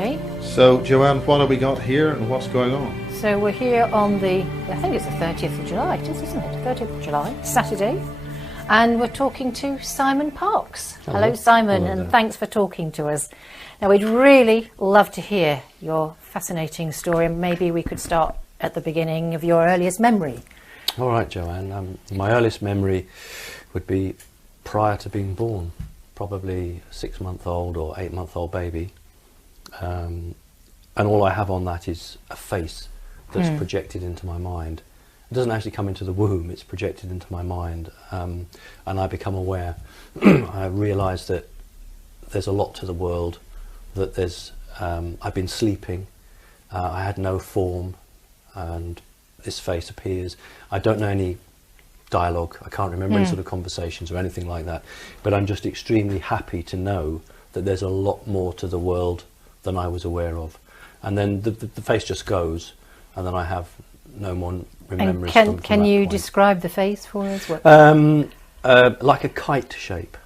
Okay. So, Joanne, what have we got here and what's going on? So we're here on the, I think it's the 30th of July, it is, isn't it? 30th of July, Saturday. And we're talking to Simon Parkes. Hello Simon, Hello and there. thanks for talking to us. Now, we'd really love to hear your fascinating story, and maybe we could start at the beginning of your earliest memory. All right, Joanne. My earliest memory would be prior to being born, probably a 6-month-old or 8-month-old baby. And all I have on that is a face that's projected into my mind. It doesn't actually come into the womb, it's projected into my mind. And I become aware, I realise that there's a lot to the world, that there's, I've been sleeping, I had no form, and this face appears. I don't know any dialogue, I can't remember any sort of conversations or anything like that, but I'm just extremely happy to know that there's a lot more to the world than I was aware of. And then the face just goes, and then I have no more remembrance. And can you describe the face for us? Like a kite shape,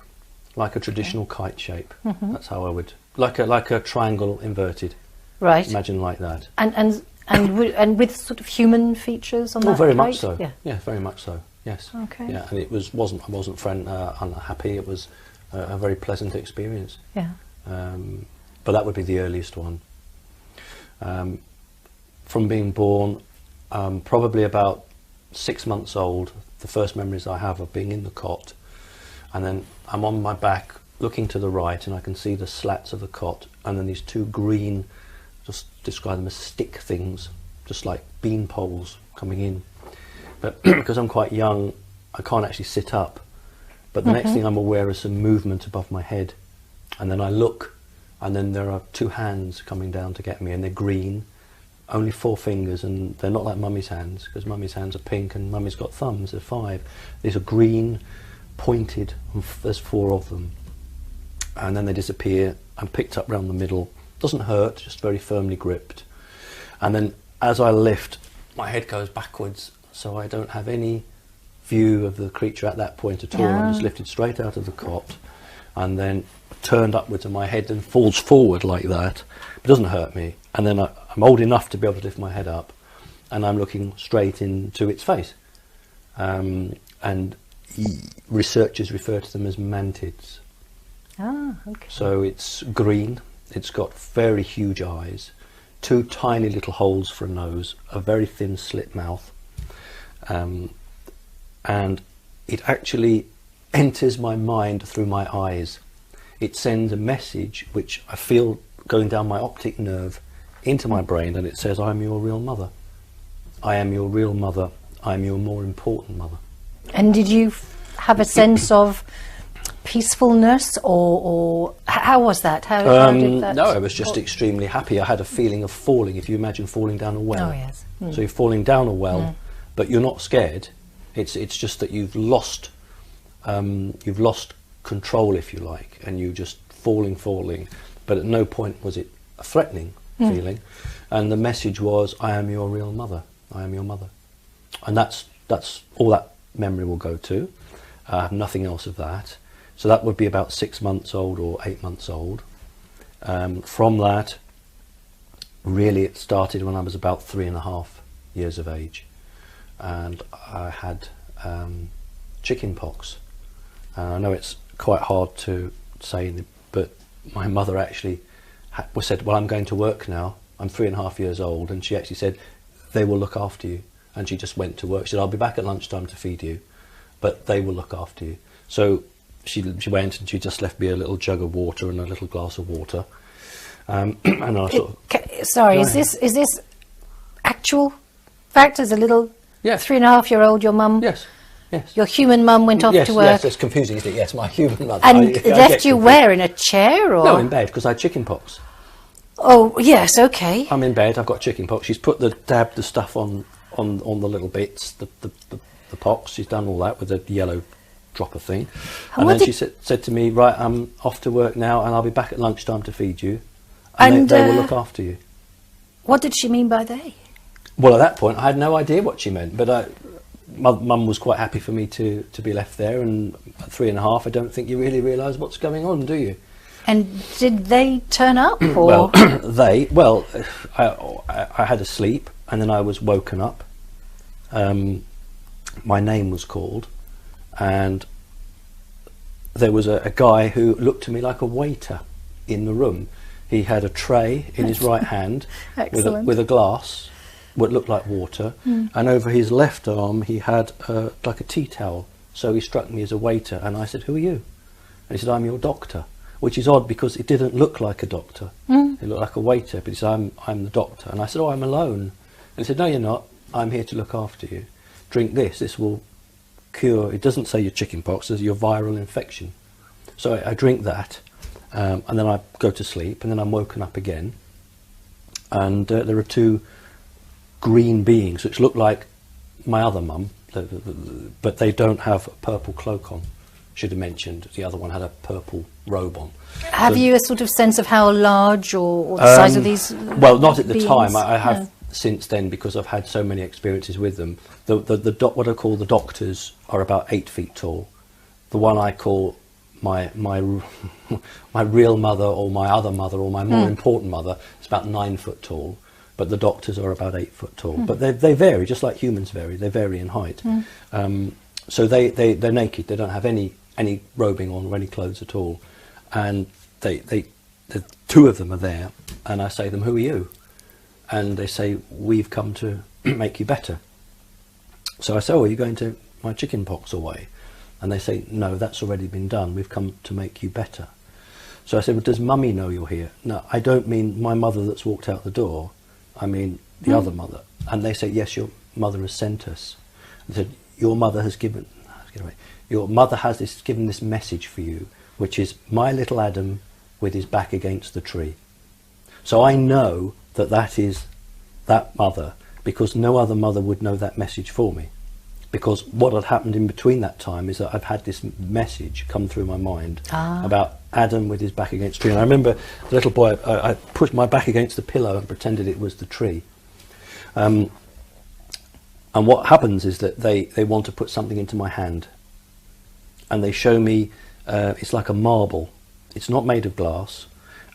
like a traditional kite shape. That's how I would, like a triangle inverted. Right. Imagine like that. And with sort of human features on that? Oh, very kite? much so. Yeah. Very much so. Yes. Okay. Yeah, and I wasn't unhappy. It was a very pleasant experience. Yeah. But that would be the earliest one. From being born, probably about 6 months old, the first memories I have of being in the cot, and then I'm on my back looking to the right, and I can see the slats of the cot, and then these two green, just describe them as stick things, just like bean poles coming in. But because I'm quite young, I can't actually sit up. But the next thing I'm aware is some movement above my head, and then I look, and then there are two hands coming down to get me, and they're green, only 4 fingers, and they're not like Mummy's hands, because Mummy's hands are pink and Mummy's got thumbs, they're 5. These are green, pointed, and there's 4 of them. And then they disappear. I'm picked up round the middle. Doesn't hurt, just very firmly gripped. And then as I lift, my head goes backwards, so I don't have any view of the creature at that point at all. I'm just lifted straight out of the cot, and then turned upwards, and my head then falls forward like that. It doesn't hurt me. And then I'm old enough to be able to lift my head up, and I'm looking straight into its face. And researchers refer to them as mantids. Ah, okay. So it's green, it's got very huge eyes, 2 tiny little holes for a nose, a very thin slit mouth, and it actually enters my mind through my eyes. It sends a message which I feel going down my optic nerve into my brain, and it says, "I am your real mother. I am your real mother. I am your more important mother." And did you have a sense of peacefulness, or how was that? How did that? No, I was just extremely happy. I had a feeling of falling. If you imagine falling down a well. Oh, yes. So you're falling down a well, but you're not scared. It's just that you've lost control, if you like, and you're just falling. But at no point was it a threatening feeling. And the message was, "I am your real mother. I am your mother." And that's all that memory will go to. I have nothing else of that. So that would be about 6 months old or 8 months old. From that, really it started when I was about 3.5 years of age, and I had chicken pox. I know it's quite hard to say, but my mother actually said, "Well, I'm going to work now. I'm 3.5 years old," and she actually said, "They will look after you." And she just went to work. She said, "I'll be back at lunchtime to feed you, but they will look after you." So she went, and she just left me a little jug of water and a little glass of water. And I sort of, sorry, is this actual fact? As a little 3.5-year-old, your mum, yes, your human mum went off to work. Yes, it's confusing, isn't it? Yes, my human mother. And left you where, in a chair, or? No, in bed, because I had chicken pox. Oh yes, okay. I'm in bed. I've got chicken pox. She's dabbed the stuff on the little bits, the pox. She's done all that with a yellow dropper thing, and then she said to me, "Right, I'm off to work now, and I'll be back at lunchtime to feed you, and they will look after you." What did she mean by they? Well, at that point, I had no idea what she meant, but Mum was quite happy for me to be left there, and at 3.5, I don't think you really realise what's going on, do you? And did they turn up? Or? Well, I had a sleep, and then I was woken up. My name was called, and there was a guy who looked to me like a waiter in the room. He had a tray in his right hand with a glass, what looked like water, and over his left arm he had like a tea towel. So he struck me as a waiter, and I said, "Who are you?" And he said, "I'm your doctor," which is odd because it didn't look like a doctor. It looked like a waiter, but he said, I'm the doctor. And I said, "Oh, I'm alone." And he said, "No, you're not. I'm here to look after you. Drink this. This will cure," it doesn't say your chicken pox, it says your viral infection. So I drink that, and then I go to sleep, and then I'm woken up again. And there are two green beings which look like my other mum, but they don't have a purple cloak on. Should have mentioned the other one had a purple robe on. Have you a sort of sense of how large or the size of these well, not at the beings? time. I have since then, because I've had so many experiences with them. What I call the doctors are about 8 feet tall. The one I call my real mother, or my other mother, or my more important mother, is about 9 foot tall. But the doctors are about 8 foot tall. But they vary, just like humans vary. They vary in height. So they're naked. They don't have any robing on or any clothes at all. And the two of them are there. And I say to them, "Who are you?" And they say, "We've come to make you better." So I say, "Oh, are you going to my chicken pox away?" And they say, "No, that's already been done. We've come to make you better." So I said, "Well, does Mummy know you're here?" "No, I don't mean my mother that's walked out the door. I mean the other mother." And they say, "Yes, your mother has sent us." I said, "Your mother has given this message for you, which is my little Adam with his back against the tree." So I know that is that mother, because no other mother would know that message for me. Because what had happened in between that time is that I've had this message come through my mind about Adam with his back against the tree. And I remember the little boy, I pushed my back against the pillow and pretended it was the tree. And what happens is that they want to put something into my hand. And they show me, it's like a marble. It's not made of glass.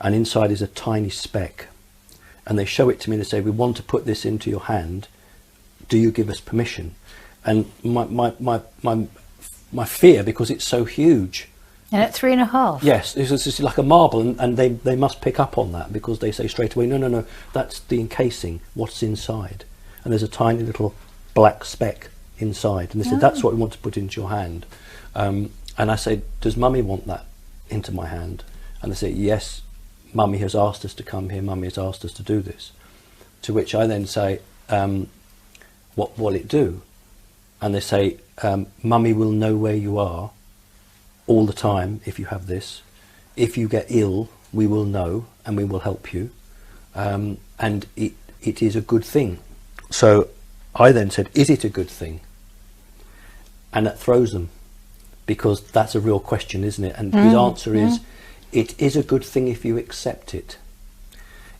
And inside is a tiny speck. And they show it to me and they say, "We want to put this into your hand. Do you give us permission?" And my fear, because it's so huge. And at 3.5? Yes, it's like a marble, and they must pick up on that, because they say straight away, no, that's the encasing, what's inside. And there's a tiny little black speck inside. And they said, "That's what we want to put into your hand." And I said, "Does Mummy want that into my hand?" And they say, "Yes, Mummy has asked us to come here, Mummy has asked us to do this." To which I then say, "What will it do?" And they say, "Mummy will know where you are all the time if you have this. If you get ill, we will know and we will help you. And it is a good thing." So I then said, "Is it a good thing?" And that throws them, because that's a real question, isn't it? And his answer is, "It is a good thing if you accept it.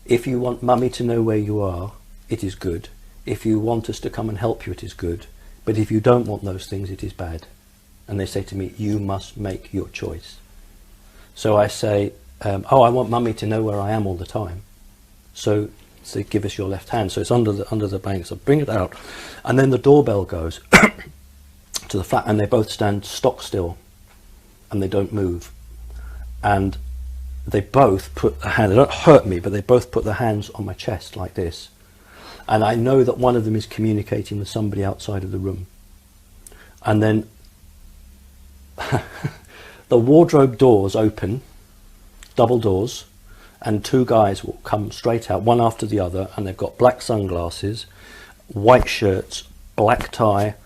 If you want Mummy to know where you are, it is good. If you want us to come and help you, it is good. But if you don't want those things, it is bad." And they say to me, "You must make your choice." So I say, "Oh, I want Mummy to know where I am all the time. So give us your left hand." So it's under the bank. So bring it out, and then the doorbell goes to the flat, and they both stand stock still, and they don't move, and they both put their hand. They don't hurt me, but they both put their hands on my chest like this. And I know that one of them is communicating with somebody outside of the room. And then the wardrobe doors open, double doors, and two guys will come straight out, one after the other, and they've got black sunglasses, white shirts, black tie,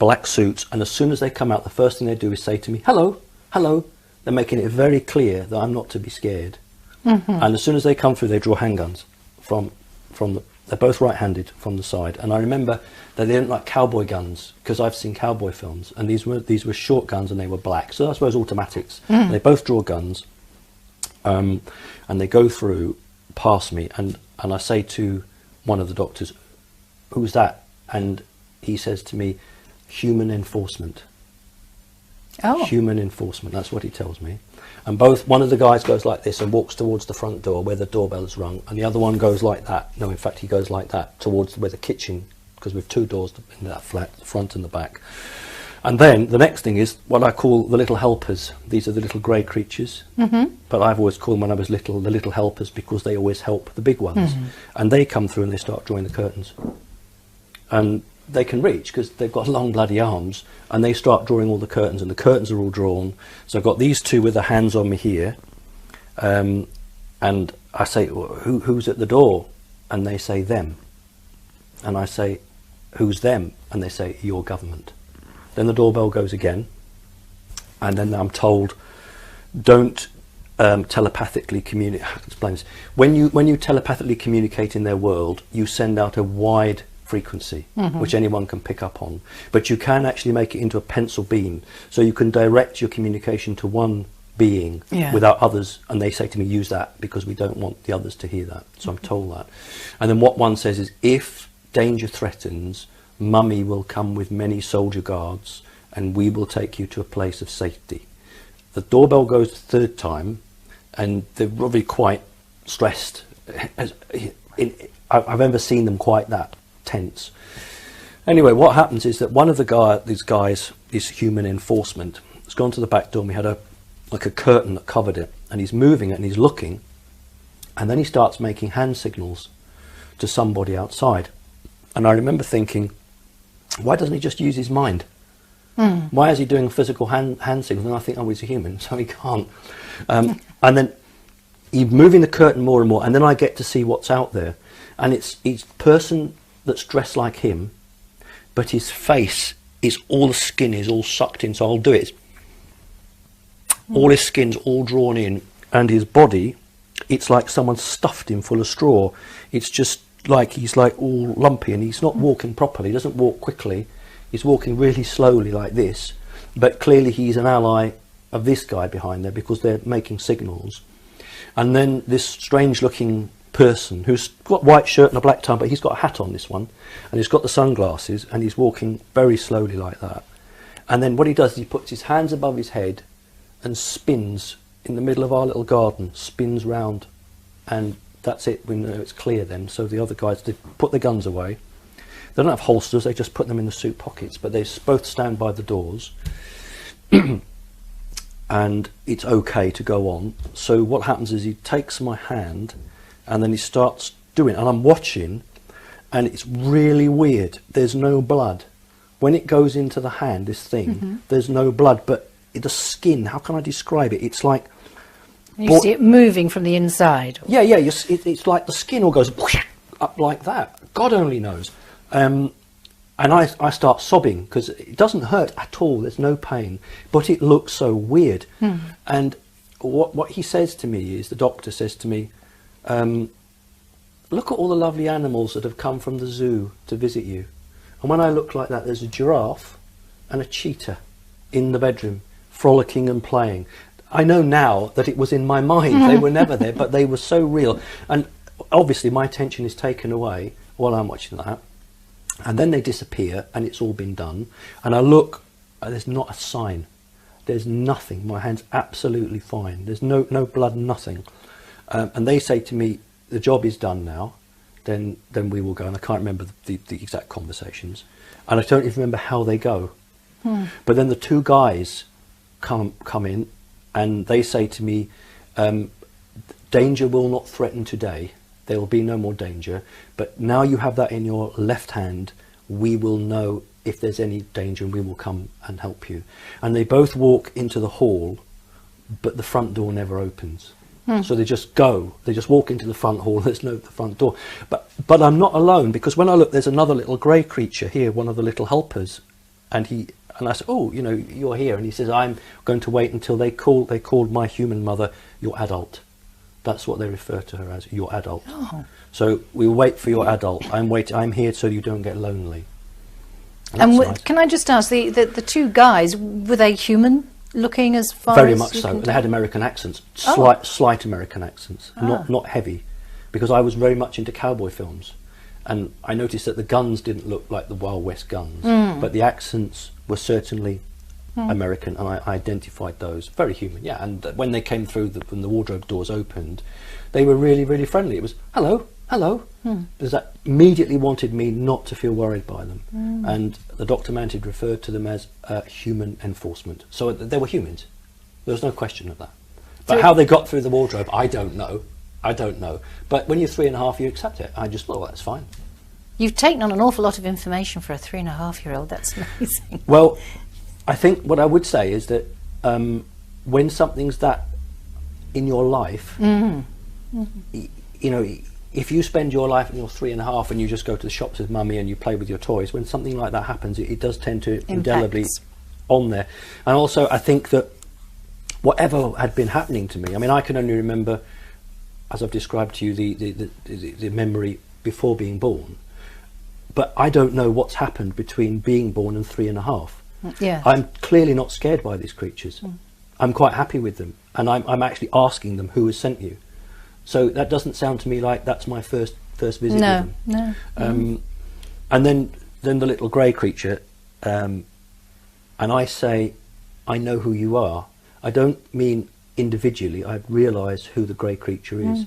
black suits, and as soon as they come out, the first thing they do is say to me, "Hello, hello." They're making it very clear that I'm not to be scared. And as soon as they come through, they draw handguns from the... They're both right-handed from the side, and I remember that they didn't like cowboy guns, because I've seen cowboy films, and these were short guns and they were black, so I suppose automatics. They both draw guns, and they go through past me, and I say to one of the doctors, "Who's that?" And he says to me, "Human enforcement." Oh. Human enforcement, that's what he tells me. And one of the guys goes like this and walks towards the front door where the doorbell is rung, and the other one goes like that. No, in fact, he goes like that towards where the kitchen, because we've 2 doors in that flat, the front and the back. And then the next thing is what I call the little helpers. These are the little grey creatures, but I've always called them when I was little the little helpers, because they always help the big ones. And they come through and they start drawing the curtains. And they can reach because they've got long bloody arms, and they start drawing all the curtains, and the curtains are all drawn. So I've got these 2 with their hands on me here, and I say, who's at the door? And they say, them. And I say, who's them? And they say, your government. Then the doorbell goes again, and then I'm told, don't telepathically communicate. How to explain this? When you telepathically communicate in their world, you send out a wide frequency, which anyone can pick up on, but you can actually make it into a pencil beam, so you can direct your communication to one being without others, and they say to me, use that because we don't want the others to hear that. So I'm told that. And then what one says is, if danger threatens, Mummy will come with many soldier guards, and we will take you to a place of safety. The doorbell goes the 3rd time, and they're probably quite stressed. I've never seen them quite that tense. Anyway, what happens is that one of these guys, this human enforcement, has gone to the back door, and we had a curtain that covered it, and he's moving it and he's looking, and then he starts making hand signals to somebody outside. And I remember thinking, why doesn't he just use his mind? Why is he doing physical hand signals? And I think, oh, he's a human, so he can't. And then he's moving the curtain more and more, and then I get to see what's out there, and it's person that's dressed like him, but his face is, all the skin is all sucked in. So I'll do it. All his skin's all drawn in, and his body, it's like someone stuffed him full of straw. It's just like he's like all lumpy, and he's not walking properly. He doesn't walk quickly. He's walking really slowly like this, but clearly he's an ally of this guy behind there, because they're making signals. And then this strange looking person who's got white shirt and a black tie, but he's got a hat on, this one, and he's got the sunglasses, and he's walking very slowly like that. And then what he does is he puts his hands above his head and spins in the middle of our little garden, spins round, and that's it. We know it's clear then. So the other guys, they put their guns away. They don't have holsters, they just put them in the suit pockets, but they both stand by the doors. And it's okay to go on. So what happens is he takes my hand, and then he starts doing it, and I'm watching, and it's really weird. There's no blood. When it goes into the hand, this thing, there's no blood, but the skin, how can I describe it? It's like... You see it moving from the inside. Yeah, it's like the skin all goes up like that. God only knows. And I start sobbing, because it doesn't hurt at all. There's no pain, but it looks so weird. And what he says to me is, the doctor says to me, look at all the lovely animals that have come from the zoo to visit you. And when I look like that, there's a giraffe and a cheetah in the bedroom, frolicking and playing. I know now that it was in my mind. They were never there, but they were so real. And obviously my attention is taken away while I'm watching that. And then they disappear, and it's all been done. And I look, there's not a sign. There's nothing. My hand's absolutely fine. There's no blood, nothing. And they say to me, the job is done now. Then we will go. And I can't remember the exact conversations. And I don't even remember how they go. But then the 2 guys come in, and they say to me, danger will not threaten today. There will be no more danger, but now you have that in your left hand, we will know if there's any danger, and we will come and help you. And they both walk into the hall, but the front door never opens. So they just go, they just walk into the front hall, there's no the front door. But I'm not alone, because when I look, there's another little grey creature here, one of the little helpers, and I said, oh, you know, you're here. And he says, I'm going to wait until they called my human mother your adult. That's what they refer to her as, your adult. Oh. So we'll wait for your adult. I'm here so you don't get lonely. And nice. Can I just ask, the 2 guys, were they human looking as far Very as much you so. can They had American accents, slight American accents, not heavy, because I was very much into cowboy films, and I noticed that the guns didn't look like the Wild West guns, but the accents were certainly American, and I identified those. Very human, yeah. And when they came through, when the wardrobe doors opened, they were really, really friendly. It was, hello, hello. Because that immediately wanted me not to feel worried by them. And the Dr. Mantis referred to them as human enforcement. So they were humans. There was no question of that. But So how they got through the wardrobe, I don't know. I don't know. But when you're 3.5, you accept it. I just thought, well, that's fine. you've taken on an awful lot of information for a 3.5-year-old. That's amazing. Well, I think what I would say is that when something's that in your life, you know, if you spend your life and you're 3.5 and you just go to the shops with mummy and you play with your toys, when something like that happens, it does tend to indelibly on there. And also, I think that whatever had been happening to me, I mean, I can only remember, as I've described to you, the memory before being born. But I don't know what's happened between being born and 3.5. Yeah. I'm clearly not scared by these creatures. I'm quite happy with them, and I'm actually asking them who has sent you. So that doesn't sound to me like that's my first visit with them. No. And then the little grey creature, and I say, I know who you are. I don't mean individually. I realise who the grey creature is,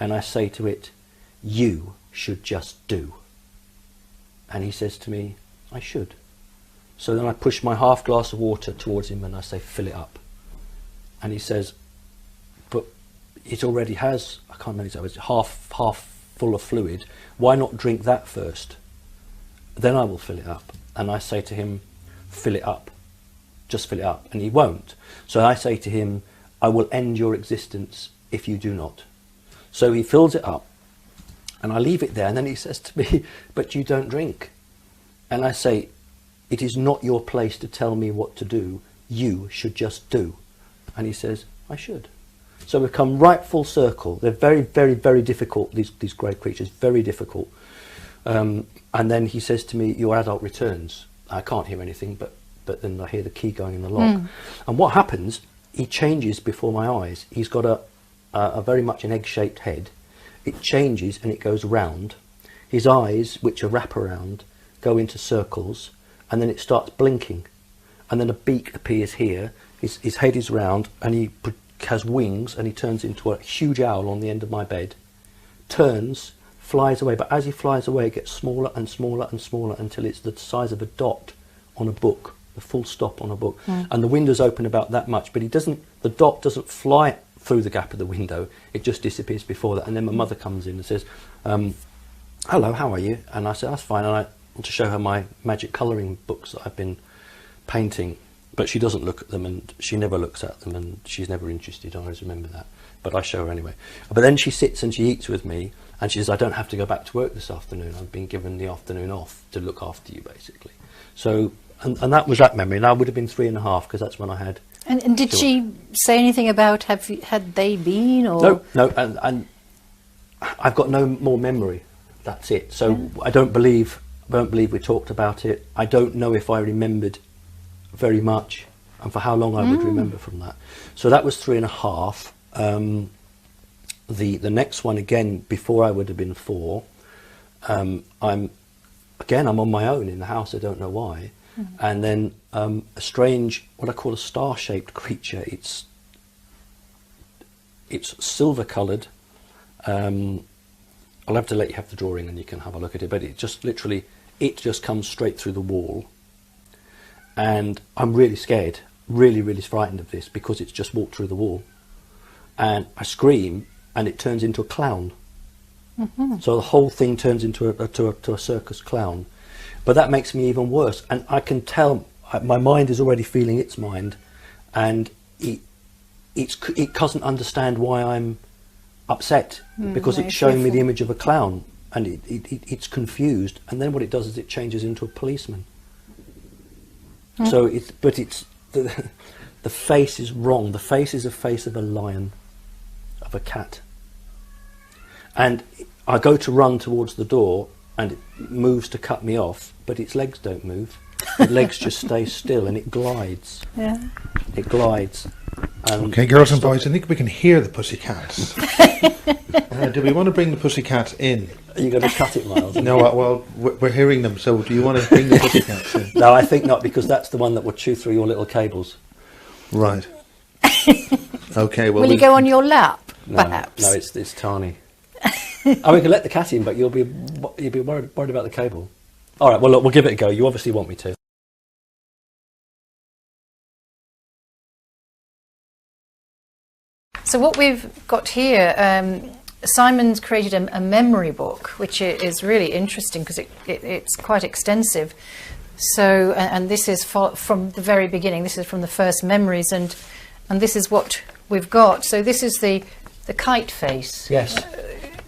and I say to it, you should just do. And he says to me, I should. So then I push my half glass of water towards him and I say, fill it up. And he says, but it already has, I can't remember, it's half full of fluid. Why not drink that first? Then I will fill it up. And I say to him, fill it up. Just fill it up. And he won't. So I say to him, I will end your existence if you do not. So he fills it up. And I leave it there, and then he says to me, but you don't drink. And I say, it is not your place to tell me what to do. You should just do. And he says, I should. So we've come right full circle. They're very, very, very difficult, these grey creatures, very difficult. And then he says to me, your adult returns. I can't hear anything, but then I hear the key going in the lock. And what happens, he changes before my eyes. He's got a very much an egg-shaped head. It changes and it goes round. His eyes, which are wraparound, go into circles, and then it starts blinking. And then a beak appears here. His head is round, and he has wings, and he turns into a huge owl on the end of my bed. Turns, flies away, but as he flies away, it gets smaller and smaller and smaller until it's the size of a dot on a book, the full stop on a book. And the window's open about that much, but the dot doesn't fly through the gap of the window, it just disappears before that. And then my mother comes in and says, hello, how are you? And I said, that's fine. And I want to show her my magic colouring books that I've been painting, but she doesn't look at them, and she never looks at them, and she's never interested. I always remember that, but I show her anyway. But then she sits and she eats with me, and she says, I don't have to go back to work this afternoon. I've been given the afternoon off to look after you, basically. So, and that was that memory, and I would have been 3.5 because that's when I had. And did she say anything about had they been, or no, and I've got no more memory. That's it. So I don't believe we talked about it. I don't know if I remembered very much, and for how long I would remember from that. So that was 3.5. The next one, again, before I would have been 4. I'm on my own in the house. I don't know why. And then a strange, what I call a star-shaped creature. It's silver-coloured. I'll have to let you have the drawing and you can have a look at it. But it just literally, it just comes straight through the wall. And I'm really scared, really, really frightened of this because it's just walked through the wall. And I scream, and it turns into a clown. So the whole thing turns into a circus clown. But that makes me even worse, and I can tell my mind is already feeling its mind, and it doesn't understand why I'm upset because it's showing me the image of a clown, and it's confused. And then what it does is it changes into a policeman. So the face is wrong. The face is a face of a lion, of a cat, and I go to run towards the door. And it moves to cut me off, but its legs don't move. The legs just stay still and it glides. Yeah. It glides. Okay, girls and boys, I think we can hear the pussycats. Do we want to bring the pussycats in? Are you going to cut it, Miles? No, well, we're hearing them, so do you want to bring the pussycats in? No, I think not, because that's the one that will chew through your little cables. Right. Okay, well... Will you go on your lap, No, perhaps? no, it's tiny. Oh, we can let the cat in, but you'll be worried about the cable. All right, well, look, we'll give it a go. You obviously want me to. So what we've got here, Simon's created a memory book, which is really interesting because it's quite extensive. So, and this is from the very beginning. This is from the first memories, and this is what we've got. So this is the kite face. Yes.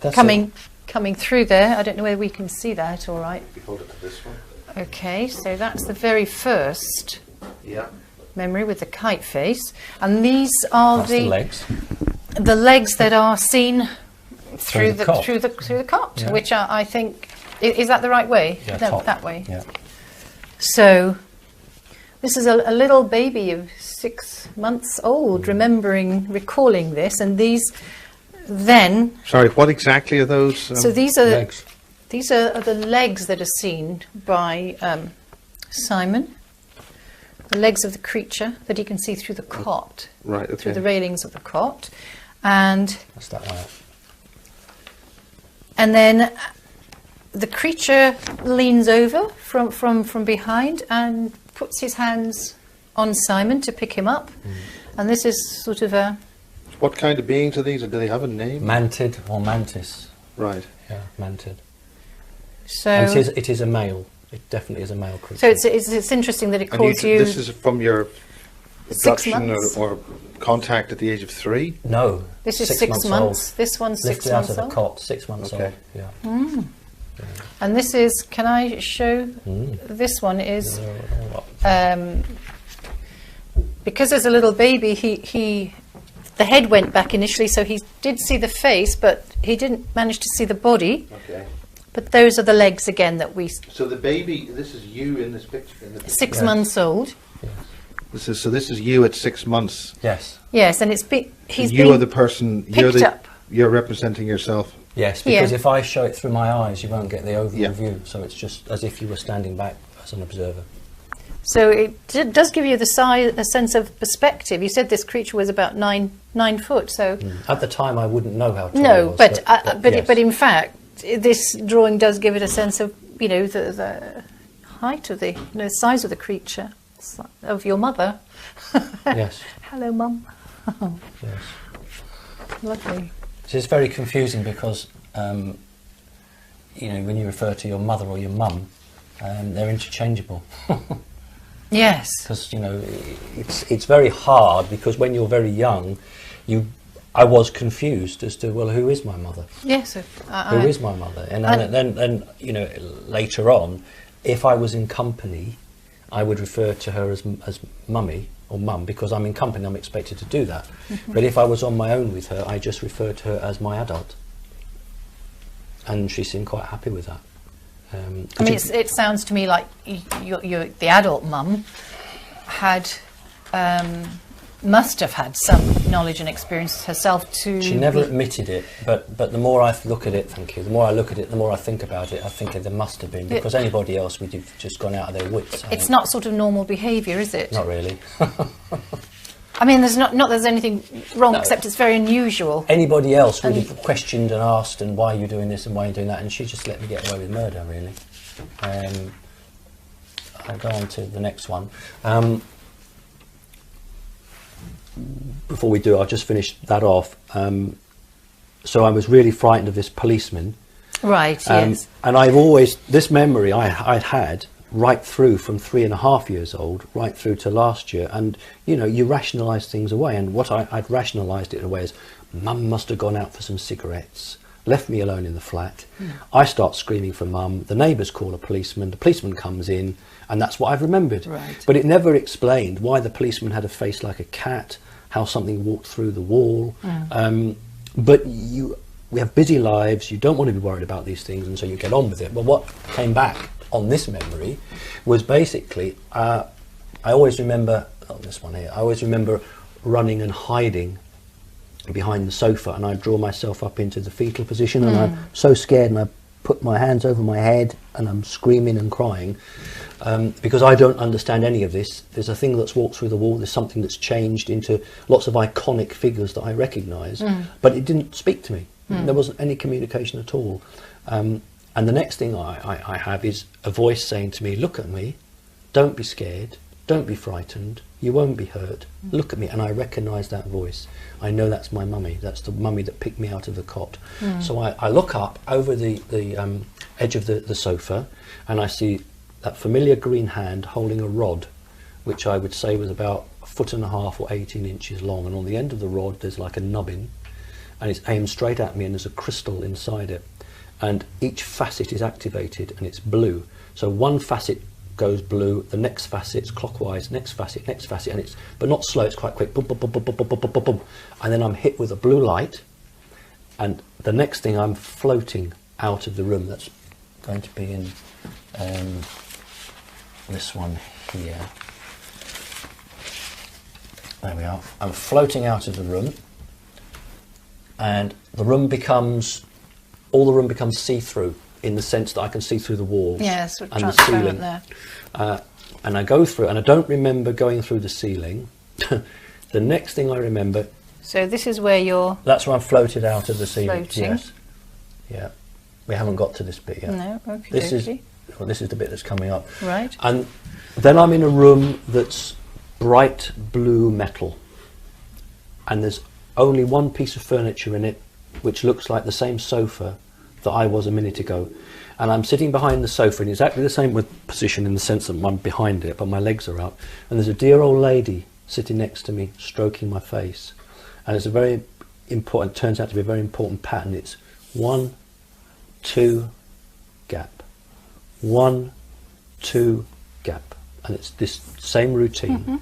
That's coming through there. I don't know whether we can see that. All right. We hold it to this one. Okay, so that's the very first Yeah. memory with the kite face, and these are the legs. The legs that are seen through the cot. through the cot, Yeah. which I think is that the right way? Yeah, No, top. that way. Yeah. So this is a little baby of 6 months old, recalling this, and these then. Sorry, what exactly are those? So these are Legs. these are the legs that are seen by Simon. The legs of the creature that he can see through the cot, Right, okay. through the railings of the cot, and That's that way. then the creature leans over from behind and puts his hands on Simon to pick him up, and this is sort of a What kind of beings are these? Or do they have a name? Mantid or mantis. Right. Yeah, mantid. so. And it is a male. It definitely is a male creature. So it's interesting that it And calls you. this is from your 6 abduction months. or contact at the age of 3? No. This is 6 months months. old. This one's 6 Lifted out months of the old. cot, 6 months Okay. old. Yeah. And this is. Can I show? This one is. Because there's a little baby, the head went back initially, so he did see the face, but he didn't manage to see the body. Okay. But those are the legs again that we. So the baby, this is you in this picture? 6 Yes. months old. This is you at 6 months. Yes. Yes, and he's You been are the person, picked up. you're representing yourself. Yes, because Yeah. if I show it through my eyes, you won't get the overall Yeah. view. So it's just as if you were standing back as an observer. So it does give you the size, a sense of perspective. You said this creature was about 9 foot. So At the time, I wouldn't know how tall it no, was. but yes. in fact, this drawing does give it a sense of the height of the size of the creature, of your mother. Yes. Hello, Mum. Yes. Lovely. So it's very confusing because, when you refer to your mother or your mum, they're interchangeable. Yes. Because it's very hard because when you're very young, I was confused as to who is my mother? Yes. Who is my mother? And then later on, if I was in company, I would refer to her as mummy or mum because I'm in company. I'm expected to do that. But if I was on my own with her, I just referred to her as my adult, and she seemed quite happy with that. I mean, it sounds to me like the adult mum must have had some knowledge and experience herself to. She never admitted it, but the more I look at it, thank you. The more I look at it, the more I think about it. I think there must have been because anybody else would have just gone out of their wits. It's not sort of normal behaviour, is it? Not really. I mean, there's not there's anything wrong, except it's very unusual. Anybody else would have questioned and asked, and why are you doing this and why are you doing that? And she just let me get away with murder, really. I'll go on to the next one. Before we do, I'll just finish that off. So I was really frightened of this policeman. Right, yes. And this memory I'd had right through from 3.5 years old, right through to last year. And, you rationalise things away. And what I'd rationalised it away is, Mum must have gone out for some cigarettes, left me alone in the flat. I start screaming for Mum. The neighbours call a policeman. The policeman comes in. And that's what I've remembered. Right. But it never explained why the policeman had a face like a cat, how something walked through the wall. But we have busy lives, you don't want to be worried about these things, and so you get on with it. But what came back on this memory was basically, I always remember, this one here, I always remember running and hiding behind the sofa, and I'd draw myself up into the fetal position, and I'm so scared, and I put my hands over my head, and I'm screaming and crying, because I don't understand any of this. There's a thing that's walked through the wall, there's something that's changed into lots of iconic figures that I recognise, but it didn't speak to me. There wasn't any communication at all. And the next thing I have is a voice saying to me, look at me, don't be scared, don't be frightened, you won't be hurt, look at me. And I recognise that voice. I know that's my mummy, that's the mummy that picked me out of the cot. So I look up over the edge of the sofa, and I see that familiar green hand holding a rod, which I would say was about 1.5 foot or 18 inches long, and on the end of the rod there's like a nubbin, and it's aimed straight at me, and there's a crystal inside it, and each facet is activated and it's blue. So one facet goes blue, the next facet's clockwise, next facet, and it's, but not slow, it's quite quick, boom, boom, boom, boom, boom, boom, boom, boom, boom, and then I'm hit with a blue light, and the next thing I'm floating out of the room. That's going to be in this one here. There we are. I'm floating out of the room, and the room becomes, all the room becomes see-through, in the sense that I can see through the walls yes, and the ceiling. There. And I go through, and I don't remember going through the ceiling. The next thing I remember. So this is where you're. That's where I'm floated out of the ceiling. Floating. Yes. Yeah. We haven't got to this bit yet. No. Okay. This is the bit that's coming up. Right. And then I'm in a room that's bright blue metal, and there's only one piece of furniture in it, which looks like the same sofa that I was a minute ago, and I'm sitting behind the sofa in exactly the same position, in the sense that I'm behind it but my legs are up, and there's a dear old lady sitting next to me stroking my face, and it's a very important, turns out to be a very important pattern. It's 1, 2, gap, 1, 2, gap, and it's this same routine.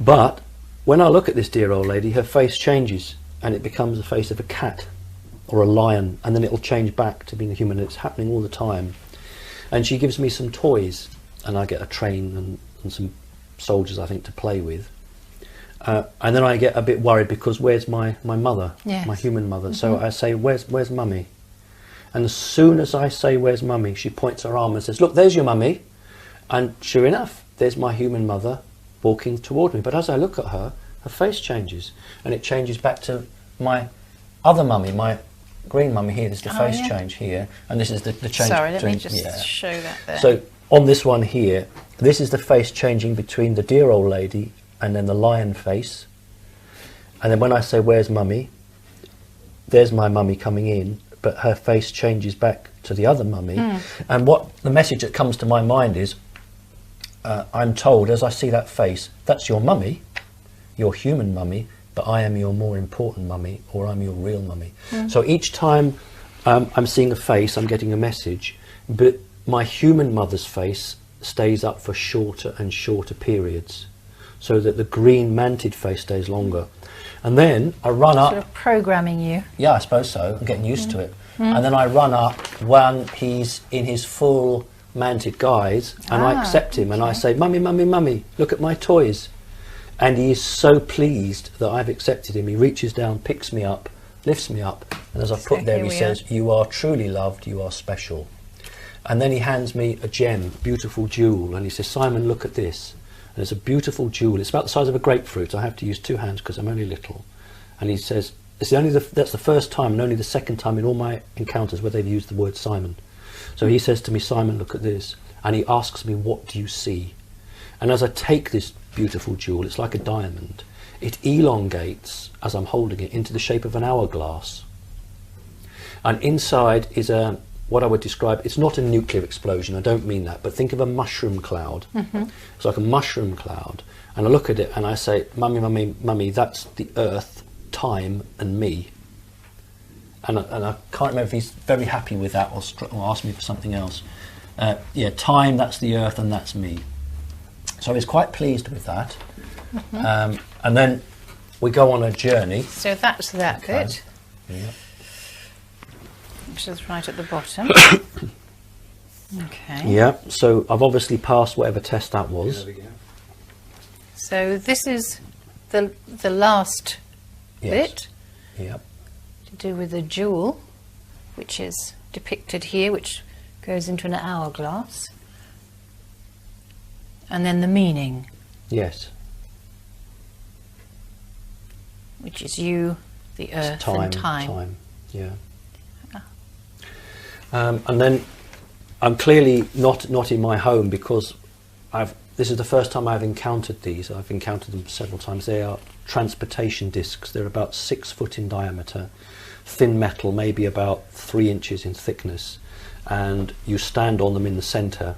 But when I look at this dear old lady, her face changes and it becomes the face of a cat or a lion, and then it'll change back to being a human. It's happening all the time. And she gives me some toys, and I get a train and some soldiers, I think, to play with. And then I get a bit worried, because where's my mother, yes. my human mother? So I say, where's mummy? And as soon as I say, where's mummy, she points her arm and says, look, there's your mummy. And sure enough, there's my human mother walking toward me. But as I look at her, her face changes, and it changes back to my other mummy, my green mummy here. There's the face change here, and this is the change. Sorry, let me just show that there. So on this one here, this is the face changing between the dear old lady and then the lion face. And then when I say, where's mummy, there's my mummy coming in, but her face changes back to the other mummy. And what the message that comes to my mind is, I'm told, as I see that face, that's your mummy, your human mummy, but I am your more important mummy, or I'm your real mummy. So each time I'm seeing a face, I'm getting a message, but my human mother's face stays up for shorter and shorter periods, so that the green manted face stays longer. And then I run up. Sort of programming you. Yeah, I suppose so. I'm getting used to it. And then I run up when he's in his full manted guise, and I accept him, and I say, mummy, mummy, mummy, look at my toys. And he is so pleased that I've accepted him. He reaches down, picks me up, lifts me up, and as I put there, he says, you are truly loved, you are special. And then he hands me a gem, beautiful jewel, and he says, Simon, look at this. And it's a beautiful jewel. It's about the size of a grapefruit. I have to use 2 hands because I'm only little. And he says, that's the first time and only the second time in all my encounters where they've used the word Simon. So he says to me, Simon, look at this. And he asks me, what do you see? And as I take this beautiful jewel, it's like a diamond. It elongates, as I'm holding it, into the shape of an hourglass. And inside is what I would describe, it's not a nuclear explosion, I don't mean that, but think of a mushroom cloud. It's like a mushroom cloud. And I look at it and I say, mummy, mummy, mummy, that's the earth, time and me. And I can't remember if he's very happy with that or asked me for something else. Yeah, time, that's the earth, and that's me. So he's quite pleased with that. And then we go on a journey. So that's that bit. Yeah. Which is right at the bottom. Okay. Yeah, so I've obviously passed whatever test that was. There we go. So this is the last bit Yep. to do with the jewel, which is depicted here, which goes into an hourglass. And then the meaning, Yes. which is you, the earth, It's time. and time. Yeah. And then I'm clearly not in my home because this is the first time I've encountered these. I've encountered them several times. They are transportation discs. They're about 6 foot in diameter, thin metal, maybe about 3 inches in thickness, and you stand on them in the centre.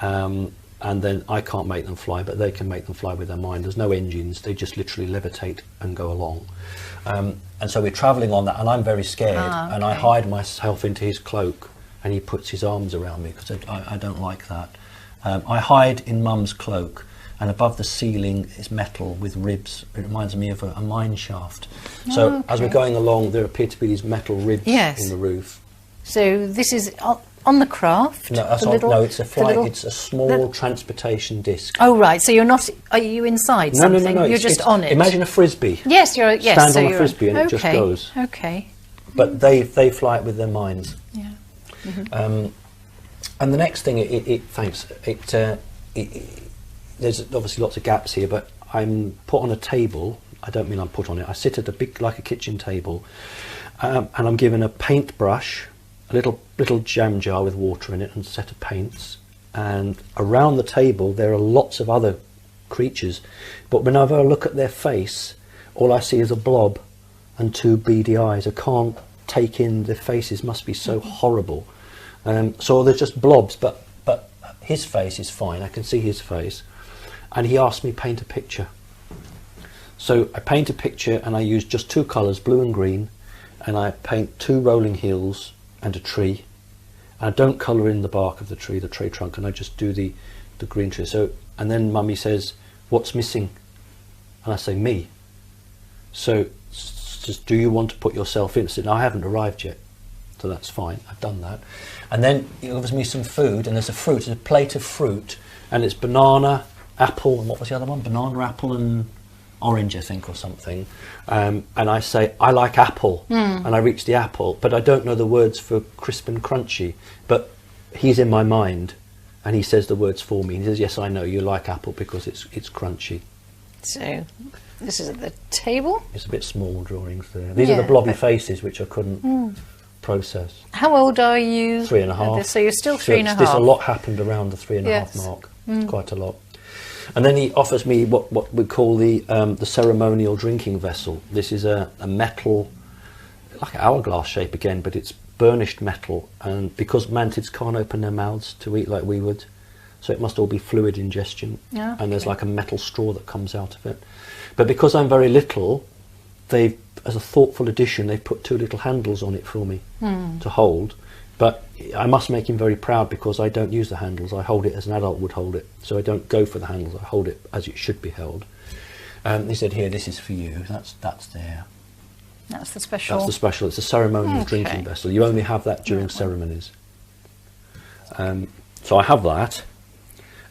And then I can't make them fly, but they can make them fly with their mind. There's no engines, they just literally levitate and go along. And so we're travelling on that, and I'm very scared, and I hide myself into his cloak, and he puts his arms around me, because I don't like that. I hide in Mum's cloak, and above the ceiling is metal with ribs. It reminds me of a mine shaft. So as we're going along, there appear to be these metal ribs in the roof. So this is on the craft? No, that's no, it's a flight. It's a small transportation disc. Oh right. So you're not. Are you inside something? No. You're just on it. Imagine a frisbee. Yes, you're. Yes, stand so on a frisbee and it just goes. Okay. But they fly it with their minds. Yeah. And the next thing, there's obviously lots of gaps here, but I'm put on a table. I don't mean I'm put on it. I sit at a big, like a kitchen table, and I'm given a paintbrush, a little jam jar with water in it, and a set of paints. And around the table there are lots of other creatures, but whenever I look at their face, all I see is a blob and 2 beady eyes. I can't take in the faces. Must be so horrible. So they're just blobs, but his face is fine. I can see his face. And he asked me paint a picture. So I paint a picture, and I use just 2 colours, blue and green, and I paint 2 rolling hills and a tree. And I don't colour in the bark of the tree trunk, and I just do the green tree. So, and then Mummy says, "What's missing?" And I say, "Me." So, just, do you want to put yourself in? So, no, I haven't arrived yet. So that's fine, I've done that. And then he gives me some food, and there's a plate of fruit, and it's banana, apple, and what was the other one? Banana, apple, and orange, I think, or something. And I say, "I like apple," and I reach the apple, but I don't know the words for crisp and crunchy. But he's in my mind, and he says the words for me. He says, "Yes, I know you like apple because it's crunchy." So this is at the table. It's a bit small drawings there. These are the blobby faces which I couldn't process. How old are you? 3.5. So you're still 3.5. There's a lot happened around the 3.5 mark. Quite a lot. And then he offers me what we call the ceremonial drinking vessel. This is a metal, like an hourglass shape again, but it's burnished metal. And because mantids can't open their mouths to eat like we would, so it must all be fluid ingestion. Yeah, and there's like a metal straw that comes out of it. But because I'm very little, they've, as a thoughtful addition, they've put 2 little handles on it for me to hold. But I must make him very proud, because I don't use the handles. I hold it as an adult would hold it. So I don't go for the handles. I hold it as it should be held. He said, "Here, this is for you." That's there. That's the special. That's the special. It's a ceremonial drinking vessel. You only have that during ceremonies. So I have that.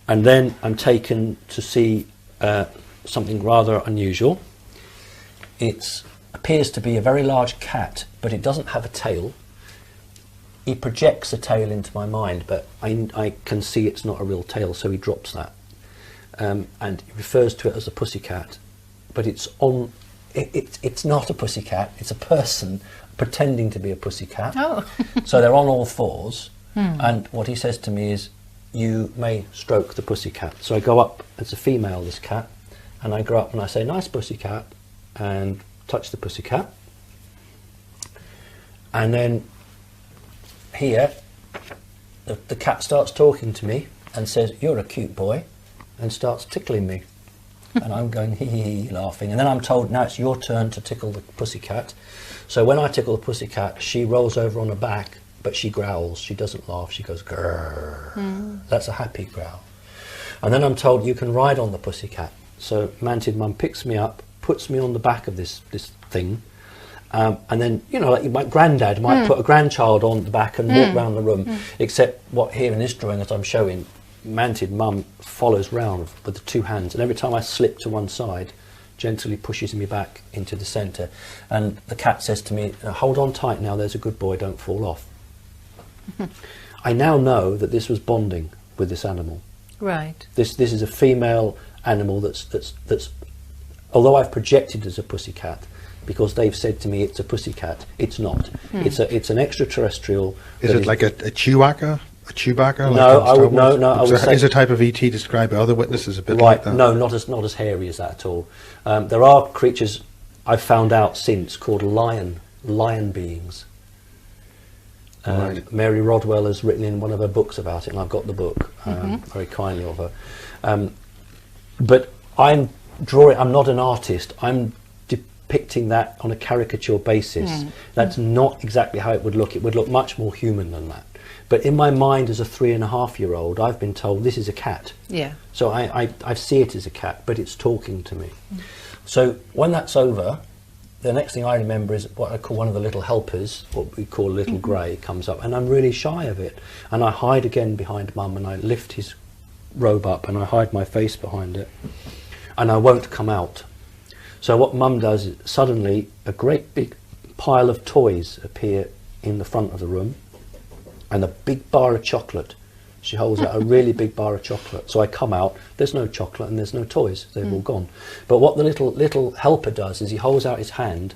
And then I'm taken to see something rather unusual. It appears to be a very large cat, but it doesn't have a tail. He projects a tail into my mind, but I can see it's not a real tail, so he drops that. And he refers to it as a pussycat, but it's not a pussycat, it's a person pretending to be a pussycat. Oh. So they're on all fours, and what he says to me is, "You may stroke the pussycat." So I go up, it's a female, this cat, and I go up and I say, "Nice pussycat," and touch the pussycat. And then here, the cat starts talking to me and says, "You're a cute boy," and starts tickling me. And I'm going hee hee hee, laughing. And then I'm told, "Now it's your turn to tickle the pussycat." So when I tickle the pussycat, she rolls over on her back, but she growls. She doesn't laugh. She goes grrr. That's a happy growl. And then I'm told, "You can ride on the pussycat." So Mantid Mum picks me up, puts me on the back of this thing, And then, you know, like my granddad might put a grandchild on the back and walk around the room, except what here in this drawing that I'm showing, Manted Mum follows round with the two hands, and every time I slip to one side, gently pushes me back into the centre. And the cat says to me, hold on tight now, there's a good boy, don't fall off. I now know that this was bonding with this animal. Right. This is a female animal that's although I've projected as a pussycat, because they've said to me it's a pussycat, it's not. It's an extraterrestrial. Is it like a Chewbacca? A Chewbacca? No, like I would no. I would say is a type of ET described by other witnesses a bit right. like that? No, not as hairy as that at all. There are creatures I've found out since called lion beings. Right. Mary Rodwell has written in one of her books about it, and I've got the book very kindly of her. But I'm not an artist. I'm depicting that on a caricature basis. That's not exactly how it would look. It would look much more human than that. But in my mind, as a 3.5-year-old, I've been told this is a cat. Yeah. So I see it as a cat, but it's talking to me. So when that's over, the next thing I remember is what I call one of the little helpers, what we call little Grey, comes up, and I'm really shy of it. And I hide again behind Mum, and I lift his robe up, and I hide my face behind it, and I won't come out. So what Mum does is suddenly a great big pile of toys appear in the front of the room, and a big bar of chocolate. She holds out a really big bar of chocolate. So I come out, there's no chocolate and there's no toys, they've all gone. But what the little helper does is he holds out his hand,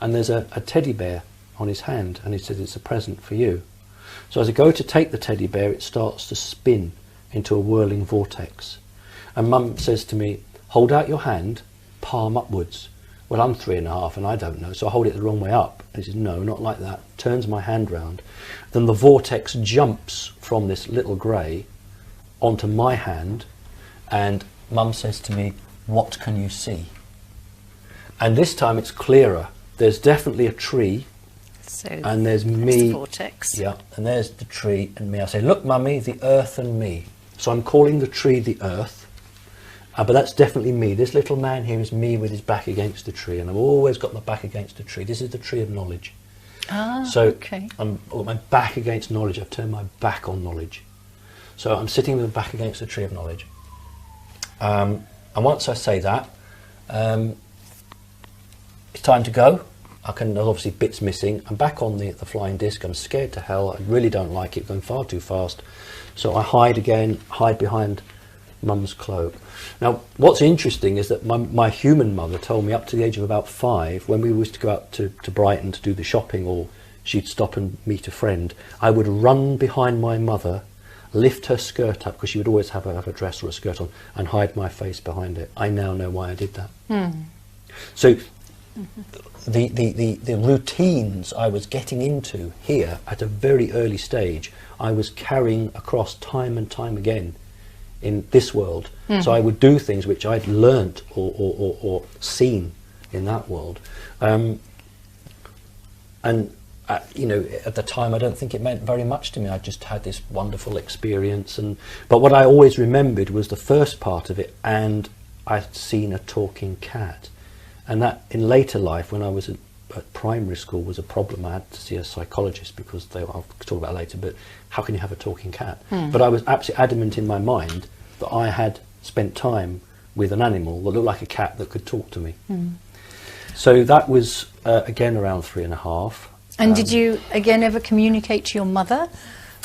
and there's a teddy bear on his hand, and he says, it's a present for you. So as I go to take the teddy bear, it starts to spin into a whirling vortex. And Mum says to me, hold out your hand, palm upwards. Well, I'm 3.5 and I don't know, so I hold it the wrong way up. And he says, no, not like that. Turns my hand round. Then the vortex jumps from this little Grey onto my hand, and Mum says to me, what can you see? And this time it's clearer. There's definitely a tree, So and there's that's me. the vortex. Yeah, and there's the tree and me. I say, look, Mummy, the earth and me. So I'm calling the tree the earth. But that's definitely me. This little man here is me with his back against the tree, and I've always got my back against the tree. This is the tree of knowledge. Ah, So okay. I'm with my back against knowledge. I've turned my back on knowledge. So I'm sitting with my back against the tree of knowledge. And once I say that, it's time to go. There's obviously bits missing. I'm back on the flying disc. I'm scared to hell. I really don't like it, going far too fast. So I hide again, hide behind Mum's cloak. Now, what's interesting is that my human mother told me up to the age of about 5, when we used to go out to Brighton to do the shopping, or she'd stop and meet a friend, I would run behind my mother, lift her skirt up, because she would always have a dress or a skirt on, and hide my face behind it. I now know why I did that. So the routines I was getting into here at a very early stage, I was carrying across time and time again in this world. So I would do things which I'd learnt or seen in that world. You know, at the time I don't think it meant very much to me. I just had this wonderful experience, but what I always remembered was the first part of it, and I'd seen a talking cat. And that in later life, when I was at primary school, was a problem. I had to see a psychologist because I'll talk about it later, but how can you have a talking cat? But I was absolutely adamant in my mind that I had spent time with an animal that looked like a cat that could talk to me. So that was again around 3.5. And did you again ever communicate to your mother?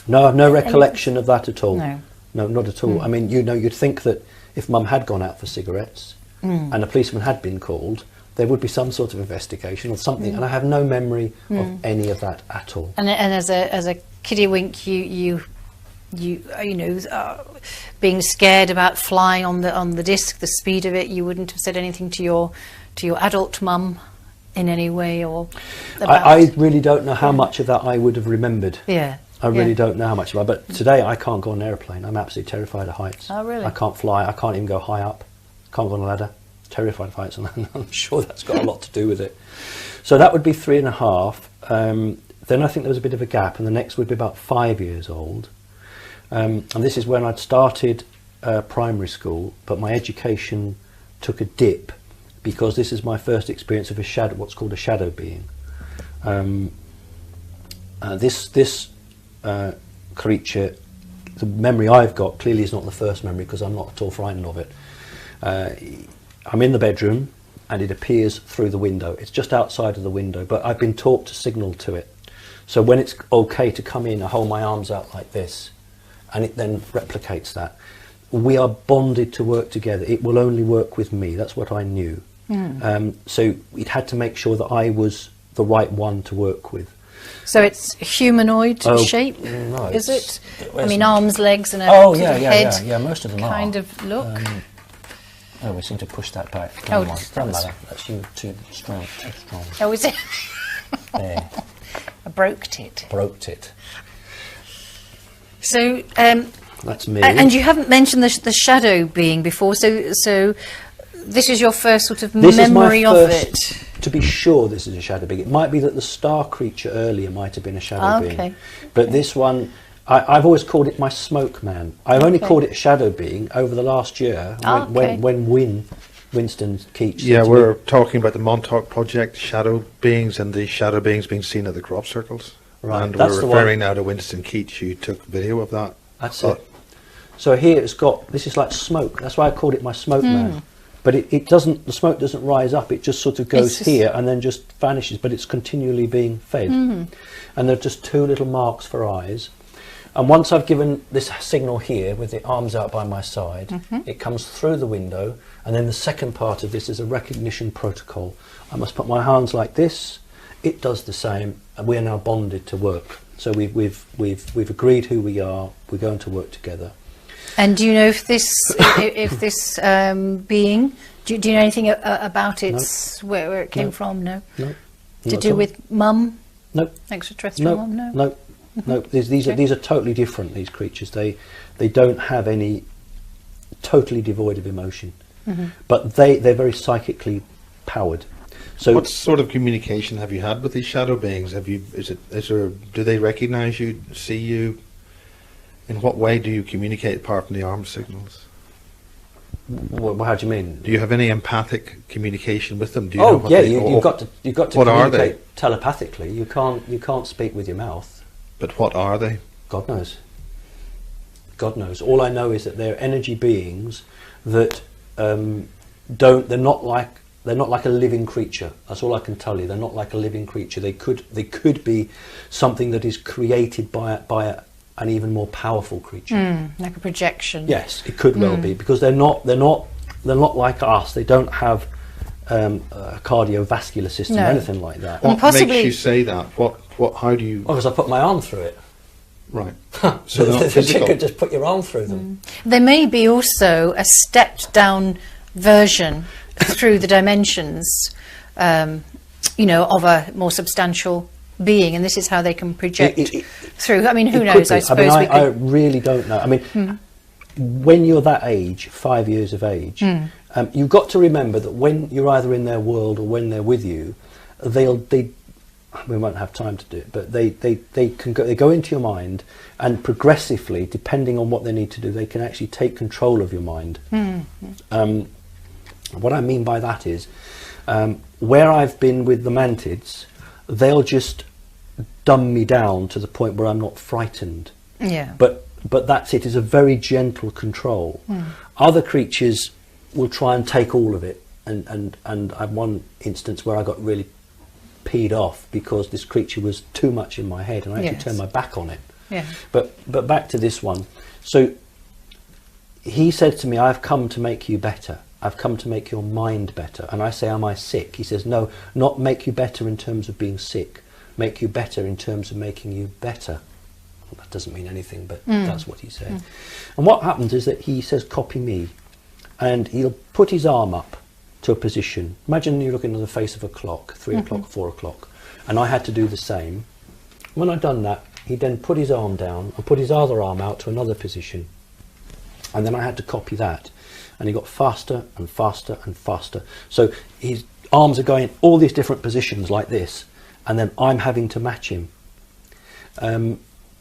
No, I've no recollection of that at all. No, not at all. I mean, you know, you'd think that if Mum had gone out for cigarettes and a policeman had been called, there would be some sort of investigation or something, and I have no memory of any of that at all. And as a kiddywink, you know, being scared about flying on the disc, the speed of it, you wouldn't have said anything to your adult mum in any way, or about I really don't know how much of that I would have remembered. Yeah. I really don't know how much of that. But today I can't go on an airplane. I'm absolutely terrified of heights. Oh, really? I can't fly. I can't even go high up. Can't go on a ladder. Terrified of heights, and I'm sure that's got a lot to do with it. So that would be 3.5. Then I think there was a bit of a gap, and the next would be about 5 years old. And this is when I'd started primary school, but my education took a dip, because this is my first experience of what's called a shadow being. This creature, the memory I've got clearly is not the first memory, because I'm not at all frightened of it. I'm in the bedroom and it appears through the window. It's just outside of the window, but I've been taught to signal to it. So when it's okay to come in, I hold my arms out like this, and it then replicates that. We are bonded to work together. It will only work with me. That's what I knew. So it had to make sure that I was the right one to work with. So it's humanoid shape, no, is it? I isn't. mean, arms, legs, and a Oh, sort yeah, of yeah, head yeah, yeah, most of them kind are. of look. Oh, we seem to push that back. Oh, Doesn't matter. That's you too strong. Too strong. Oh, is it? There. I broked it. Broked it. So, That's me. and you haven't mentioned the shadow being before. So this is your first sort of This memory is my of first, it. To be sure, this is a shadow being. It might be that the star creature earlier might have been a shadow being. But this one, I've always called it my smoke man. I've only called it a shadow being over the last year when Winston Keats. Yeah, we're talking about the Montauk Project, shadow beings, and the shadow beings being seen at the crop circles. Right, And that's we're the referring now to Winston Keats, who took video of that. That's it. So here it's got, this is like smoke. That's why I called it my smoke man. But it doesn't, the smoke doesn't rise up. It just sort of goes here and then just vanishes, but it's continually being fed. And there are just two little marks for eyes. And once I've given this signal here with the arms out by my side, it comes through the window. And then the second part of this is a recognition protocol. I must put my hands like this. It does the same, and we are now bonded to work. So we've agreed who we are. We're going to work together. And do you know if this being? Do you know anything about its where it came from? No. No. To do with mum? No. Extraterrestrial mum? No. No. No. These are totally different. These creatures. They don't have any. Totally devoid of emotion, but they're very psychically powered. So what sort of communication have you had with these shadow beings? Do they recognise you, see you? In what way do you communicate apart from the arm signals? How do you mean? Do you have any empathic communication with them? Do you know what you've got to what communicate are they? telepathically. You can't speak with your mouth. But what are they? God knows. God knows. All I know is that they're energy beings that they're not like a living creature. That's all I can tell you. They're not like a living creature. They could be something that is created by an even more powerful creature. Like a projection. Yes, it could well be, because they're not like us. They don't have a cardiovascular system or anything like that. What makes you say that? How do you? Because I put my arm through it. Right. So you could just put your arm through them. There may be also a stepped down version through the dimensions, of a more substantial being, and this is how they can project through. I mean, who knows? I suppose I really don't know. I mean, when you're that age, 5 years of age, you've got to remember that when you're either in their world or when they're with you, we won't have time to do it, but they go into your mind, and progressively, depending on what they need to do, they can actually take control of your mind. What I mean by that is, where I've been with the mantids, they'll just dumb me down to the point where I'm not frightened. Yeah. But that's it. It's a very gentle control. Other creatures will try and take all of it, and I have one instance where I got really peed off because this creature was too much in my head, and I actually turned my back on it. Yeah. But back to this one. So he said to me, "I've come to make you better. I've come to make your mind better." And I say, "Am I sick?" He says, "No, not make you better in terms of being sick. Make you better in terms of making you better." Well, that doesn't mean anything, but that's what he said. And what happens is that he says, "Copy me," and he'll put his arm up to a position. Imagine you're looking at the face of a clock, 3 o'clock, 4 o'clock, and I had to do the same. When I'd done that, he'd then put his arm down and put his other arm out to another position, and then I had to copy that, and he got faster and faster and faster. So his arms are going all these different positions like this, and then I'm having to match him. And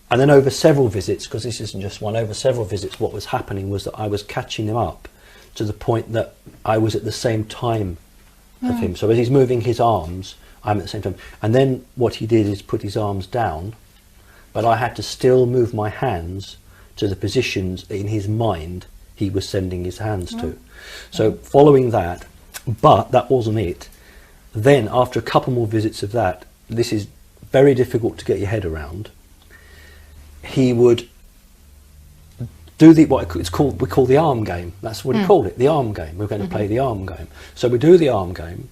then over several visits, because this isn't just one, over several visits, what was happening was that I was catching him up to the point that I was at the same time of him. So as he's moving his arms, I'm at the same time. And then what he did is put his arms down, but I had to still move my hands to the positions in his mind he was sending his hands to. So following that, but that wasn't it. Then after a couple more visits of that, this is very difficult to get your head around. He would do we call the arm game. That's what he called it, the arm game. We're going to play the arm game. So we do the arm game,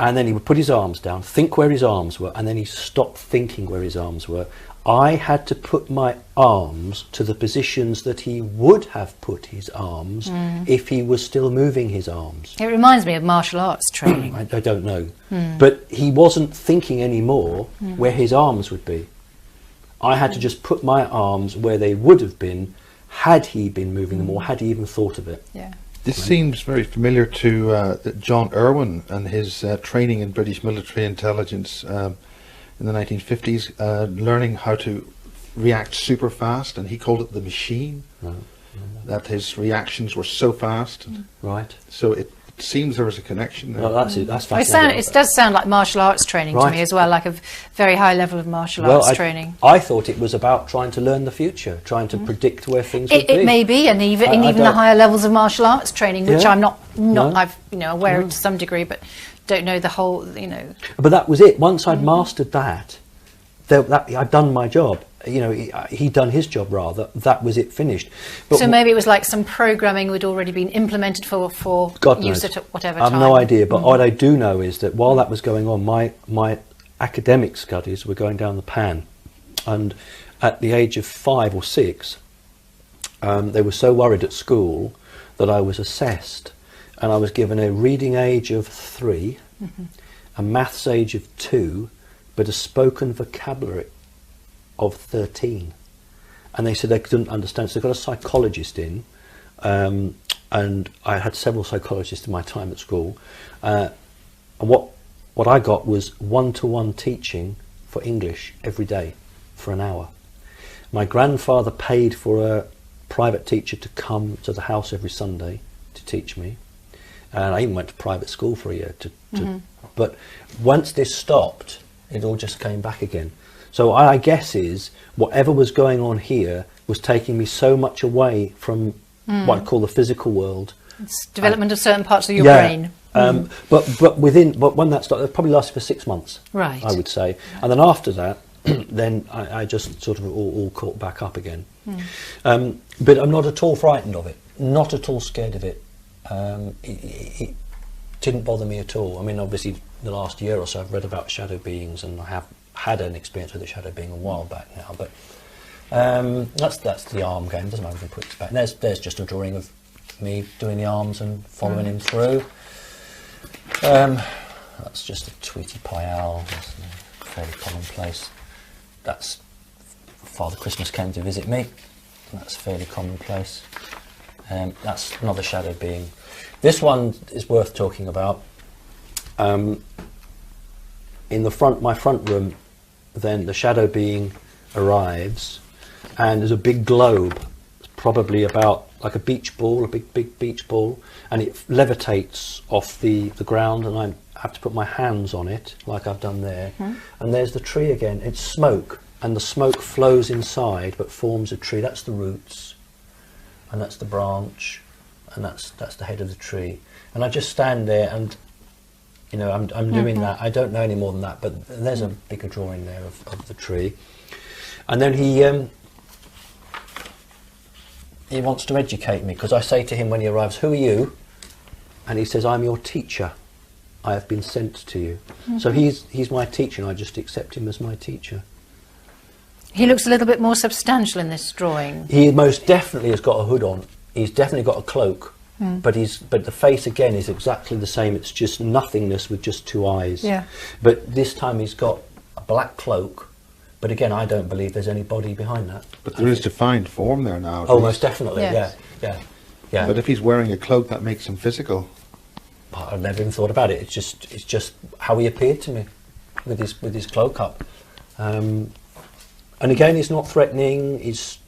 and then he would put his arms down, think where his arms were, and then he stopped thinking where his arms were. I had to put my arms to the positions that he would have put his arms if he was still moving his arms. It reminds me of martial arts training. I don't know. But he wasn't thinking anymore where his arms would be. I had to just put my arms where they would have been had he been moving them, or had he even thought of it. Yeah. This seems very familiar to John Irwin and his training in British military intelligence in the 1950s, learning how to react super fast, and he called it the machine. That his reactions were so fast. Right. So it seems there was a connection there. Well, that's it. That's Well, fascinating. it does sound like martial arts training to me as well, like a very high level of martial arts training. I thought it was about trying to learn the future, trying to predict where things would be. It may be, and even the higher levels of martial arts training, which I'm not I've aware of to some degree, but don't know the whole. But that was it. Once I'd mastered that, I'd done my job. He'd done his job rather. That was it, finished. But so maybe it was like some programming had already been implemented for God use knows. at whatever I have time. no idea, but what I do know is that while that was going on, my academic studies were going down the pan, and at the age of 5 or 6, they were so worried at school that I was assessed, and I was given a reading age of 3, a maths age of 2, but a spoken vocabulary of 13. And they said they couldn't understand, so they got a psychologist in, and I had several psychologists in my time at school, and what I got was one-to-one teaching for English every day for an hour. My grandfather paid for a private teacher to come to the house every Sunday to teach me, and I even went to private school for a year but once this stopped, it all just came back again. So I guess is whatever was going on here was taking me so much away from what I call the physical world. It's development of certain parts of your brain. But when that started, it probably lasted for 6 months, right? I would say, and then after that, then I just sort of all caught back up again. But I'm not at all frightened of it, not at all scared of it. It didn't bother me at all. I mean, obviously, the last year or so, I've read about shadow beings, and I have had an experience with a shadow being a while back now. But that's the arm game. Doesn't matter if we put it back. There's just a drawing of me doing the arms and following him through. That's just a Tweety Pie owl. That's fairly commonplace. That's Father Christmas came to visit me. That's fairly commonplace. That's another shadow being. This one is worth talking about. In my front room, then the shadow being arrives, and there's a big globe, probably about like a beach ball, a big beach ball, and it levitates off the ground, and I have to put my hands on it, like I've done there. And there's the tree again. It's smoke, and the smoke flows inside, but forms a tree. That's the roots, and that's the branch, and that's the head of the tree. And I just stand there, and I'm doing that. I don't know any more than that, but there's a bigger drawing there of the tree. And then he wants to educate me, because I say to him when he arrives, "Who are you?" And he says, "I'm your teacher. I have been sent to you." So he's my teacher, and I just accept him as my teacher. He looks a little bit more substantial in this drawing. He most definitely has got a hood on. He's definitely got a cloak. But the face again is exactly the same. It's just nothingness with just 2 eyes. Yeah. But this time he's got a black cloak. But again, I don't believe there's any body behind that. But there is defined form there now. Oh, most definitely. Yes. Yeah. But if he's wearing a cloak, that makes him physical. I've never even thought about it. It's just how he appeared to me with his cloak up. And again, he's not threatening. He's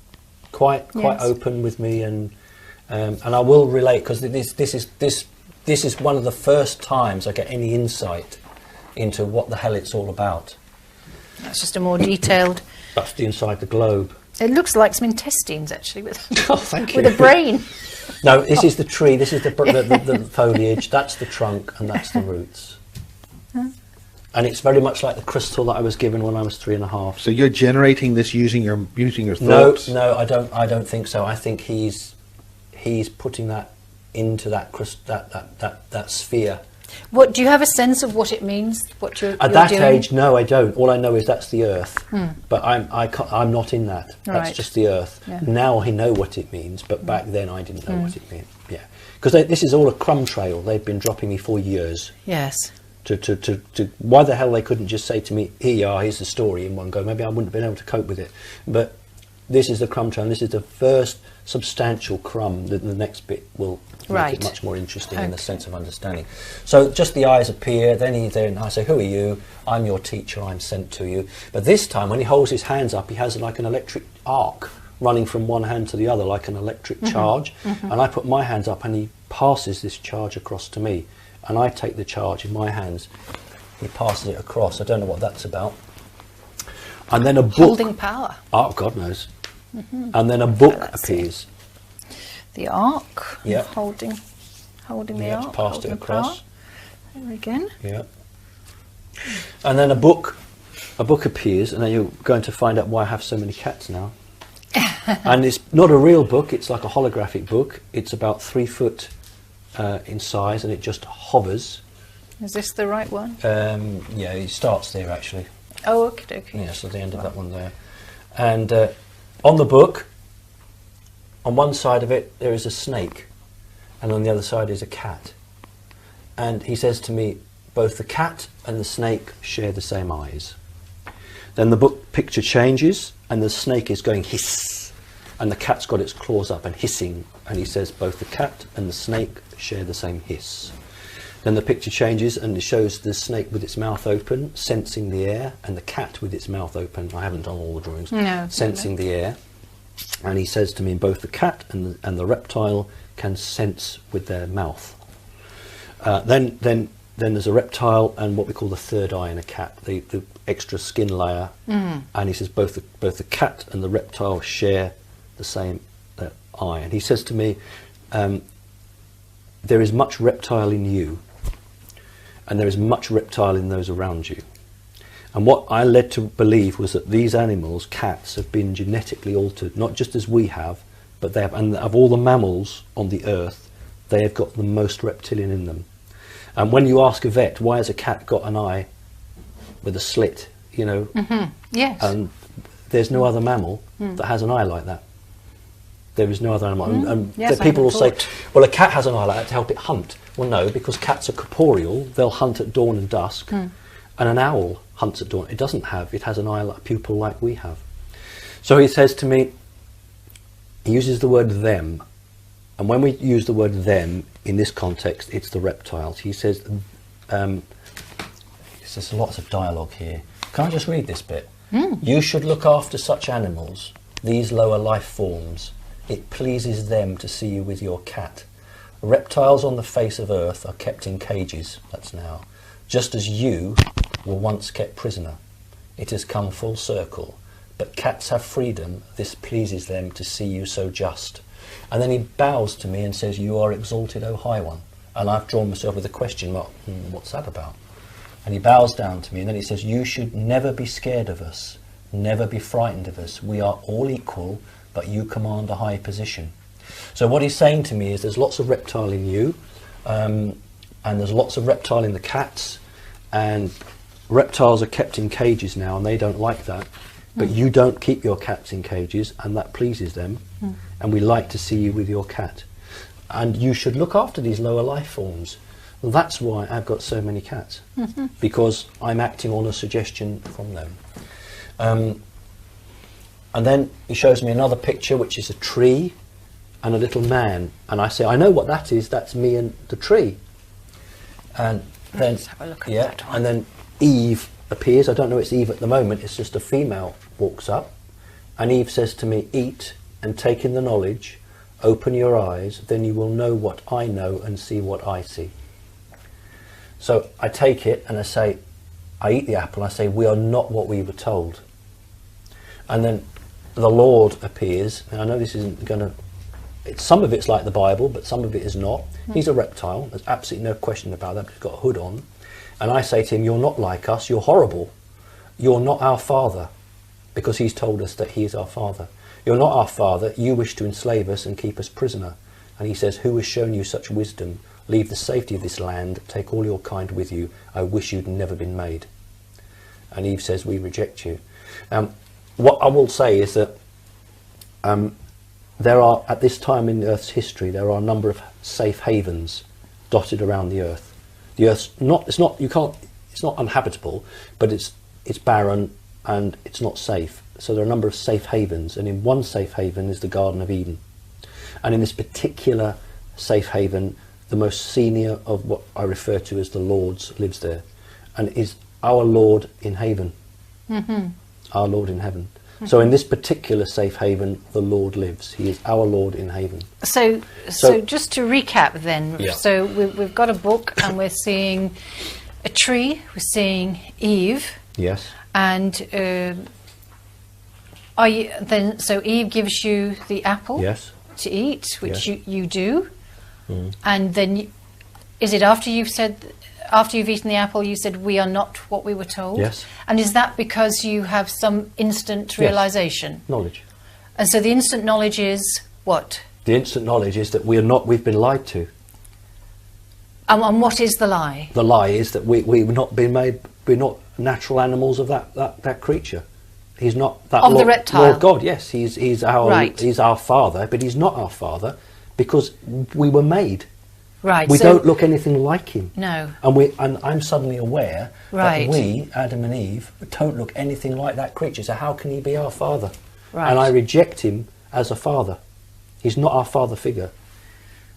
quite open with me, and I will relate, because this is one of the first times I get any insight into what the hell it's all about. That's just a more detailed. That's the inside the globe. It looks like some intestines, actually, with Oh, thank you. with a brain. No, this is the tree, this is the foliage, that's the trunk, and that's the roots. And it's very much like the crystal that I was given when I was 3.5. So you're generating this using your No, thoughts? no, I don't think so. I think he's putting that into that sphere. What do you have a sense of what it means? What you're At that doing? age, no, I don't. All I know is that's the earth. But I'm not in that. That's Right. just the earth. Yeah. Now I know what it means, but back then I didn't know what it meant. Yeah, because this is all a crumb trail. They've been dropping me for years. Yes. To why the hell they couldn't just say to me, here you are, here's the story in one go. Maybe I wouldn't have been able to cope with it. But this is the crumb trail, and this is the first substantial crumb. The next bit will make it much more interesting in the sense of understanding. So just the eyes appear, then I say, who are you? I'm your teacher, I'm sent to you. But this time when he holds his hands up, he has like an electric arc running from one hand to the other, like an electric charge. And I put my hands up and he passes this charge across to me. And I take the charge in my hands. He passes it across. I don't know what that's about. And then a book. Holding power. Oh, God knows. And then a book appears. The arc. Yeah. Holding the Yeah, arc. it's passed holding it across. power. There again. Yeah. And then a book appears, and then you're going to find out why I have so many cats now. And it's not a real book, it's like a holographic book. It's about 3 foot in size, and it just hovers. Is this the right one? Yeah, it starts there actually. Oh, okay, okay. Yeah, so the end of that one there. And on the book, on one side of it, there is a snake, and on the other side is a cat. And he says to me, both the cat and the snake share the same eyes. Then the book picture changes, and the snake is going hiss, and the cat's got its claws up and hissing, and he says both the cat and the snake share the same hiss. Then the picture changes and it shows the snake with its mouth open, sensing the air, and the cat with its mouth open. I haven't done all the drawings. No, sensing the air. And he says to me, both the cat and the reptile can sense with their mouth. Then there's a reptile and what we call the third eye in a cat, the extra skin layer. And he says both the cat and the reptile share the same eye. And he says to me, there is much reptile in you, and there is much reptile in those around you. And what I led to believe was that these animals, cats, have been genetically altered, not just as we have, but they have, and of all the mammals on the earth, they have got the most reptilian in them. And when you ask a vet, why has a cat got an eye with a slit, you know, Yes. and there's no other mammal that has an eye like that. There is no other animal. And Yes, I people will hadn't say, thought. well, a cat has an eye like that to help it hunt. Well, no, because cats are corporeal. They'll hunt at dawn and dusk. And an owl hunts at dawn. It doesn't have. It has an eye, like a pupil like we have. So he says to me, he uses the word them. And when we use the word them in this context, it's the reptiles. He says, there's lots of dialogue here. Can I just read this bit? You should look after such animals, these lower life forms. It pleases them to see you with your cat. Reptiles on the face of earth are kept in cages, that's now, just as you were once kept prisoner. It has come full circle, but cats have freedom. This pleases them to see you so just. And then he bows to me and says, you are exalted, O High One. And I've drawn myself with a question mark, what's that about? And he bows down to me and then he says, you should never be scared of us, never be frightened of us. We are all equal, but you command a high position. So what he's saying to me is there's lots of reptile in you, and there's lots of reptile in the cats, and reptiles are kept in cages now and they don't like that, but you don't keep your cats in cages and that pleases them, and we like to see you with your cat. And you should look after these lower life forms. Well, that's why I've got so many cats, because I'm acting on a suggestion from them. And then he shows me another picture, which is a tree and a little man. And I say, I know what that is. That's me and the tree. And then, Let's have a look at that one. and then Eve appears. I don't know it's Eve at the moment. It's just a female walks up. And Eve says to me, eat and take in the knowledge. Open your eyes. Then you will know what I know and see what I see. So I take it and I say, I eat the apple, and I say, we are not what we were told. And then the Lord appears, and I know this isn't going to... Some of it's like the Bible, but some of it is not. He's a reptile, there's absolutely no question about that, but he's got a hood on. And I say to him, you're not like us, you're horrible. You're not our father, because he's told us that he is our father. You're not our father, you wish to enslave us and keep us prisoner. And he says, who has shown you such wisdom? Leave the safety of this land, take all your kind with you. I wish you'd never been made. And Eve says, we reject you. What I will say is that there are, at this time in Earth's history, there are a number of safe havens dotted around the Earth. The Earth's not, it's not uninhabitable, but it's barren and it's not safe. So there are a number of safe havens, and in one safe haven is the Garden of Eden. And in this particular safe haven, the most senior of what I refer to as the Lords lives there, and is our Lord in haven. Our Lord in heaven. So in this particular safe haven, the Lord lives. He is our Lord in haven. So just to recap then, so we've got a book and we're seeing a tree, we're seeing Eve. Yes. And so Eve gives you the apple to eat, which you do. And then is it after you've eaten the apple, you said, we are not what we were told? Yes. And is that because you have some instant realization? Knowledge. And so the instant knowledge is what? The instant knowledge is that we've been lied to. And what is the lie? The lie is that we've not been made, we're not natural animals of that creature. He's not that of the reptile. Lord God, yes, he's our father, but he's not our father because we were made. Right. We don't look anything like him. No. And I'm suddenly aware that we, Adam and Eve, don't look anything like that creature. So how can he be our father? Right. And I reject him as a father. He's not our father figure.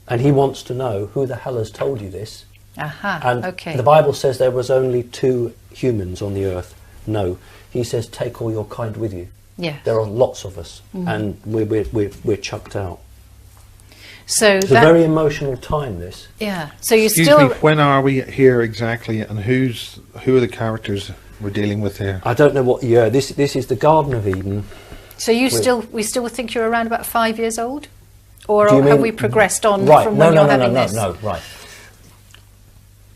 And he wants to know who the hell has told you this. And the Bible says there was only 2 humans on the earth. No. He says, take all your kind with you. Yeah. There are lots of us, and we're chucked out. So it's a very emotional time, this. Yeah. So you Excuse me, when are we here exactly, and who are the characters we're dealing with here? I don't know what year. This is the Garden of Eden. So we still think you're around about 5 years old, or have we progressed on from when you're having this? No, right.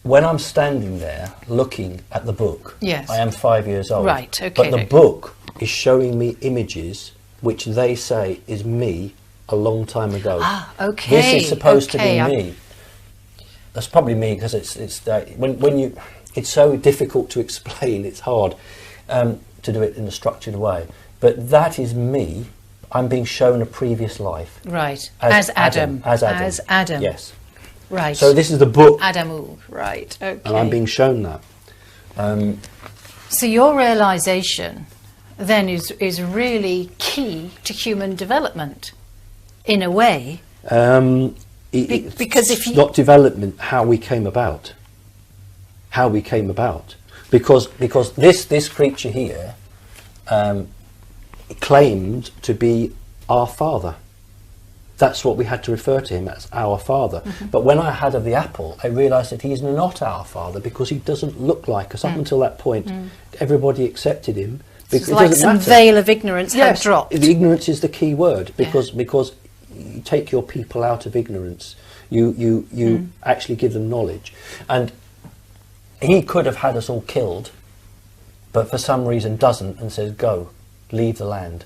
When I'm standing there looking at the book, I am 5 years old. Right. Okay. But the book is showing me images which they say is me a long time ago. Okay. This is supposed to be me. That's probably me because it's so difficult to explain. It's hard to do it in a structured way. But that is me. I'm being shown a previous life. Right. As Adam. As Adam. Yes. Right. So this is the book. Adamu. Right. Okay. And I'm being shown that. So your realization then is really key to human development. In a way, because if you... not development, how we came about, because this creature here claimed to be our father. That's what we had to refer to him as, our father. But when I had of the apple, I realised that he's not our father because he doesn't look like us. Up until that point, everybody accepted him. It's like some veil of ignorance had dropped. The ignorance is the key word because you take your people out of ignorance. You actually give them knowledge. And he could have had us all killed, but for some reason doesn't and says, go, leave the land.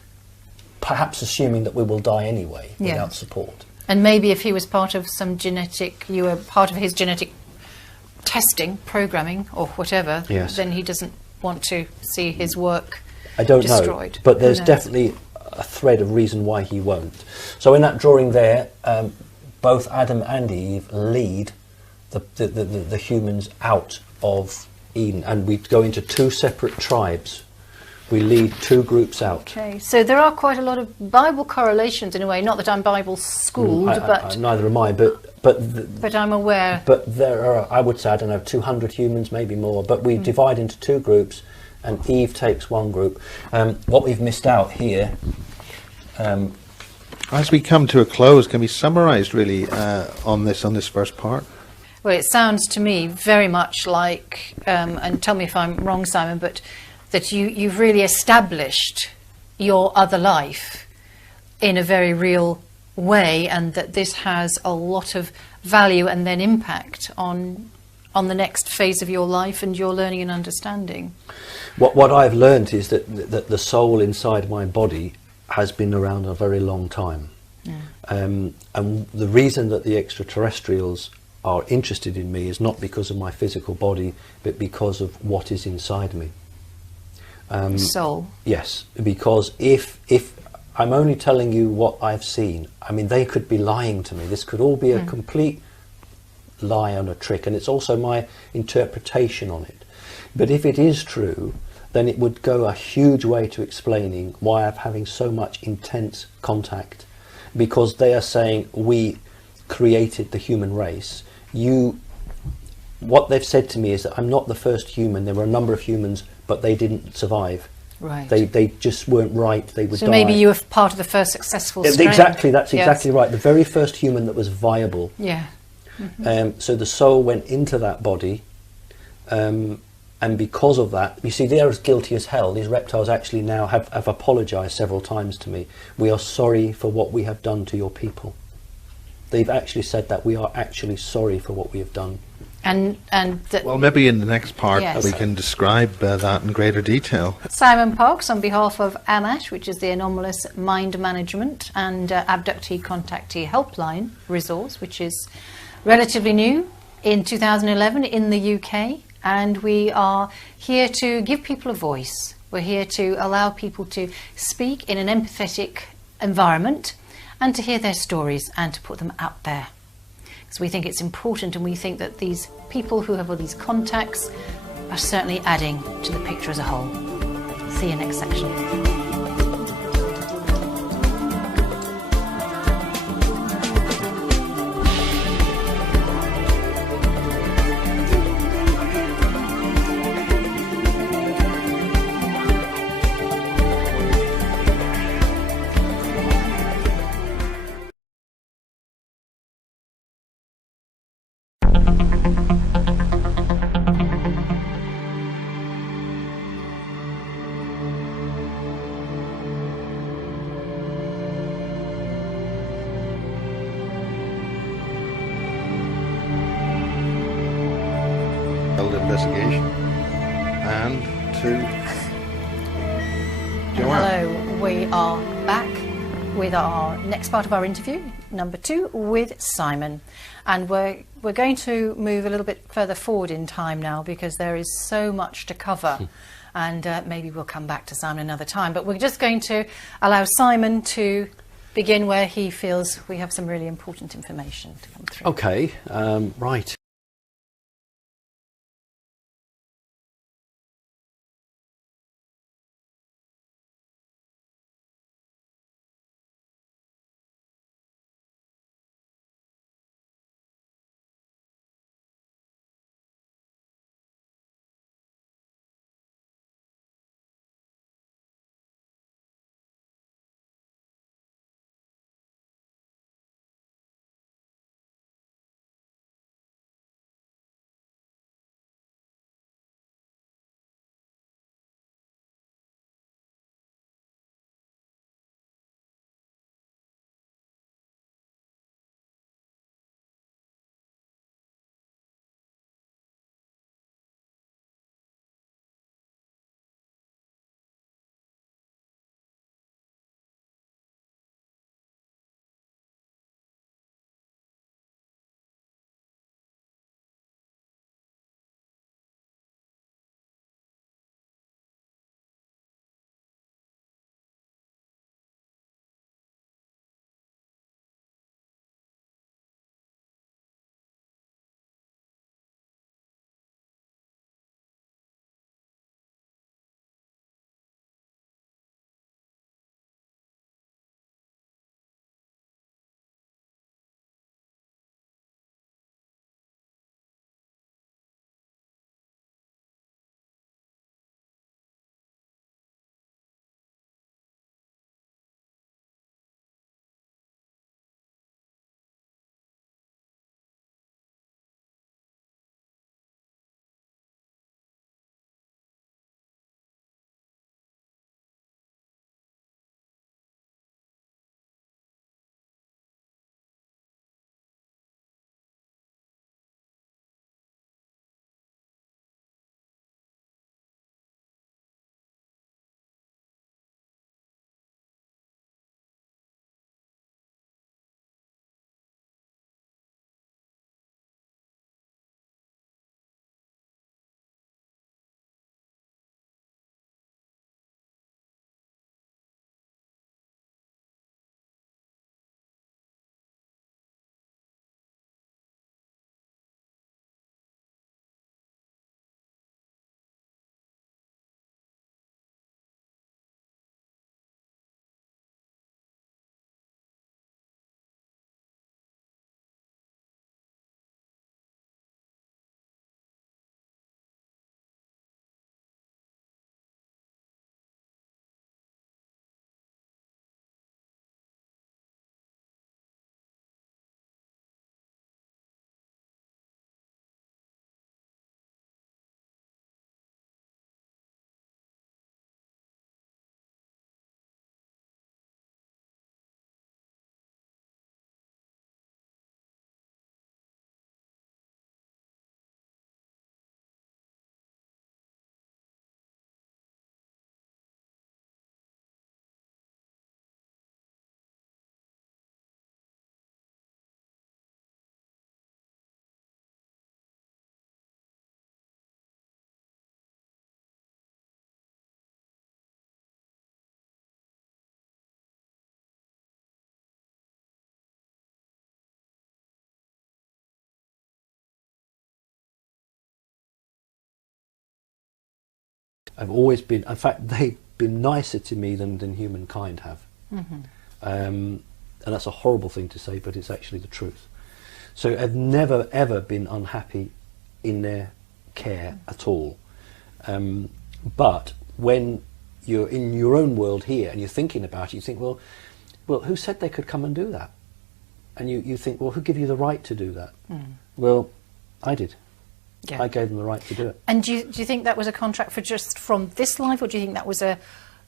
Perhaps assuming that we will die anyway without support. And maybe if he was part of some you were part of his genetic testing, programming or whatever, then he doesn't want to see his work destroyed. Know, but there's definitely a thread of reason why he won't. So in that drawing there, both Adam and Eve lead the humans out of Eden, and we go into 2 separate tribes. We lead 2 groups out. Okay, so there are quite a lot of Bible correlations in a way. Not that I'm Bible schooled, but neither am I. But I'm aware. But there are, I would say, I don't know, 200 humans, maybe more. But we divide into 2 groups, and Eve takes one group. What we've missed out here. As we come to a close, can we summarise really on this first part? Well, it sounds to me very much like, and tell me if I'm wrong, Simon, but that you've really established your other life in a very real way, and that this has a lot of value and then impact on the next phase of your life and your learning and understanding. What I've learned is that the soul inside my body has been around a very long time. Yeah. And the reason that the extraterrestrials are interested in me is not because of my physical body, but because of what is inside me. Soul. Yes, because if I'm only telling you what I've seen, I mean, they could be lying to me. This could all be a complete lie and a trick, and it's also my interpretation on it. But if it is true, then it would go a huge way to explaining why I'm having so much intense contact, because they are saying we created the human race. What they've said to me is that I'm not the first human. There were a number of humans, but they didn't survive. Right. They just weren't right. They would die. So maybe you were part of the first successful strain. Exactly, that's exactly right. The very first human that was viable. Yeah. So the soul went into that body, and because of that, you see, they're as guilty as hell. These reptiles actually now have apologized several times to me. We are sorry for what we have done to your people. They've actually said that we are actually sorry for what we have done. Well, maybe in the next part Yes. we can describe that in greater detail. Simon Parkes, on behalf of AMMACH, which is the Anomalous Mind Management and Abductee Contactee Helpline resource, which is relatively new in 2011 in the UK, and we are here to give people a voice. We're here to allow people to speak in an empathetic environment and to hear their stories and to put them out there. Because we think it's important, and we think that these people who have all these contacts are certainly adding to the picture as a whole. See you next section. Investigation. And to Joanne. Hello, we are back with our next part of our interview, number 2, with Simon. And we're going to move a little bit further forward in time now, because there is so much to cover. And maybe we'll come back to Simon another time. But we're just going to allow Simon to begin where he feels we have some really important information to come through. Okay, right. have always been, in fact, they've been nicer to me than humankind have. And that's a horrible thing to say, but it's actually the truth. So I've never ever been unhappy in their care at all. But when you're in your own world here and you're thinking about it, you think, well, who said they could come and do that? And you think, well, who gave you the right to do that? Well, I did. Yeah. I gave them the right to do it. And do you think that was a contract for just from this life, or do you think that was a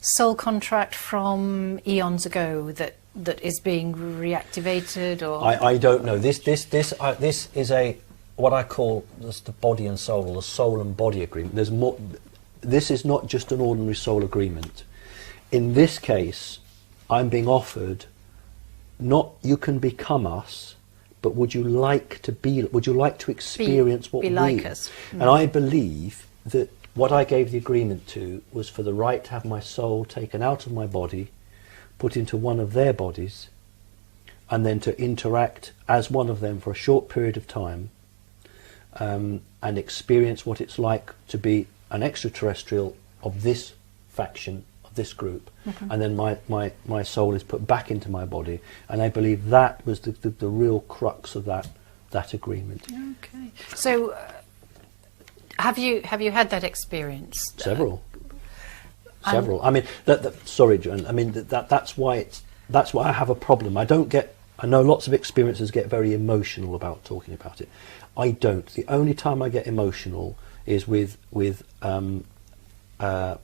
soul contract from eons ago that is being reactivated? Or I don't know. This is a what I call the body and soul, or the soul and body agreement. There's more. This is not just an ordinary soul agreement. In this case, I'm being offered not you can become us, but would you like to experience what be we like us? And I believe that what I gave the agreement to was for the right to have my soul taken out of my body, put into one of their bodies, and then to interact as one of them for a short period of time, and experience what it's like to be an extraterrestrial of this faction, of this group, and then my soul is put back into my body, and I believe that was the real crux of that agreement. Okay. So, have you had that experience? Several. I mean, sorry, Joan. I mean that's why I have a problem. I know lots of experiences get very emotional about talking about it. I don't. The only time I get emotional is with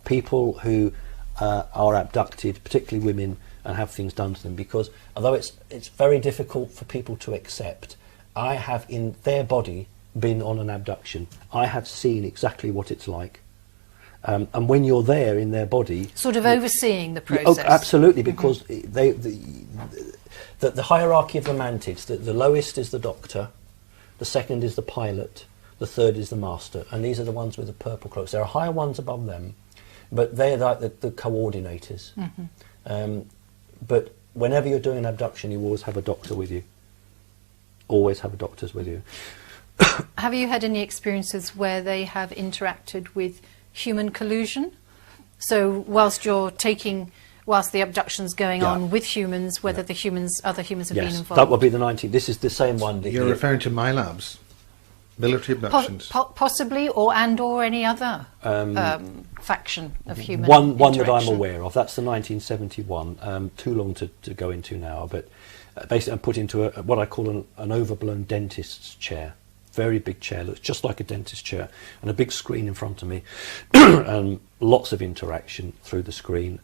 people who are abducted, particularly women, and have things done to them. Because although it's very difficult for people to accept, I have in their body been on an abduction. I have seen exactly what it's like. And when you're there in their body, sort of overseeing the process. Oh, absolutely, because the hierarchy of the mantids, the lowest is the doctor, the second is the pilot, the third is the master, and these are the ones with the purple cloaks. There are higher ones above them, but they're like the coordinators. But whenever you're doing an abduction, you always have a doctor with you. Always have doctors with you. Have you had any experiences where they have interacted with human collusion? So whilst the abduction's going on with humans, whether other humans have been involved? That would be the 19th. This is the same one. You're referring to my labs? Military abductions? Possibly, or any other faction of human one that I'm aware of. That's the 1971. Too long to go into now, but basically I'm put into what I call an overblown dentist's chair. Very big chair, looks just like a dentist chair, and a big screen in front of me, and lots of interaction through the screen.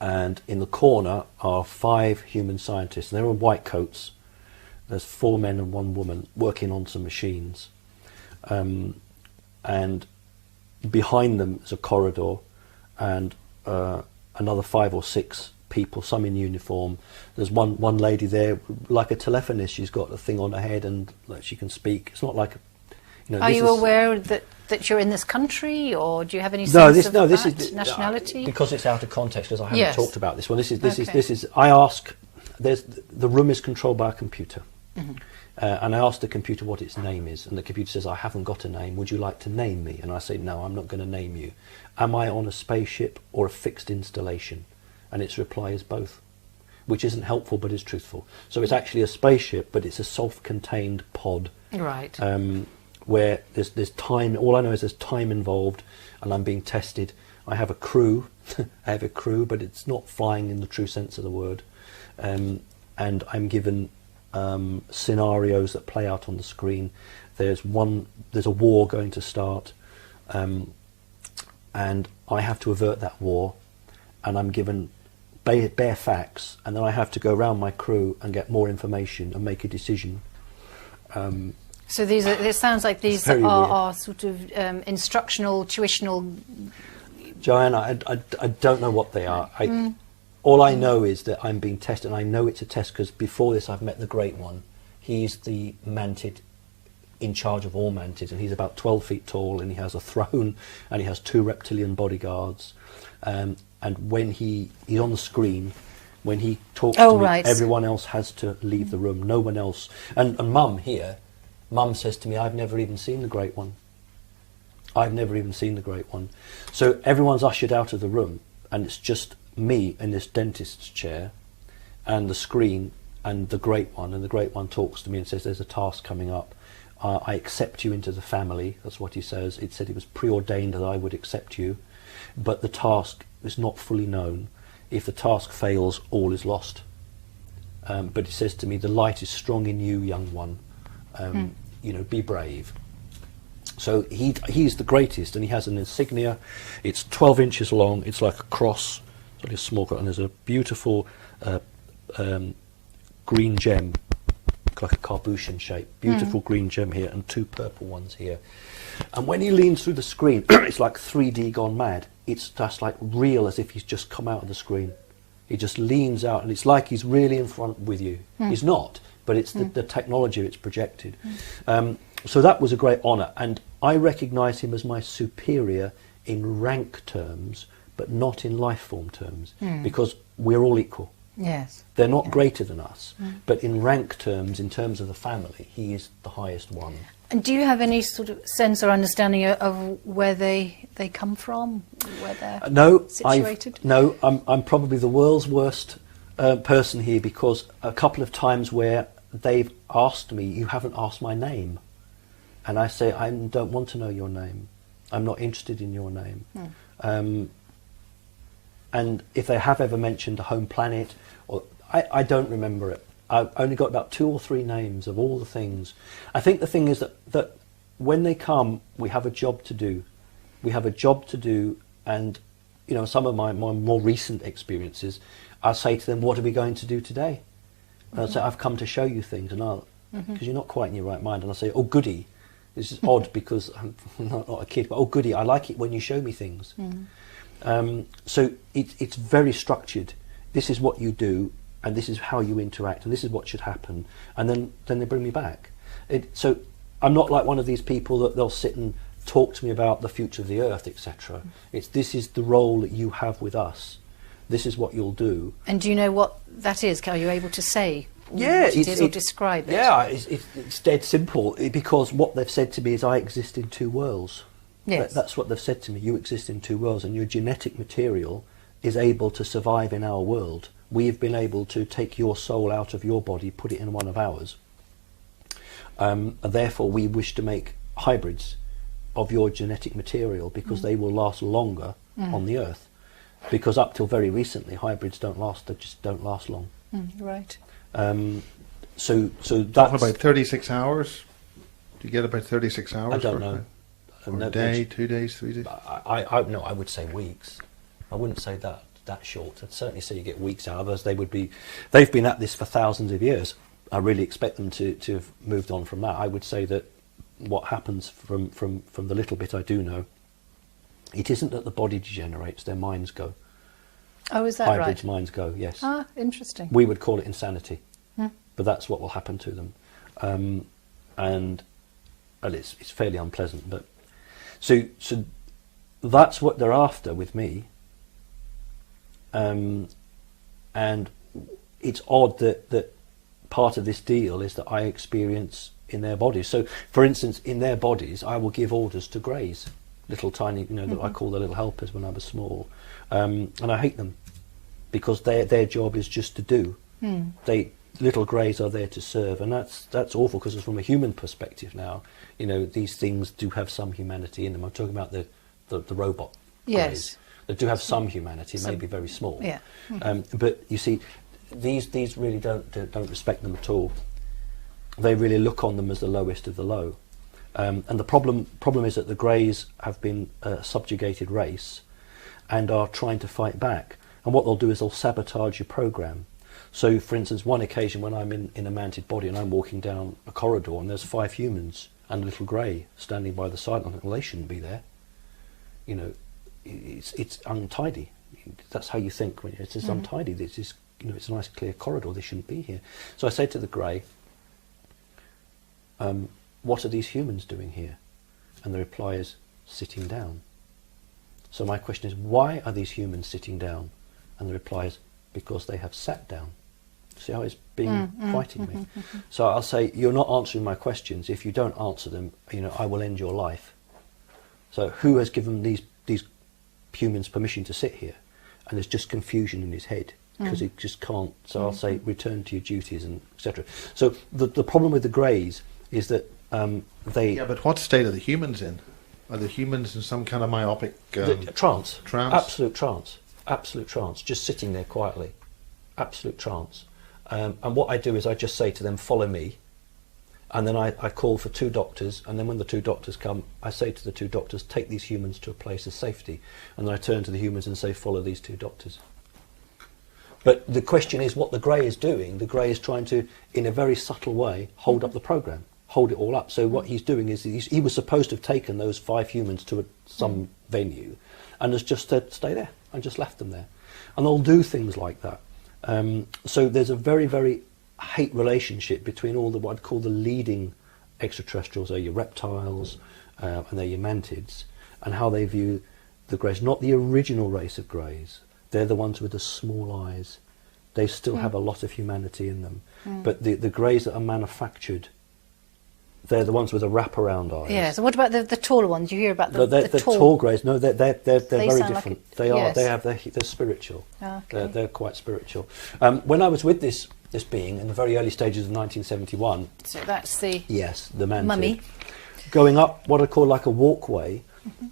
And in the corner are 5 human scientists. They're in white coats. There's 4 men and 1 woman working on some machines. And behind them is a corridor, and another 5 or 6 people, some in uniform. There's one lady there, like a telephonist. She's got a thing on her head and she can speak. It's not like, Are you aware that you're in this country, or do you have any sense of that nationality? Because it's out of context, because I haven't talked about this one. This is. I ask. The room is controlled by a computer, and I ask the computer what its name is, and the computer says, "I haven't got a name. Would you like to name me?" And I say, "No, I'm not going to name you. Am I on a spaceship or a fixed installation?" And its reply is both, which isn't helpful but is truthful. So it's actually a spaceship, but it's a self-contained pod. Right. Where there's time. All I know is there's time involved, and I'm being tested. I have a crew. But it's not flying in the true sense of the word. And I'm given scenarios that play out on the screen. There's a war going to start, and I have to avert that war, and I'm given bare facts, and then I have to go around my crew and get more information and make a decision. So it sounds like these are sort of instructional, tuitional. Joanna, I don't know what they are. All I know is that I'm being tested, and I know it's a test because before this I've met the Great One. He's the mantid in charge of all mantids, and he's about 12 feet tall, and he has a throne, and he has 2 reptilian bodyguards. And when he's on the screen, when he talks to me, everyone else has to leave the room. No one else. And Mum says to me, "I've never even seen the Great One." I've never even seen the Great One. So everyone's ushered out of the room, and it's just me in this dentist's chair, and the screen, and the Great One. And the Great One talks to me and says, "There's a task coming up. I accept you into the family." That's what he says. It said it was preordained that I would accept you, but the task is not fully known. If the task fails, all is lost. But he says to me, "The light is strong in you, young one. You know, be brave." So he's the greatest, and he has an insignia. It's 12 inches long. It's like a cross. It's only a small cross, and there's a beautiful green gem, like a cabochon shape. Beautiful green gem here, and 2 purple ones here. And when he leans through the screen, it's like 3D gone mad. It's just like real, as if he's just come out of the screen. He just leans out, and it's like he's really in front with you. He's not, but it's the technology it's projected. So that was a great honour, and I recognise him as my superior in rank terms, but not in life form terms, because we're all equal. Yes. They're not greater than us, but in rank terms, in terms of the family, he is the highest one. And do you have any sort of sense or understanding of where they come from, where they're situated? I'm probably the world's worst person here, because a couple of times where they've asked me, "You haven't asked my name," and I say, "I don't want to know your name. I'm not interested in your name." And if they have ever mentioned a home planet, or I don't remember it. I've only got about 2 or 3 names of all the things. I think the thing is that when they come, we have a job to do. We have a job to do, and you know, some of my more recent experiences, I'll say to them, "What are we going to do today?" And I'll say, "I've come to show you things," and because you're not quite in your right mind, and I'll say, "Oh goody." This is odd because I'm not a kid, but "Oh goody, I like it when you show me things." So it's very structured. This is what you do, and this is how you interact, and this is what should happen, and then they bring me back. So I'm not like one of these people that they'll sit and talk to me about the future of the earth, etc. This is the role that you have with us. This is what you'll do. And do you know what that is? Are you able to say what it is or describe it? Yeah, it's dead simple, because what they've said to me is, I exist in 2 worlds. Yes. That's what they've said to me. You exist in 2 worlds, and your genetic material is able to survive in our world. We've been able to take your soul out of your body, put it in one of ours. Therefore, we wish to make hybrids of your genetic material, because they will last longer on the earth. Because up till very recently, hybrids don't last. They just don't last long. Right. So that's Talking about 36 hours. Do you get about 36 hours? I don't know. Or a day, 2 days, 3 days? No, I would say weeks. I wouldn't say that short. I'd certainly say you get weeks out of us. They've been at this for thousands of years. I really expect them to have moved on from that. I would say that what happens from the little bit I do know, it isn't that the body degenerates, their minds go. Oh, is that Hybrids' right? minds go, yes. Ah, interesting. We would call it insanity, but that's what will happen to them. And it's fairly unpleasant. But so that's what they're after with me. And it's odd that part of this deal is that I experience in their bodies. So, for instance, in their bodies, I will give orders to Greys, little tiny, that I call the little helpers when I was small, and I hate them because their job is just to do. Little Greys are there to serve, and that's awful, because from a human perspective now, these things do have some humanity in them. I'm talking about the robot Greys. They do have some humanity, maybe very small. Yeah. But you see, these really don't respect them at all. They really look on them as the lowest of the low. And the problem is that the Greys have been a subjugated race and are trying to fight back. And what they'll do is they'll sabotage your program. So, for instance, one occasion when I'm in a manted body and I'm walking down a corridor and there's 5 humans and a little Grey standing by the side, I'm like, well, they shouldn't be there. It's untidy. That's how you think when it's just untidy. This is, it's a nice clear corridor. They shouldn't be here. So I say to the Grey, what are these humans doing here? And the reply is, sitting down. So my question is, why are these humans sitting down? And the reply is, because they have sat down. See how it's been fighting me? So I'll say, you're not answering my questions. If you don't answer them, I will end your life. So who has given these humans permission to sit here? And there's just confusion in his head because he just can't. So I'll say, return to your duties, and etc. So the problem with the Greys is that they... Yeah, but what state are the humans in? Are the humans in some kind of myopic... trance. Trance? Absolute trance. Absolute trance. Just sitting there quietly. Absolute trance. And what I do is I just say to them, follow me. And then I call for 2 doctors, and then when the 2 doctors come, I say to the 2 doctors, take these humans to a place of safety. And then I turn to the humans and say, follow these 2 doctors. But the question is what the Grey is doing. The Grey is trying to, in a very subtle way, hold up the program, hold it all up. So what he's doing is he was supposed to have taken those 5 humans to some venue and has just said, stay there, and just left them there. And they'll do things like that. So there's a very, very hate relationship between all the what I'd call the leading extraterrestrials. They're your reptiles and they're your mantids, and how they view the Greys. Not the original race of Greys. They're the ones with the small eyes. They still have a lot of humanity in them. But the Greys that are manufactured, they're the ones with the wraparound eyes. Yeah. So what about the taller ones? You hear about the the tall Greys. No, they're very sound different. like They are. yes. They're spiritual. Okay. They're quite spiritual. When I was with this being in the very early stages of 1971. So that's the mantid. mummy. Going up what I call like a walkway.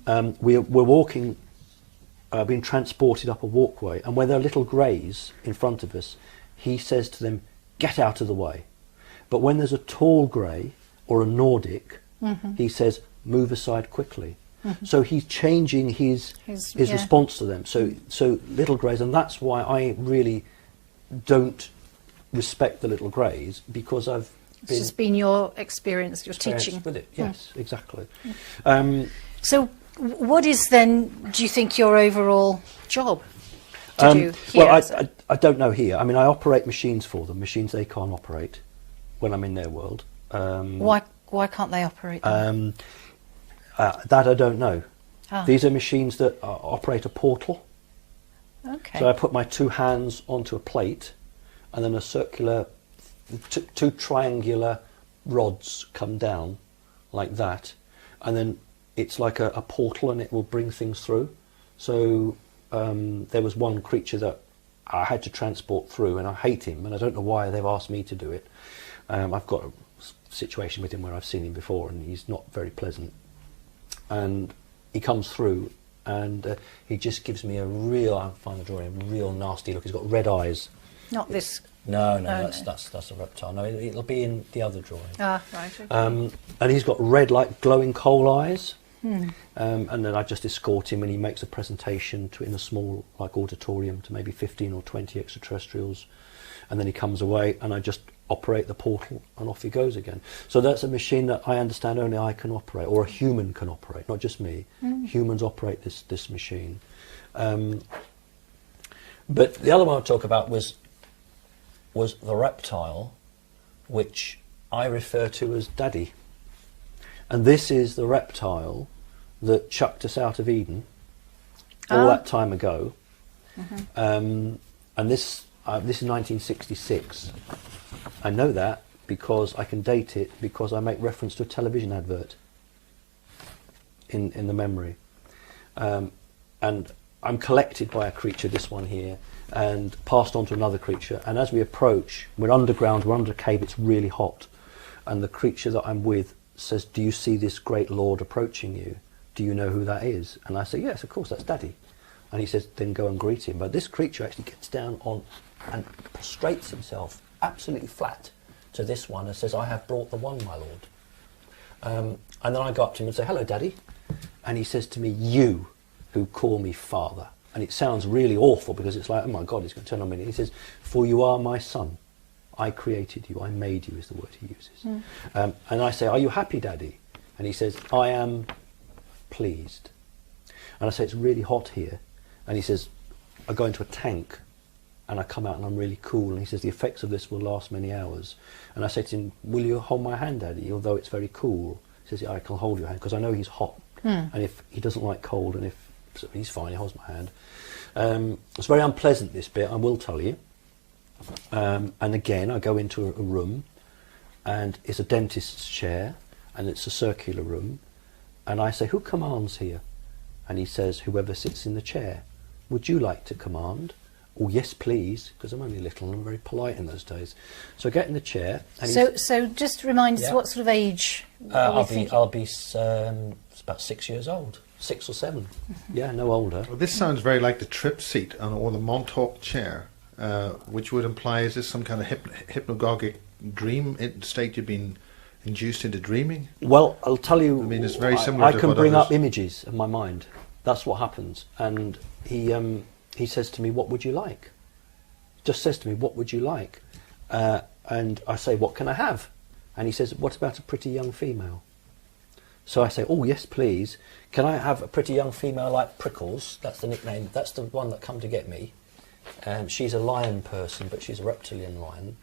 We're walking, being transported up a walkway, and where there are little Greys in front of us, he says to them, "Get out of the way." But when there's a tall Grey or a Nordic, he says, "Move aside quickly." So he's changing his response to them. So little Greys, and that's why I really don't respect the little Greys, because I've It's just been your experience, your teaching. with it. Yes, exactly. So what is then, do you think, your overall job to do here? Well, I don't know here. I mean, I operate machines for them, machines they can't operate when I'm in their world. Why can't they operate them? That I don't know. Ah. These are machines that operate a portal. Okay. So I put my 2 hands onto a plate, and then a circular, 2 triangular rods come down like that, and then it's like a portal, and it will bring things through. So there was one creature that I had to transport through, and I hate him, and I don't know why they've asked me to do it. I've got a situation with him where I've seen him before, and he's not very pleasant. And he comes through, and he just gives me a real, I find the drawing, a real nasty look. He's got red eyes. Not this. No, no. That's a reptile. No, it'll be in the other drawing. Ah, right. Okay. And he's got red, like glowing coal eyes. And then I just escort him, and he makes a presentation in a small, like, auditorium to maybe 15 or 20 extraterrestrials. And then he comes away, and I just operate the portal, and off he goes again. So that's a machine that I understand only I can operate, or a human can operate, not just me. Humans operate this machine. But the other one I'll talk about was the reptile, which I refer to as Daddy. And this is the reptile that chucked us out of Eden all that time ago. And this is 1966. I know that because I can date it, because I make reference to a television advert in the memory. And I'm collected by a creature, this one here, and passed on to another creature. And as we approach, we're underground, we're under a cave, it's really hot. And the creature that I'm with says, "Do you see this great lord approaching you? Do you know who that is?" And I say, "Yes, of course, that's Daddy." And he says, "Then go and greet him." But this creature actually gets down on and prostrates himself absolutely flat to this one and says, "I have brought the one, my lord." And then I go up to him and say, "Hello, Daddy." And he says to me, "You who call me father." And it sounds really awful, because it's like, oh my God, he's going to turn on me. And he says, "For you are my son. I created you. I made you," is the word he uses. And I say, "Are you happy, Daddy?" And he says, "I am pleased." And I say, "It's really hot here." And he says, "I go into a tank and I come out and I'm really cool." And he says, "The effects of this will last many hours." And I say to him, "Will you hold my hand, Daddy, although it's very cool?" He says, "Yeah, I can hold your hand," because I know he's hot. And if he doesn't like cold, and if so he's fine, he holds my hand. It's very unpleasant, this bit, I will tell you. And again, I go into a room, and it's a dentist's chair, and it's a circular room, And I say, who commands here? And he says, whoever sits in the chair. Would you like to command? Oh, yes, please, because I'm only little and I'm very polite in those days. So I get in the chair. And so just remind us, what sort of age I'll be about 6 years old, 6 or 7. Yeah, no older. Well, this sounds very like the trip seat or the Montauk chair, which would imply, is this some kind of hypnagogic dream state you've been induced into dreaming? Well, I'll tell you. I mean, it's very similar. I can bring up images in my mind. That's what happens. And he says to me, "What would you like?" Just says to me, "What would you like?" And I say, "What can I have?" And he says, "What about a pretty young female?" So I say, "Oh, yes, please. Can I have a pretty young female like Prickles?" That's the nickname. That's the one that come to get me. She's a lion person, but she's a reptilian lion.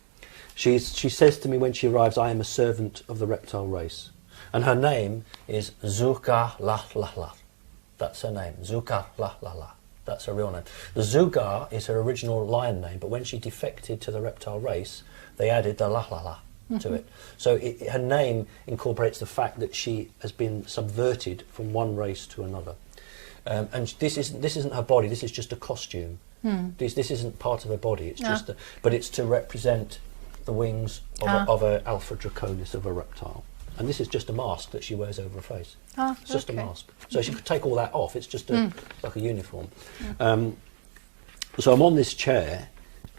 She says to me when she arrives, "I am a servant of the reptile race." And her name is Zuka La La La. That's her name, Zuka La La La. That's her real name. The Zugar is her original lion name, but when she defected to the reptile race, they added the La La La to it. So her name incorporates the fact that she has been subverted from one race to another. And this isn't her body. This is just a costume. This isn't part of her body. It's just, but it's to represent the wings of a Alpha Draconis, of a reptile. And this is just a mask that she wears over her face. It's just a mask. So she could take all that off. It's just like a uniform. So I'm on this chair,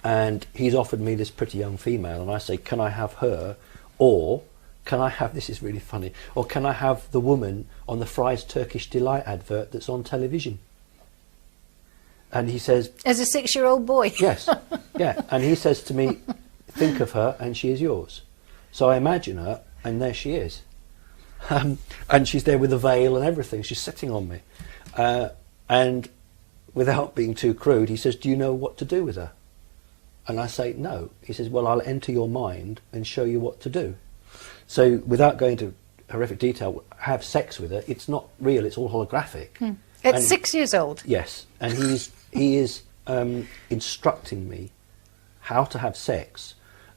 and he's offered me this pretty young female, and I say, "Can I have her, or can I have," this is really funny, "or can I have the woman on the Fry's Turkish Delight advert that's on television?" And he says... As a 6-year-old boy? Yes, yeah. And he says to me, "Think of her and she is yours." So I imagine her, and there she is. And she's there with a veil and everything. She's sitting on me. And without being too crude, he says, "Do you know what to do with her?" And I say, "No." He says, "Well, I'll enter your mind and show you what to do." So without going into horrific detail, have sex with her. It's not real. It's all holographic. At 6 years old? Yes. And he is instructing me how to have sex.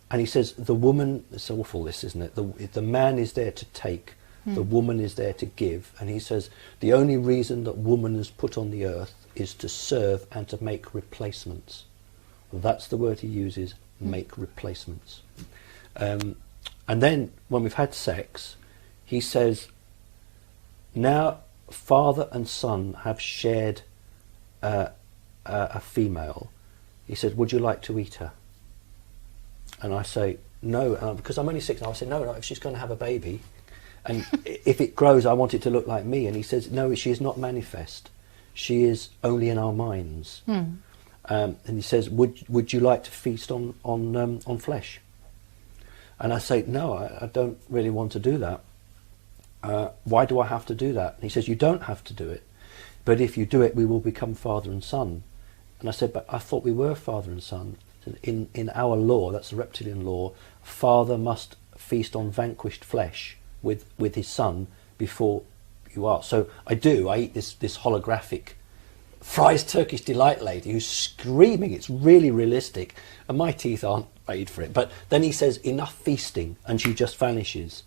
And he says, the woman, it's awful this, isn't it? The man is there to take, the woman is there to give. And he says, the only reason that woman is put on the earth is to serve and to make replacements. That's the word he uses, make replacements. And then when we've had sex, he says, now father and son have shared a female. He said, "Would you like to eat her?" And I say, "No," because I'm only 6 now. I say, no, if she's going to have a baby, and if it grows, I want it to look like me. And he says, "No, she is not manifest. She is only in our minds." And he says, "Would you like to feast on flesh?" And I say, "No, I don't really want to do that. Why do I have to do that?" And he says, "You don't have to do it, but if you do it, we will become father and son." And I said, "But I thought we were father and son." In our law, that's the reptilian law, father must feast on vanquished flesh with his son before you are. So I eat this holographic Fry's Turkish Delight lady who's screaming. It's really realistic, and my teeth aren't made for it. But then he says, "Enough feasting," and she just vanishes.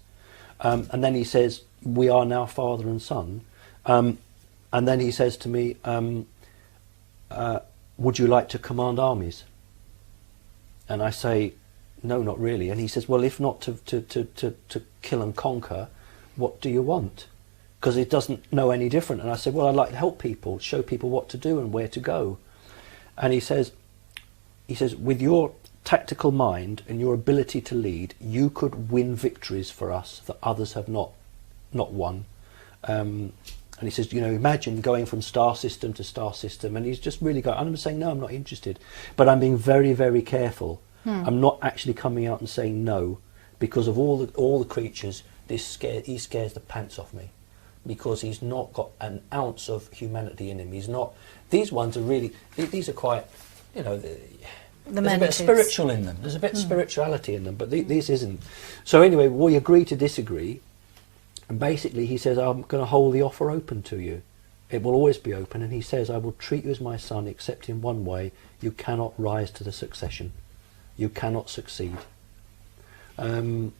And then he says, "We are now father and son." And then he says to me, "Would you like to command armies?" And I say, "No, not really." And he says, "Well, if not to kill and conquer, what do you want?" Because it doesn't know any different. And I said, "Well, I'd like to help people, show people what to do and where to go." And he says, "With your tactical mind and your ability to lead, you could win victories for us that others have not won." And he says, "Imagine going from star system to star system." And he's just really going, I'm saying, "No, I'm not interested." But I'm being very, very careful. I'm not actually coming out and saying no, because of all the creatures, he scares the pants off me, because he's not got an ounce of humanity in him. He's not. These ones are really. These are quite. There's a bit of spiritual in them. There's a bit of spirituality in them, but these isn't. So anyway, we agree to disagree. And basically he says, "I'm going to hold the offer open to you. It will always be open." And he says, "I will treat you as my son, except in one way. You cannot rise to the succession. You cannot succeed." And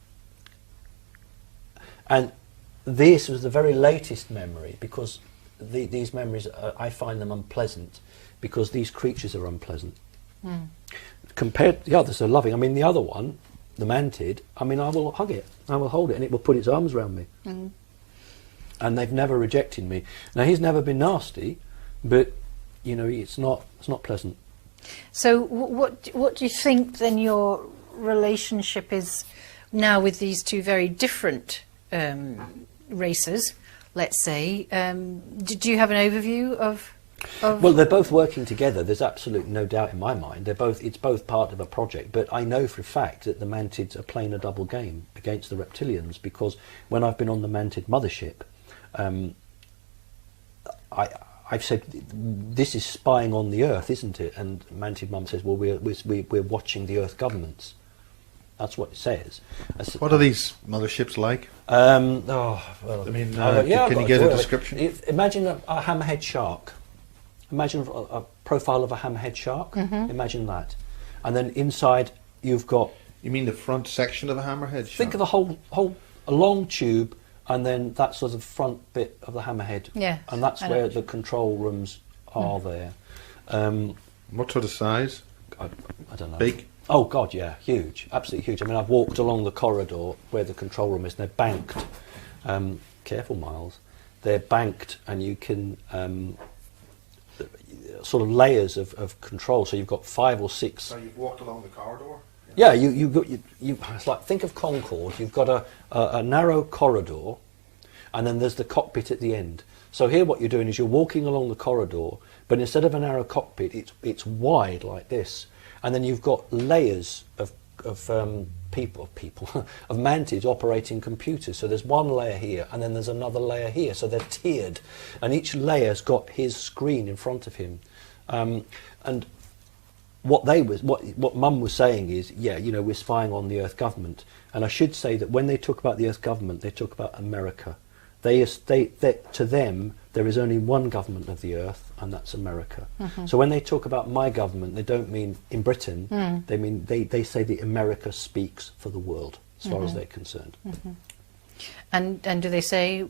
this was the very latest memory, because these memories, I find them unpleasant, because these creatures are unpleasant. Compared, the others are loving. I mean, the other one, the mantid, I mean, I will hug it, I will hold it, and it will put its arms around me. And they've never rejected me. Now, he's never been nasty, but, you know, it's not pleasant. So what do you think then your relationship is now with these two very different races, let's say? Do you have an overview of... Well, they're both working together. There's absolutely no doubt in my mind. It's both part of a project. But I know for a fact that the mantids are playing a double game against the reptilians, because when I've been on the mantid mothership, I've said, this is spying on the Earth, isn't it? And Mantid Mum says, well, we're watching the Earth governments. That's what it says. What are these motherships like? Can you get a description? Imagine a hammerhead shark. Imagine a profile of a hammerhead shark. Imagine that. And then inside you've got... You mean the front section of a hammerhead shark? Think of a long tube, and then that sort of front bit of the hammerhead. Yeah. And that's where the control rooms are there. What sort of size? I don't know. Big? Oh, God, yeah. Huge. Absolutely huge. I mean, I've walked along the corridor where the control room is, and they're banked. Careful, Miles. They're banked, and you can... sort of layers of control. So you've got 5 or 6... So you've walked along the corridor? Yeah, it's like, think of Concorde. You've got a narrow corridor, and then there's the cockpit at the end. So here what you're doing is you're walking along the corridor, but instead of a narrow cockpit, it's wide like this. And then you've got layers of people of mantids operating computers. So there's one layer here, and then there's another layer here. So they're tiered, and each layer's got his screen in front of him. And what Mum was saying is, yeah, you know, we're spying on the Earth government. And I should say that when they talk about the Earth government, they talk about America. They state that to them there is only one government of the Earth, and that's America. So when they talk about my government, they don't mean in Britain. They mean they say that America speaks for the world, as far as they're concerned. And do they say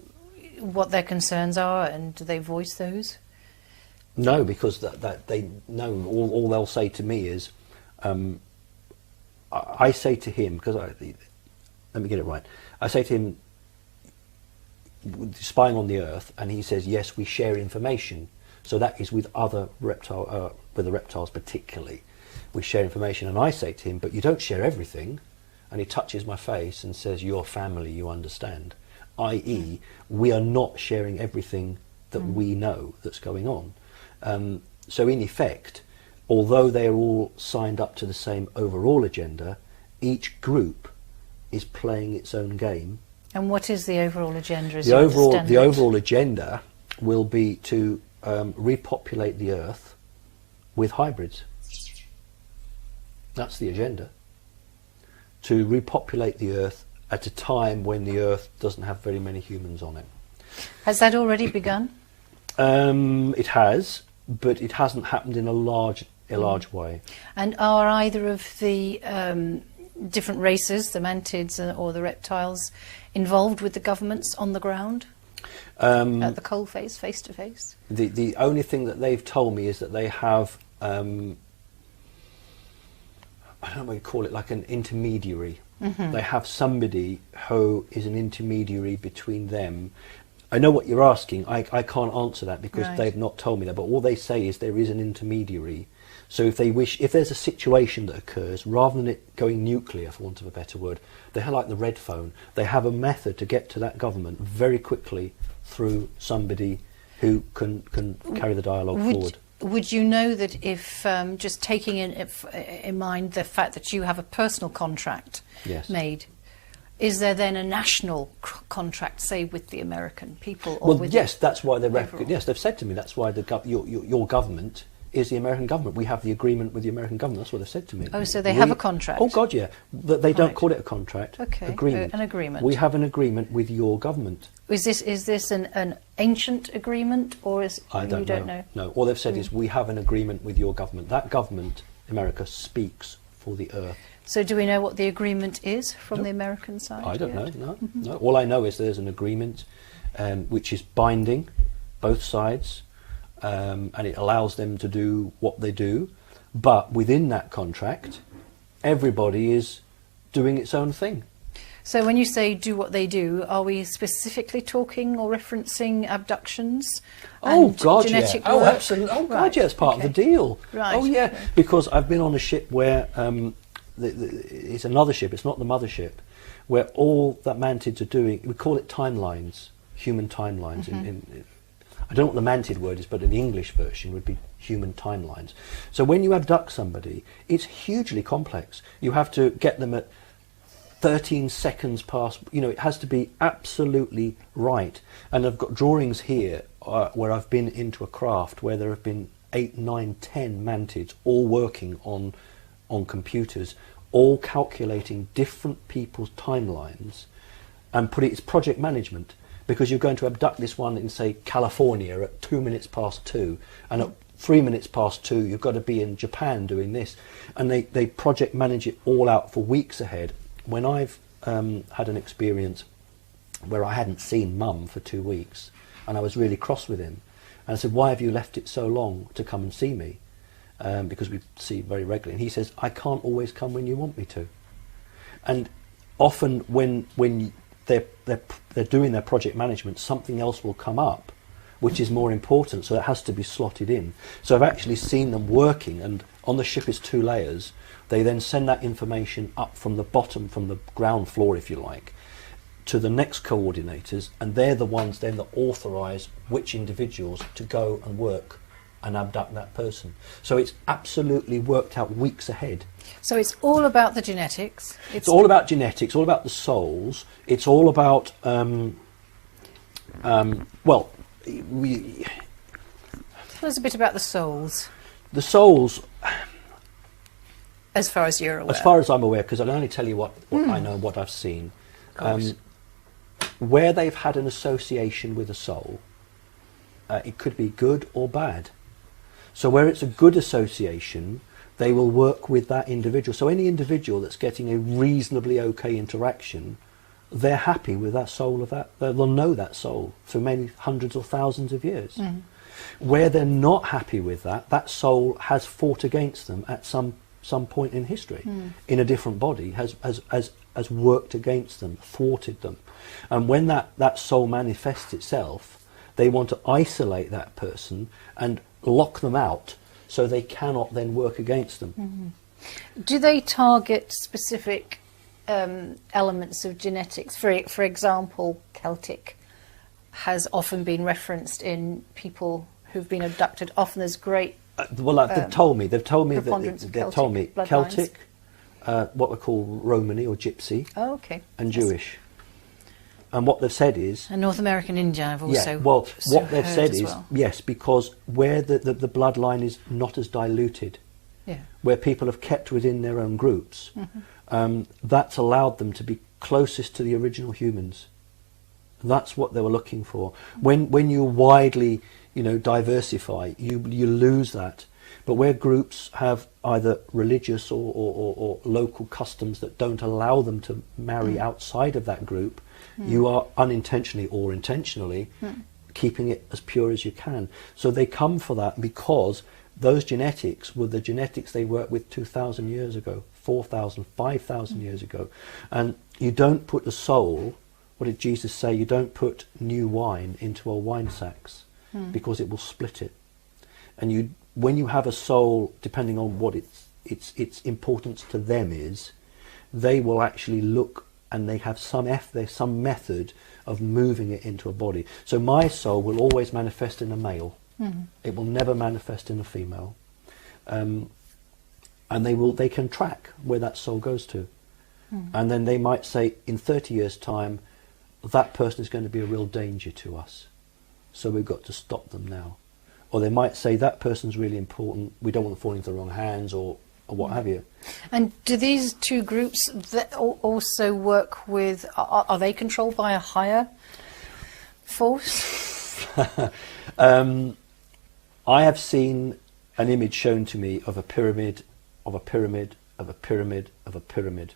what their concerns are, and do they voice those? No, because that they know. All they'll say to me is, I say to him, because let me get it right. I say to him, spying on the Earth, and he says, yes, we share information. So that is with other with the reptiles particularly, we share information. And I say to him, but you don't share everything. And he touches my face and says, you're family, you understand. I.e., we are not sharing everything that we know that's going on. So in effect, although they're all signed up to the same overall agenda, each group is playing its own game. And what is the overall agenda? As the overall agenda will be to repopulate the Earth with hybrids. That's the agenda. To repopulate the Earth at a time when the Earth doesn't have very many humans on it. Has that already begun? It has, but it hasn't happened in a large way. And are either of the different races, the mantids or the reptiles, involved with the governments on the ground? At the coalface, face to face? The only thing that they've told me is that they have, I don't know what you call it, like an intermediary. They have somebody who is an intermediary between them. I know what you're asking. I can't answer that because they've not told me that. But all they say is there is an intermediary. So if there's a situation that occurs, rather than it going nuclear, for want of a better word, they have like the red phone. They have a method to get to that government very quickly through somebody who can carry the dialogue forward. Would you know that if, just taking in mind the fact that you have a personal contract made, is there then a national contract, say, with the American people? Or well, yes, that's why yes, they've said to me that's why your government is the American government. We have the agreement with the American government. That's what they've said to me. Oh, so they have a contract? Oh, God, yeah. They don't call it a contract. Okay, agreement. An agreement. We have an agreement with your government. Is this an ancient agreement, or is I don't you don't know? No, all they've said is we have an agreement with your government. That government, America, speaks for the Earth. So do we know what the agreement is from the American side? I don't know, yet? no. All I know is there's an agreement which is binding, both sides, and it allows them to do what they do, but within that contract, everybody is doing its own thing. So when you say do what they do, are we specifically talking or referencing abductions? Oh and God, yeah. genetic Oh, work? absolutely. Oh God, Right, yeah. It's part of the deal. Right, Oh yeah, okay. because I've been on a ship where it's another ship. It's not the mothership, where all that mantids are doing. We call it timelines, human timelines. I don't know what the mantid word is, but in the English version would be human timelines. So when you abduct somebody, it's hugely complex. You have to get them at 13 seconds past, it has to be absolutely right. And I've got drawings here where I've been into a craft where there have been 8, 9, 10 mantids all working on computers, all calculating different people's timelines, and it's project management, because you're going to abduct this one in, say, California at 2 minutes past 2, and at 3 minutes past 2 you've got to be in Japan doing this, and they project manage it all out for weeks ahead. When I've had an experience where I hadn't seen Mum for 2 weeks, and I was really cross with him, and I said, "Why have you left it so long to come and see me?" Because we see very regularly. And he says, "I can't always come when you want me to." And often when they're doing their project management, something else will come up which is more important, so it has to be slotted in. So I've actually seen them working, and on the ship is 2 layers. They then send that information up from the bottom, from the ground floor, if you like, to the next coordinators, and they're the ones then that authorise which individuals to go and work and abduct that person. So it's absolutely worked out weeks ahead. So it's all about the genetics. It's all about genetics, all about the souls. It's all about, Tell us a bit about the souls, the souls, as far as you're aware. as far as I'm aware, because I can only tell you what I know, what I've seen. Where they've had an association with a soul, it could be good or bad. So where it's a good association, they will work with that individual. So any individual that's getting a reasonably okay interaction, they're happy with that soul of that. They'll know that soul for many hundreds or thousands of years. Where they're not happy with that, that soul has fought against them at some point in history, in a different body, has worked against them, thwarted them. And when that soul manifests itself, they want to isolate that person and lock them out so they cannot then work against them. Do they target specific elements of genetics? For example, Celtic has often been referenced in people who've been abducted. Often there's great They've told me preponderance of Celtic bloodlines. Celtic, what we call Romany or Gypsy, Oh, okay. and Yes. Jewish. And what they've said is, And North American Indian I've also what they've heard said as is, well. yes, because where the bloodline is not as diluted, Yeah. where people have kept within their own groups, that's allowed them to be closest to the original humans. That's what they were looking for. When you widely, diversify, you lose that. But where groups have either religious or local customs that don't allow them to marry outside of that group, you are unintentionally or intentionally keeping it as pure as you can. So they come for that because those genetics were the genetics they worked with 2,000 years ago, 4,000, 5,000 years ago. And you don't put the soul, what did Jesus say? You don't put new wine into old wine sacks because it will split it. And when you have a soul, depending on what its importance to them is, they will actually look, and they have there's some method of moving it into a body. So my soul will always manifest in a male. It will never manifest in a female. And they can track where that soul goes to. And then they might say, in 30 years' time, that person is going to be a real danger to us. So we've got to stop them now. Or they might say, that person's really important, we don't want to fall into the wrong hands, or what have you. And do these two groups that also work with, are they controlled by a higher force? I have seen an image shown to me of a pyramid of a pyramid of a pyramid.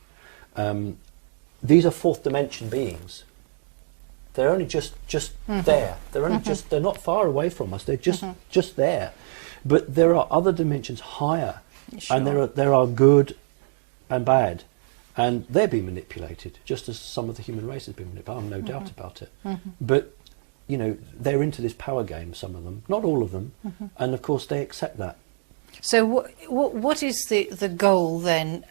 These are fourth dimension beings. They're only just there. They're only they're not far away from us. They're just there. But there are other dimensions higher, Sure. and there are good and bad, and they're being manipulated, just as some of the human race has been manipulated. I've no doubt about it. But you know, they're into this power game. Some of them, not all of them, and of course they accept that. So what is the goal then?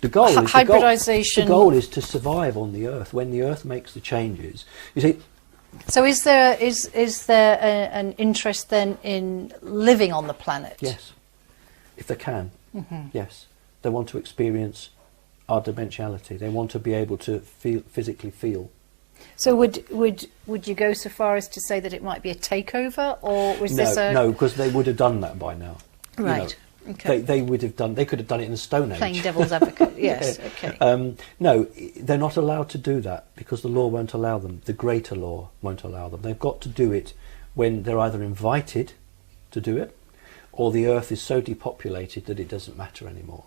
The goal is hybridization. The goal is to survive on the Earth when the Earth makes the changes. You see. So is there an interest then in living on the planet? Yes, if they can. Yes, they want to experience our dimensionality. They want to be able to physically feel. So would you go so far as to say that it might be a takeover, or was this a... No, because they would have done that by now. Right. You know, okay. They would have done. They could have done it in the Stone Age. Playing devil's advocate. Yes. Yeah. Okay. No, they're not allowed to do that because the law won't allow them. The greater law won't allow them. They've got to do it when they're either invited to do it, or the Earth is so depopulated that it doesn't matter anymore.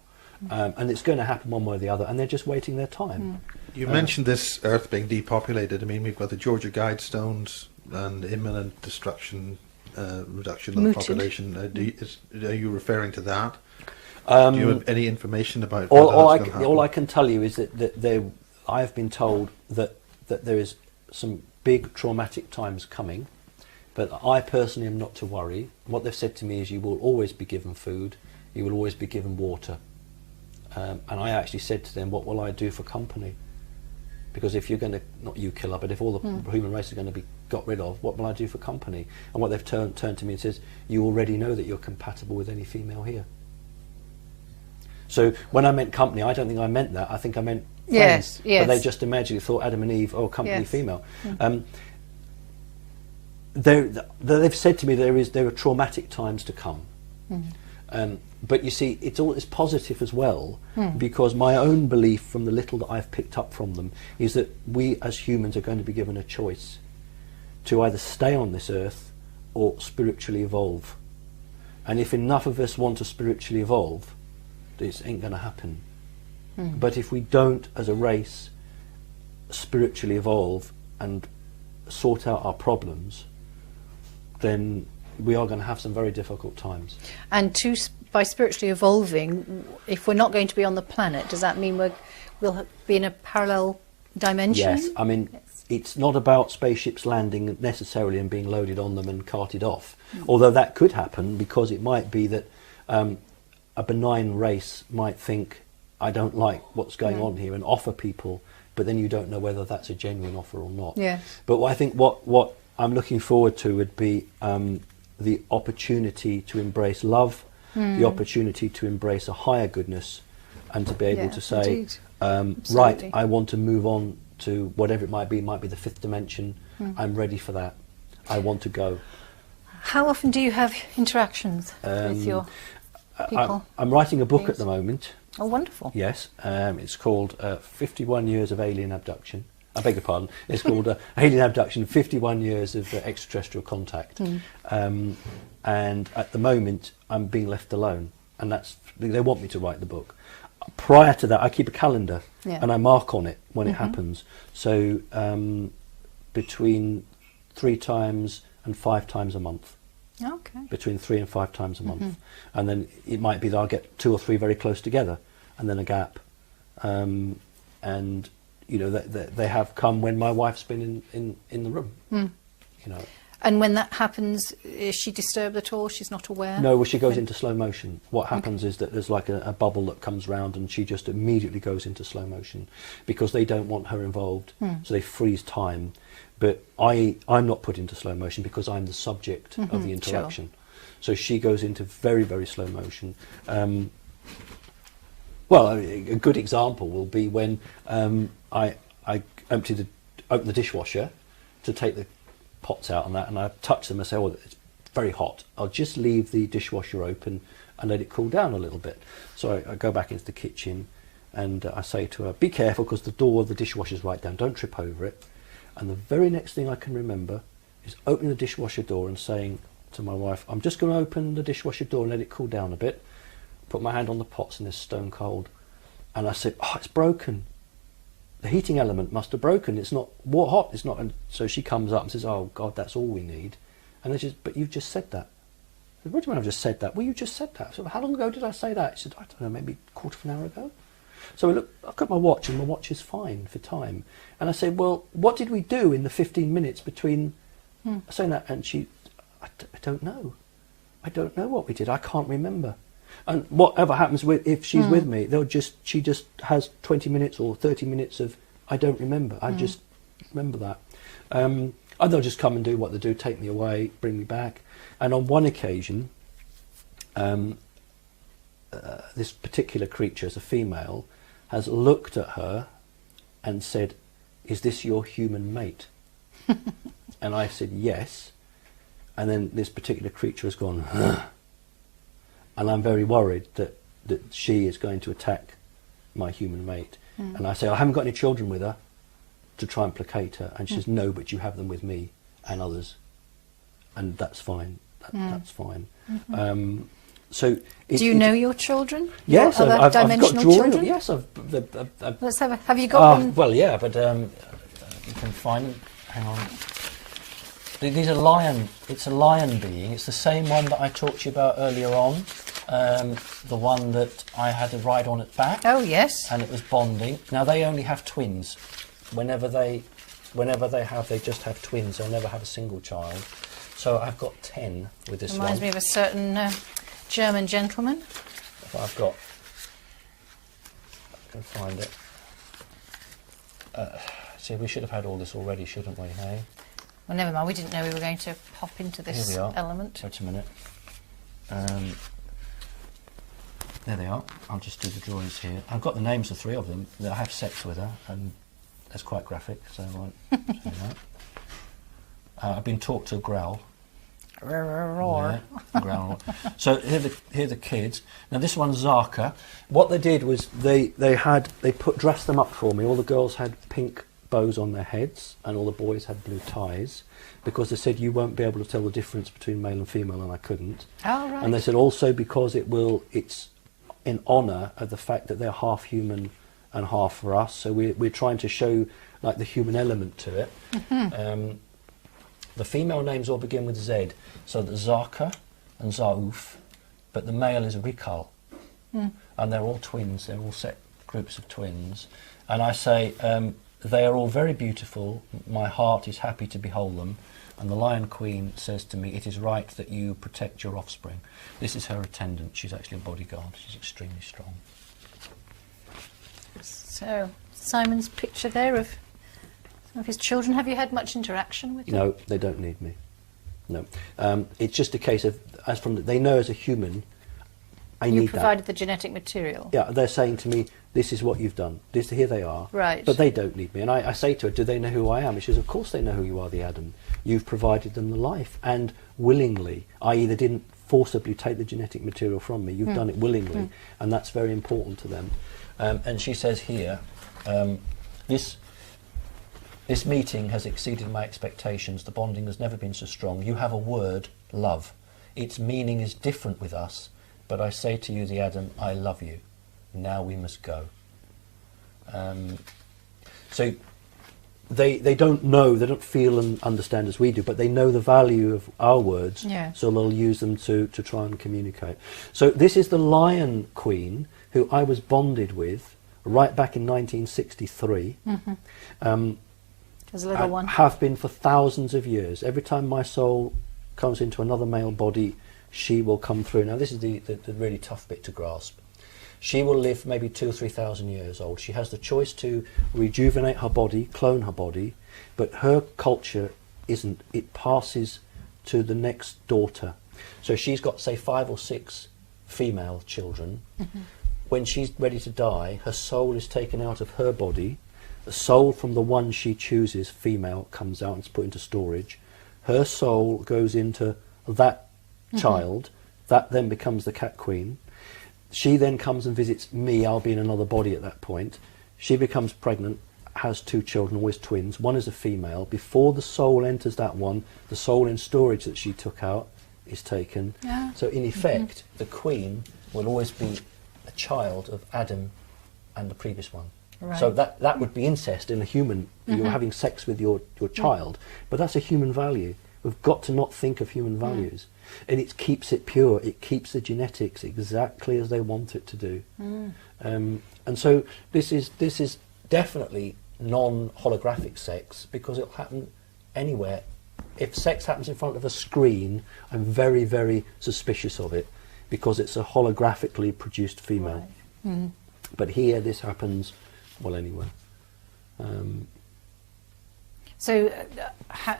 And it's going to happen one way or the other, and they're just waiting their time. You mentioned this Earth being depopulated. I mean, we've got the Georgia Guidestones and imminent destruction, reduction of the population. Are you referring to that? Do you have any information about all I can tell you is that I have been told that there is some big traumatic times coming, but I personally am not to worry. What they've said to me is you will always be given food, you will always be given water. And I actually said to them, what will I do for company? Because if you're going to, not you killer, but if all the human race is going to be got rid of, what will I do for company? And what they've turned to me and says, you already know that you're compatible with any female here. So when I meant company, I don't think I meant that. I think I meant friends. Yes. But they just immediately thought Adam and Eve, company Yes. female. They've said to me there are traumatic times to come. But you see, it's positive as well, because my own belief from the little that I've picked up from them is that we as humans are going to be given a choice to either stay on this earth or spiritually evolve. And if enough of us want to spiritually evolve, this ain't going to happen. But if we don't, as a race, spiritually evolve and sort out our problems, then we are going to have some very difficult times. And by spiritually evolving, if we're not going to be on the planet, does that mean we'll be in a parallel dimension? Yes, I mean, it's not about spaceships landing necessarily and being loaded on them and carted off. Although that could happen, because it might be that a benign race might think, I don't like what's going on here, and offer people, but then you don't know whether that's a genuine offer or not. Yes. But I think what I'm looking forward to would be the opportunity to embrace love, the opportunity to embrace a higher goodness, and to be able to say, right, I want to move on to whatever it might be the fifth dimension. I'm ready for that. I want to go. How often do you have interactions with your people? I'm writing a book at the moment. Oh, wonderful. Yes, it's called 51 Years of Alien Abduction. I beg your pardon. It's called Alien Abduction, 51 Years of Extraterrestrial Contact. And at the moment, I'm being left alone. And they want me to write the book. Prior to that, I keep a calendar and I mark on it when it happens. So between 3 times and 5 times a month. Okay. Between 3 and 5 times a month. And then it might be that I'll get 2 or 3 very close together and then a gap. And you know, they have come when my wife's been in the room. You know. And when that happens, is she disturbed at all? She's not aware? No, well, she goes into slow motion. What happens is that there's like a bubble that comes round, and she just immediately goes into slow motion because they don't want her involved. So they freeze time. But I'm not put into slow motion because I'm the subject of the interaction. Sure. So she goes into very, very slow motion. Well, a good example will be when I open the dishwasher to take the pots out and I touch them and say, oh, it's very hot. I'll just leave the dishwasher open and let it cool down a little bit. So I go back into the kitchen and I say to her, be careful because the door of the dishwasher's right down, don't trip over it. And the very next thing I can remember is opening the dishwasher door and saying to my wife, I'm just going to open the dishwasher door and let it cool down a bit. put my hand on the pots and they're stone cold. And I said, oh, it's broken. The heating element must have broken. It's not hot. It's not. And so she comes up and says, oh, God, that's all we need. And I said, but you've just said that. I said, what do you mean I've just said that? Well, you just said that. I said, how long ago did I say that? She said, I don't know, maybe a quarter of an hour ago. So I look at my watch, and my watch is fine for time. And I said, well, what did we do in the 15 minutes between saying that? And she, I don't know. I don't know what we did. I can't remember. And whatever happens if she's with me, she just has 20 minutes or 30 minutes of, I don't remember. I just remember that. And they'll just come and do what they do, take me away, bring me back. And on one occasion, this particular creature, as a female, has looked at her and said, is this your human mate? And I said, yes. And then this particular creature has gone, huh. And I'm very worried that she is going to attack my human mate. And I say, I haven't got any children with her to try and placate her. And she says, no, but you have them with me and others. And that's fine. That's fine. So do you know your children? Yes, your I've got jewellery. children? Yes, Let's have you got one? Well, yeah, but you can find them. Hang on. These are lion. It's a lion being. It's the same one that I talked to you about earlier on. The one that I had to ride on its back. Oh yes. And it was bonding. Now they only have twins. Whenever they just have twins. They'll never have a single child. So I've got 10 with this one. Reminds me of a certain German gentleman. I can find it. See, we should have had all this already, shouldn't we, hey? Well, never mind. We didn't know we were going to hop into this Here we are. element. Wait a minute. There they are. I'll just do the drawings here. I've got the names of 3 of them. I have sex with her, and that's quite graphic, so I won't say that. I've been taught to growl. Roar. Yeah, growl. So here are the kids. Now this one's Zaka. What they did was they dressed them up for me. All the girls had pink bows on their heads, and all the boys had blue ties, because they said you won't be able to tell the difference between male and female, and I couldn't. Oh, right. And they said also because it's in honour of the fact that they're half human and half for us. So we're trying to show like the human element to it. The female names all begin with Z, so that Zaka and Zauf, but the male is Rikal, and they're all twins. They're all set groups of twins, and I say they are all very beautiful. My heart is happy to behold them, and the Lion Queen says to me, "It is right that you protect your offspring." This is her attendant. She's actually a bodyguard. She's extremely strong. So Simon's picture there of his children. Have you had much interaction with them? No, they don't need me. No, it's just a case of they know as a human, I need that. You provided the genetic material. Yeah, they're saying to me, "This is what you've done. Here they are." Right. But they don't need me, and I say to her, "Do they know who I am?" And she says, "Of course they know who you are, the Adam. You've provided them the life, and willingly. I.e., they didn't forcibly take the genetic material from me. You've done it willingly, and that's very important to them." And she says here, This meeting has exceeded my expectations. The bonding has never been so strong. You have a word, love. Its meaning is different with us, but I say to you, the Adam, I love you. Now we must go. So they don't know, they don't feel and understand as we do, but they know the value of our words, so they'll use them to try and communicate. So this is the Lion Queen, who I was bonded with right back in 1963. As a little one. Have been for thousands of years. Every time my soul comes into another male body, she will come through. Now this is the really tough bit to grasp. She will live maybe 2,000 or 3,000 years old. She has the choice to rejuvenate her body, clone her body, but her culture isn't. It passes to the next daughter. So she's got, say, 5 or 6 female children. When she's ready to die, her soul is taken out of her body. The soul from the one she chooses, female, comes out and is put into storage. Her soul goes into that child. That then becomes the cat queen. She then comes and visits me. I'll be in another body at that point. She becomes pregnant, has 2 children, always twins. One is a female. Before the soul enters that one, the soul in storage that she took out is taken. So in effect, the queen will always be a child of Adam and the previous one. Right. So that would be incest in a human. You're having sex with your child, but that's a human value. We've got to not think of human values, and it keeps it pure. It keeps the genetics exactly as they want it to do. And so this is definitely non-holographic sex, because it'll happen anywhere. If sex happens in front of a screen, I'm very, very suspicious of it, because it's a holographically produced female. Right. But here, this happens, well, anywhere. So,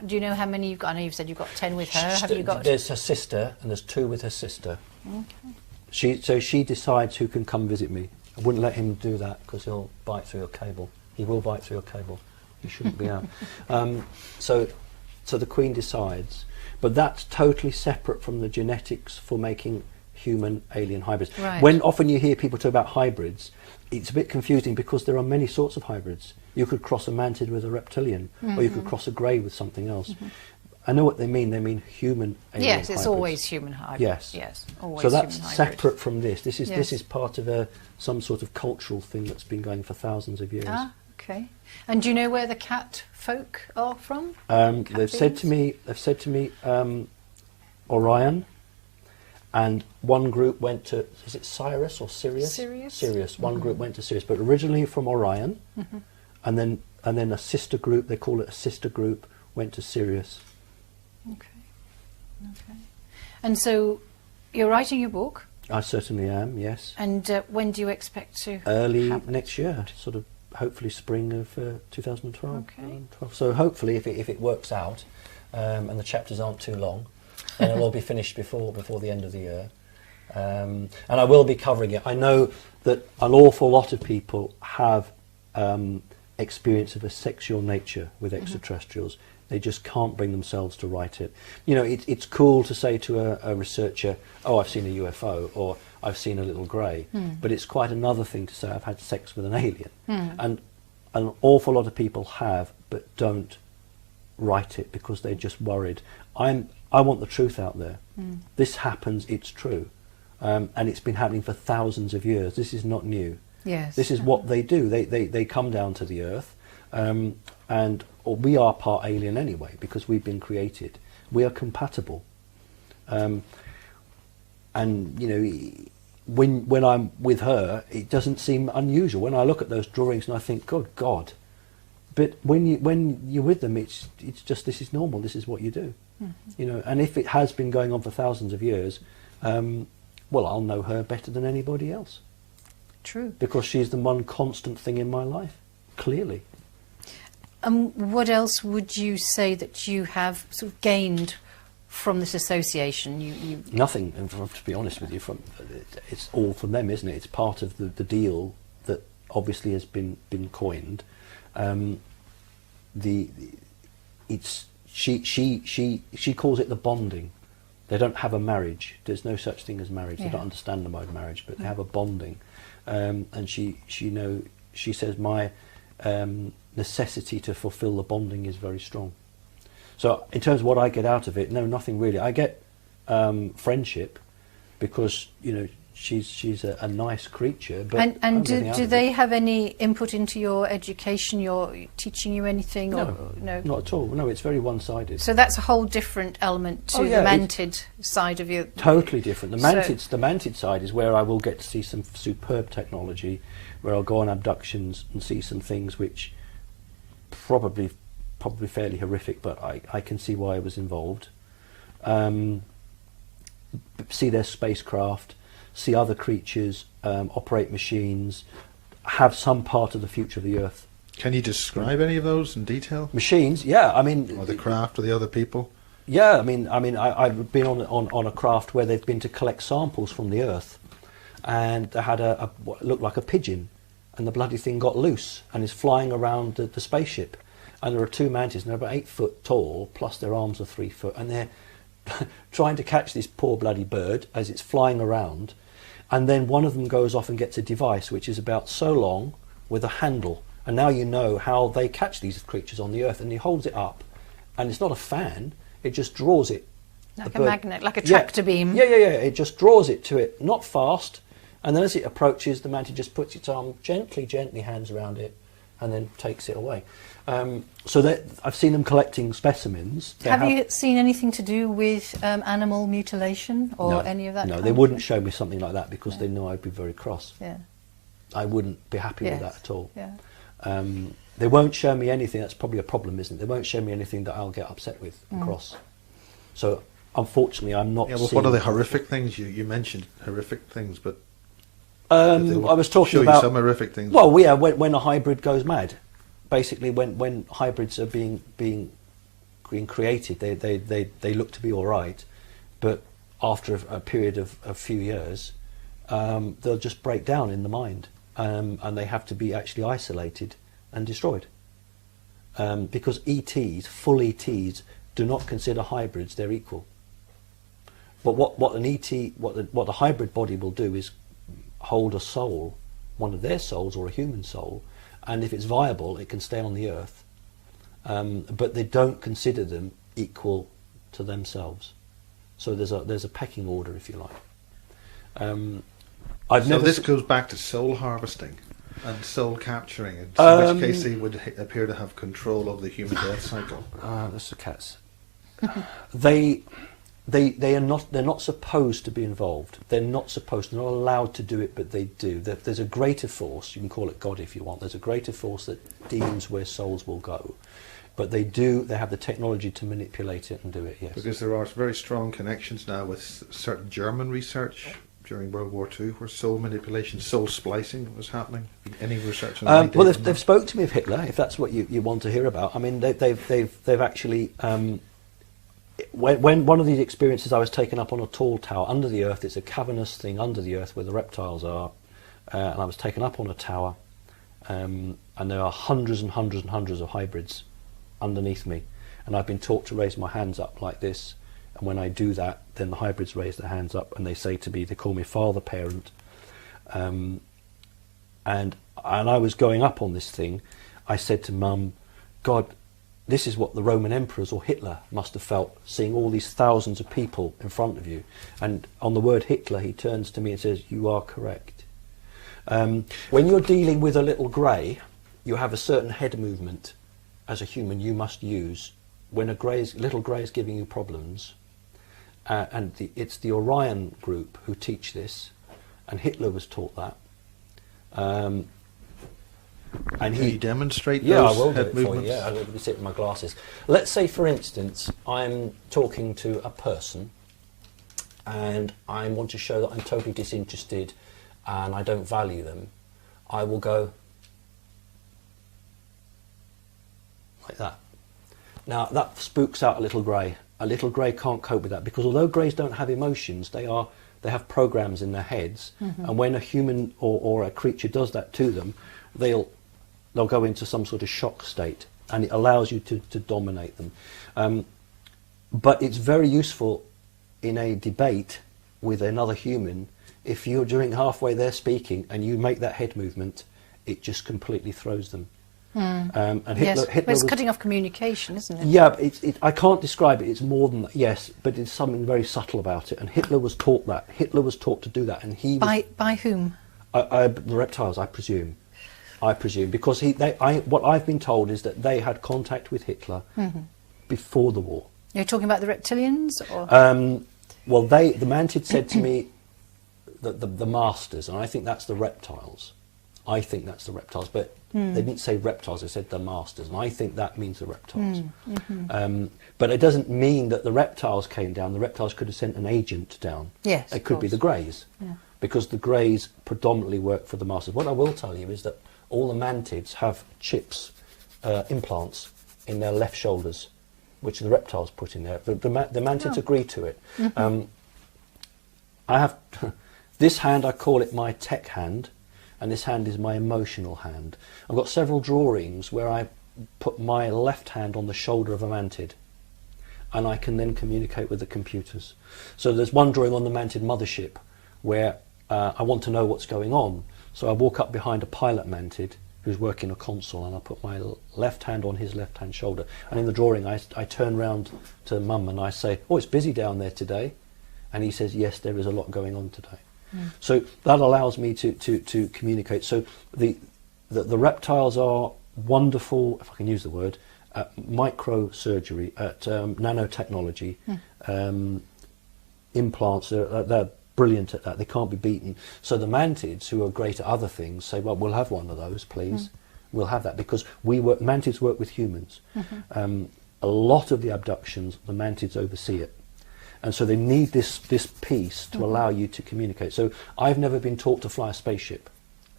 do you know how many you've got? I know you've said you've got 10 with her. Have you got? There's her sister, and there's 2 with her sister. Okay. So she decides who can come visit me. I wouldn't let him do that, because he'll bite through your cable. He will bite through your cable. You shouldn't be out. So the Queen decides, but that's totally separate from the genetics for making human-alien hybrids. Right. When often you hear people talk about hybrids, it's a bit confusing, because there are many sorts of hybrids. You could cross a mantid with a reptilian, or you could cross a grey with something else. I know what they mean. They mean human-alien Yes, hybrids. it's always human hybrid. Yes. Always So that's human hybrid. separate from this. This Yes. is part of some sort of cultural thing that's been going for thousands of years. Ah, okay. And do you know where the cat folk are from? They've said to me, Orion, and one group went to, is it Sirius or Sirius? Sirius. One group went to Sirius, but originally from Orion, and then a sister group, they call it a sister group, went to Sirius. Okay. And so you're writing your book, I certainly am, yes. and when do you expect to Early have it? next year, sort of hopefully spring of 2012. Okay. So hopefully, if it works out, and the chapters aren't too long, then it'll all be finished before the end of the year. And I will be covering it. I know that an awful lot of people have experience of a sexual nature with extraterrestrials. They just can't bring themselves to write it. You know, it's cool to say to a researcher, "Oh, I've seen a UFO," or "I've seen a little grey," but it's quite another thing to say, "I've had sex with an alien." And an awful lot of people have, but don't write it because they're just worried. I want the truth out there. This happens, it's true. And it's been happening for thousands of years. This is not new. Yes. This is what they do. They come down to the Earth, or we are part alien anyway, because we've been created. We are compatible. And, you know, when I'm with her, it doesn't seem unusual. When I look at those drawings and I think, good God. But when you're with them, it's just, this is normal. This is what you do. You know, and if it has been going on for thousands of years, well, I'll know her better than anybody else. True. Because she's the one constant thing in my life, clearly. What else would you say that you have sort of gained from this association? You Nothing, and to be honest with you, it's all from them, isn't it? It's part of the deal that obviously has been coined. She calls it the bonding. They don't have a marriage. There's no such thing as marriage. They don't understand the word marriage, but they have a bonding. And she says my necessity to fulfil the bonding is very strong. So in terms of what I get out of it, no, nothing really. I get friendship, because, you know, she's a nice creature. But and do they have any input into your education? You're teaching you anything? No, or, no, not at all. No, it's very one-sided. So that's a whole different element to the mantid side of you. Totally different. The mantid side is where I will get to see some superb technology, where I'll go on abductions and see some things which probably fairly horrific, but I can see why I was involved. See their spacecraft, see other creatures, operate machines, have some part of the future of the Earth. Can you describe any of those in detail? Machines, yeah. I mean, Or the craft, or the other people? Yeah, I mean, I've been on a craft where they've been to collect samples from the Earth, and they had what looked like a pigeon, and the bloody thing got loose and is flying around the spaceship. And there are 2 mantis, and they're about 8 foot tall, plus their arms are 3 foot, and they're trying to catch this poor bloody bird as it's flying around. And then one of them goes off and gets a device which is about so long with a handle. And now you know how they catch these creatures on the Earth. And he holds it up, and it's not a fan, it just draws it Like the a bird, magnet, like a tractor beam. Yeah. It just draws it to it, not fast, and then as it approaches, the mantis just puts its arm gently, hands around it, and then takes it away. So that I've seen them collecting specimens. Have you seen anything to do with animal mutilation or any of that? No, kind they of wouldn't thing? show me something like that because they know I'd be very cross. Yeah. I wouldn't be happy with that at all. Yeah. They won't show me anything. That's probably a problem, isn't it? They won't show me anything that I'll get upset with and cross. So unfortunately, I'm not. Yeah, well, seeing what are the horrific things you mentioned? Horrific things, but I was talking show about you some horrific things. Well, yeah, when a hybrid goes mad, basically when hybrids are being created, they look to be all right, but after a period of a few years, they'll just break down in the mind, and they have to be actually isolated and destroyed. Because ETs, full ETs, do not consider hybrids their equal. But what an ET, what a hybrid body will do is hold a soul, one of their souls or a human soul, and if it's viable, it can stay on the earth. But they don't consider them equal to themselves. So there's a pecking order, if you like. So this goes back to soul harvesting and soul capturing, in which case they would appear to have control of the human death cycle. That's the cats. They're not supposed to be involved. They're not allowed to do it, but they do. There's a greater force, you can call it God if you want, there's a greater force that deems where souls will go. But they have the technology to manipulate it and do it, yes. Because there are very strong connections now with certain German research during World War II, where soul manipulation, soul splicing was happening. Any research on well, they've spoke to me of Hitler, if that's what you want to hear about. I mean, they've actually... when one of these experiences, I was taken up on a tall tower under the earth. It's a cavernous thing under the earth where the reptiles are, and I was taken up on a tower, and there are hundreds and hundreds and hundreds of hybrids underneath me, and I've been taught to raise my hands up like this, and when I do that, then the hybrids raise their hands up and they say to me, they call me father, parent, and I was going up on this thing. I said to Mum, God, this is what the Roman emperors or Hitler must have felt, seeing all these thousands of people in front of you. And on the word Hitler, he turns to me and says, you are correct. When you're dealing with a little grey, you have a certain head movement as a human you must use. When little grey is giving you problems, and it's the Orion group who teach this, and Hitler was taught that. And Can you demonstrate I those will do head it movements? for you. Yeah, I'll sit with my glasses. Let's say, for instance, I'm talking to a person, and I want to show that I'm totally disinterested, and I don't value them. I will go like that. Now that spooks out a little grey. A little grey can't cope with that, because although greys don't have emotions, they have programs in their heads, and when a human or a creature does that to them, they'll go into some sort of shock state, and it allows you to dominate them. But it's very useful in a debate with another human. If you're during halfway there speaking and you make that head movement, it just completely throws them. And Hitler But it's was, cutting off communication, isn't it? yeah, I can't describe it. It's more than that, yes, but it's something very subtle about it. And Hitler was taught that. Hitler was taught to do that, and he was, By whom? the reptiles, I presume, because what I've been told is that they had contact with Hitler before the war. You're talking about the reptilians, or Well, the Mantis said to me that the masters, and I think that's the reptiles. But they didn't say reptiles, they said the masters, and I think that means the reptiles. But it doesn't mean that the reptiles came down. The reptiles could have sent an agent down. Yes, it of could be course. the greys, Yeah. because the greys predominantly work for the masters. What I will tell you is that all the mantids have chips, implants in their left shoulders, which the reptiles put in there. The mantids agree to it. I have this hand, I call it my tech hand, and this hand is my emotional hand. I've got several drawings where I put my left hand on the shoulder of a mantid, and I can then communicate with the computers. So there's one drawing on the mantid mothership where I want to know what's going on. So I walk up behind a pilot mantid who's working a console, and I put my left hand on his left hand shoulder, and in the drawing I turn round to Mum and I say, "Oh, it's busy down there today," and he says, "Yes, there is a lot going on today." So that allows me to communicate. So the reptiles are wonderful, if I can use the word, at microsurgery, at nanotechnology, implants. They're brilliant at that. They can't be beaten. So the mantids, who are great at other things, say, "Well, we'll have one of those, please." We'll have that, because mantids work with humans. A lot of the abductions, the mantids oversee it. And so they need this piece to allow you to communicate. So I've never been taught to fly a spaceship.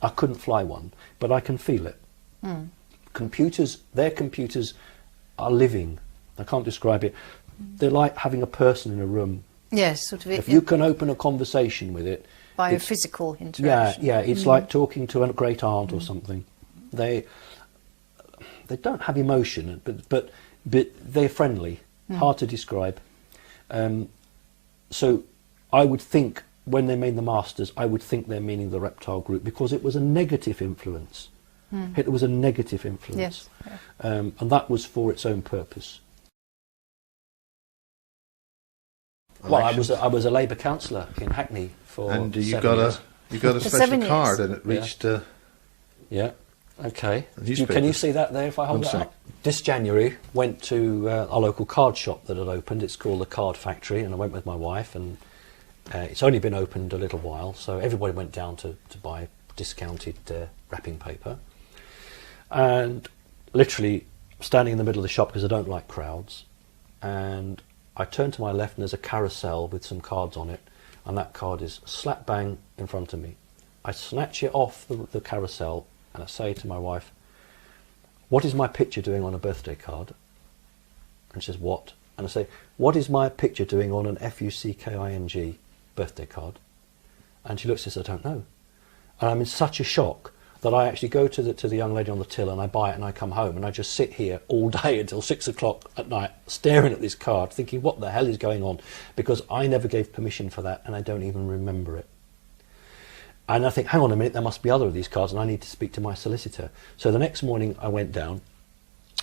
I couldn't fly one, but I can feel it. Computers, their computers are living. I can't describe it. They're like having a person in a room. Yes, sort of. If you can open a conversation with it. Biophysical interaction. Yeah, it's like talking to a great aunt or something. They don't have emotion, but they're friendly, hard to describe. So I would think, when they made the Masters, I would think they're meaning the reptile group, because it was a negative influence. It was a negative influence. Yes. And that was for its own purpose. Well, I was a Labour councillor in Hackney for and you 7 got years. a special 7 years. card, and it reached. Yeah. Okay. Can you newspapers. see that there if I hold One it sec. up? This January, went to our local card shop that had opened. It's called the Card Factory, and I went with my wife, and it's only been opened a little while, so everybody went down to buy discounted wrapping paper. And literally standing in the middle of the shop, because I don't like crowds, and I turn to my left and there's a carousel with some cards on it, and that card is slap bang in front of me. I snatch it off the carousel and I say to my wife, "What is my picture doing on a birthday card?" And she says, "What?" And I say, "What is my picture doing on an FUCKING birthday card?" And she looks and says, "I don't know." And I'm in such a shock that I actually go to the young lady on the till and I buy it, and I come home and I just sit here all day until 6 o'clock at night staring at this card, thinking, what the hell is going on? Because I never gave permission for that, and I don't even remember it. And I think, hang on a minute, there must be other of these cards, and I need to speak to my solicitor. So the next morning I went down,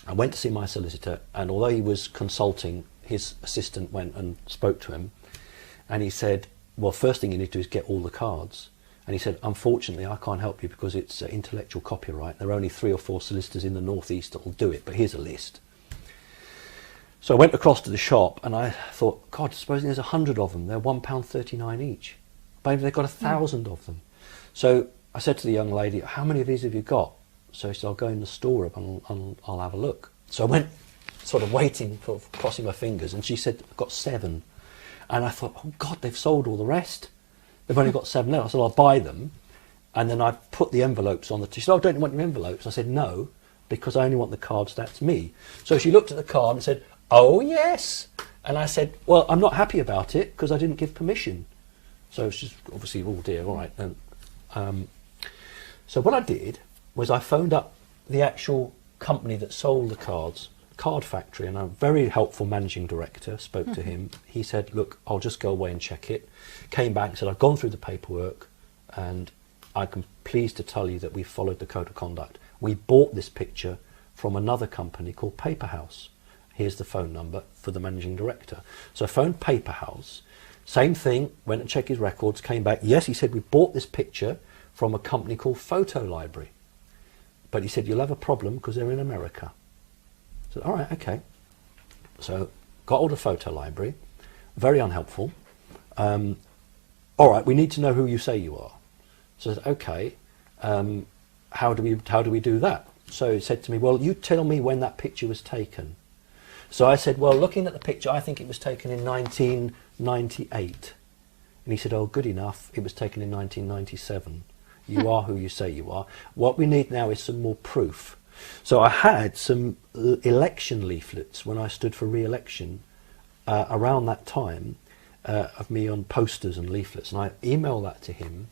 I went to see my solicitor, and although he was consulting, his assistant went and spoke to him, and he said, "Well, first thing you need to do is get all the cards." And he said, "Unfortunately, I can't help you because it's intellectual copyright. There are only 3 or 4 solicitors in the northeast that will do it, but here's a list." So I went across to the shop and I thought, God, supposing there's 100 of them, they're £1.39 each. Maybe they've got 1,000 of them. So I said to the young lady, "How many of these have you got?" So she said, "I'll go in the store and I'll have a look." So I went, sort of waiting, crossing my fingers, and she said, "I've got 7. And I thought, oh God, they've sold all the rest. They've only got 7 left. I said, "I'll buy them." And then I put the envelopes on she said, "Oh, don't you want your envelopes?" I said, "No, because I only want the cards, that's me." So she looked at the card and said, "Oh, yes." And I said, "Well, I'm not happy about it because I didn't give permission." So she's obviously, "Oh dear, all right." And, so what I did was I phoned up the actual company that sold the cards, Card Factory, and a very helpful managing director spoke to him. He said, "Look, I'll just go away and check it." Came back and said, "I've gone through the paperwork and I can pleased to tell you that we followed the code of conduct. We bought this picture from another company called Paper House. Here's the phone number for the managing director." So I phoned Paper House, same thing, went and checked his records, came back. Yes, he said, "We bought this picture from a company called Photo Library." But he said, "You'll have a problem because they're in America." I said, "All right, okay." So got all the Photo Library, very unhelpful. "All right, we need to know who you say you are." So I said, "Okay, how do we do that?" So he said to me, "Well, you tell me when that picture was taken." So I said, "Well, looking at the picture, I think it was taken in 1998. And he said, "Oh, good enough. It was taken in 1997. You are who you say you are. What we need now is some more proof." So I had some election leaflets when I stood for re-election around that time of me on posters and leaflets, and I emailed that to him.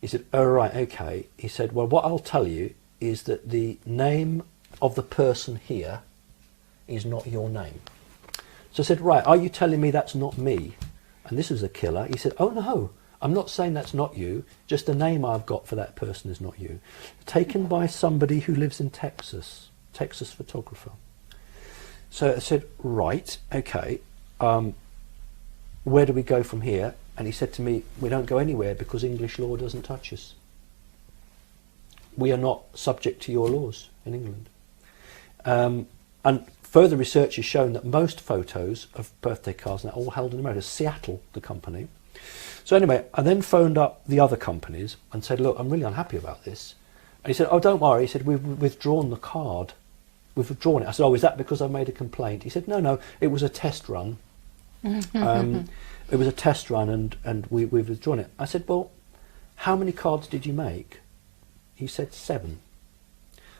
He said, "Oh, right, okay." He said, "Well, what I'll tell you is that the name of the person here is not your name." So I said, "Right, are you telling me that's not me?" And this was a killer. He said, "Oh, no, I'm not saying that's not you, just the name I've got for that person is not you. Taken by somebody who lives in Texas photographer. So I said, right, okay, where do we go from here? And he said to me, we don't go anywhere because English law doesn't touch us. We are not subject to your laws in England. And further research has shown that most photos of birthday cards are all held in America. Seattle, the company. So anyway, I then phoned up the other companies and said, look, I'm really unhappy about this. And he said, oh, don't worry. He said, we've withdrawn the card. We've withdrawn it. I said, oh, is that because I made a complaint? He said, no, it was a test run. It was a test run and we've withdrawn it. I said, well, how many cards did you make? He said 7.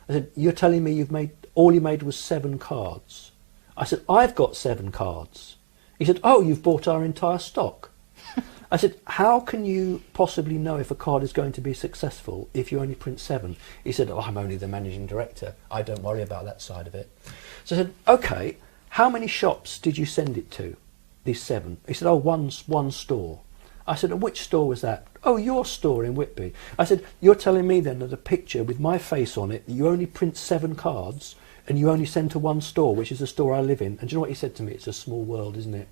I said, you're telling me all you made was 7 cards? I said, I've got 7 cards. He said, oh, you've bought our entire stock. I said, how can you possibly know if a card is going to be successful if you only print 7? He said, oh, I'm only the managing director. I don't worry about that side of it. So I said, okay, how many shops did you send it to, these 7? He said, oh, one store. I said, which store was that? Oh, your store in Whitby. I said, you're telling me then that a picture with my face on it, you only print 7 cards and you only send to one store, which is the store I live in. And do you know what he said to me? It's a small world, isn't it?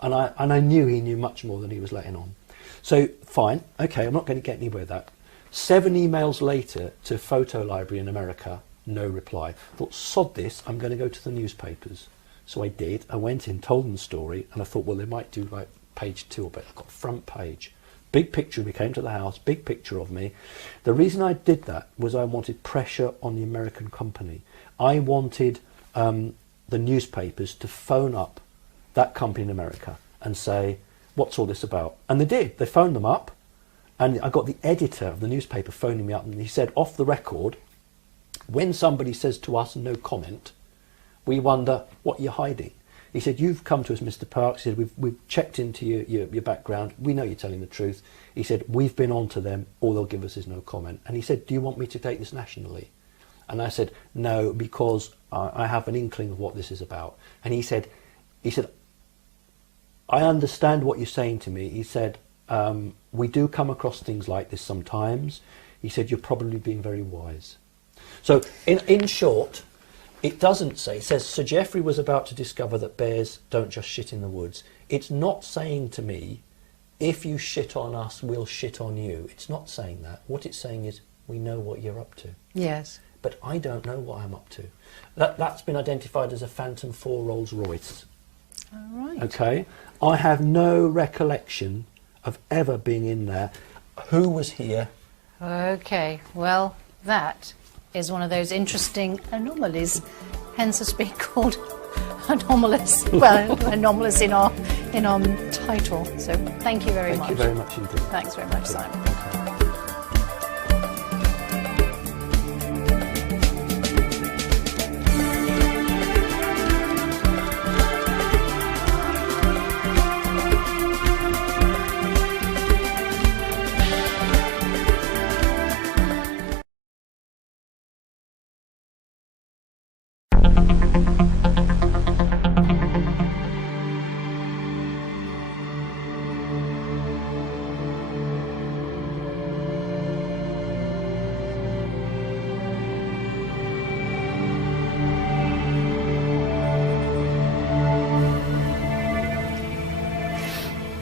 And I knew he knew much more than he was letting on. So fine, okay, I'm not going to get anywhere with that. 7 emails later to Photo Library in America, no reply. I thought, sod this, I'm going to go to the newspapers. So I did. I went in, told them the story, and I thought, well, they might do like page 2 of it. I got front page. Big picture, we came to the house, big picture of me. The reason I did that was I wanted pressure on the American company. I wanted the newspapers to phone up that company in America and say, what's all this about? And they did. They phoned them up, and I got the editor of the newspaper phoning me up, and he said, off the record, when somebody says to us no comment, we wonder what you're hiding. He said, you've come to us, Mr. Parkes. He said, we've checked into your background. We know you're telling the truth. He said, we've been on to them. All they'll give us is no comment. And he said, do you want me to take this nationally? And I said, no, because I have an inkling of what this is about. And he said, I understand what you're saying to me. He said, we do come across things like this sometimes. He said, you're probably being very wise. So in short, it doesn't say, it says Sir Geoffrey was about to discover that bears don't just shit in the woods. It's not saying to me, if you shit on us, we'll shit on you. It's not saying that. What it's saying is, we know what you're up to. Yes. But I don't know what I'm up to. That's been identified as a Phantom 4 Rolls Royce. All right. Okay. I have no recollection of ever being in there. Who was here? Okay. Well, that is one of those interesting anomalies, hence it's been called anomalous. Well, anomalous in our title. So thank you very much. Thank you very much indeed. Thanks very much, Simon.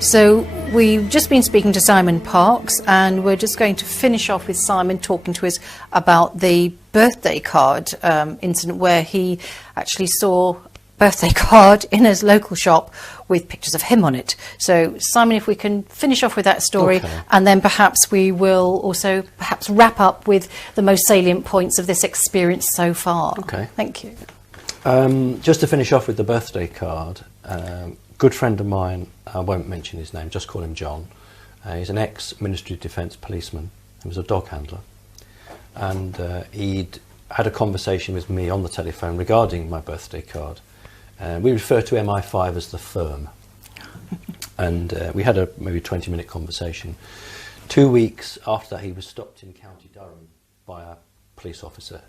So we've just been speaking to Simon Parkes, and we're just going to finish off with Simon talking to us about the birthday card incident, where he actually saw a birthday card in his local shop with pictures of him on it. So Simon, if we can finish off with that story, okay. And then perhaps we will also perhaps wrap up with the most salient points of this experience so far. Okay. Thank you. Just to finish off with the birthday card, good friend of mine, I won't mention his name, just call him John. He's an ex-Ministry of Defence policeman. He was a dog handler. And he'd had a conversation with me on the telephone regarding my birthday card. We refer to MI5 as the firm. And we had a maybe 20-minute conversation. 2 weeks after that, he was stopped in County Durham by a police officer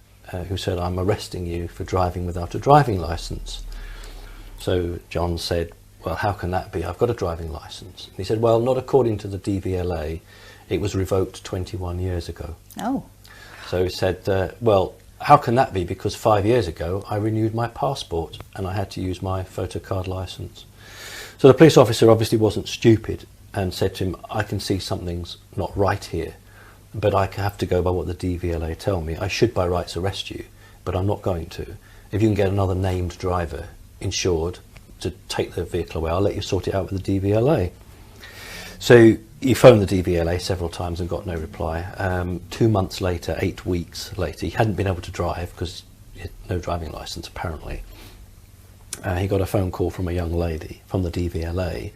who said, I'm arresting you for driving without a driving licence. So John said, well, how can that be? I've got a driving licence. And he said, well, not according to the DVLA. It was revoked 21 years ago. Oh. So he said, well, how can that be? Because 5 years ago, I renewed my passport and I had to use my photocard licence. So the police officer obviously wasn't stupid and said to him, I can see something's not right here, but I have to go by what the DVLA tell me. I should by rights arrest you, but I'm not going to. If you can get another named driver insured to take the vehicle away, I'll let you sort it out with the DVLA. So he phoned the DVLA several times and got no reply. 2 months later, 8 weeks later, he hadn't been able to drive because he had no driving licence apparently. He got a phone call from a young lady from the DVLA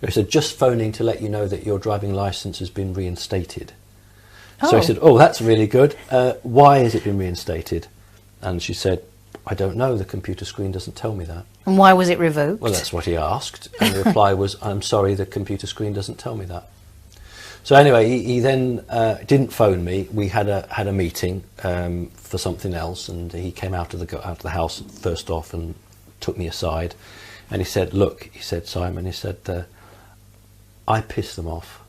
who said, just phoning to let you know that your driving licence has been reinstated. Oh. So he said, oh, that's really good. Why has it been reinstated? And she said, I don't know, the computer screen doesn't tell me that. And why was it revoked? Well, that's what he asked. And the reply was, I'm sorry, the computer screen doesn't tell me that. So anyway, he then didn't phone me. We had a meeting for something else, and he came out of the house first off and took me aside. And he said, look, he said, Simon, he said, I piss them off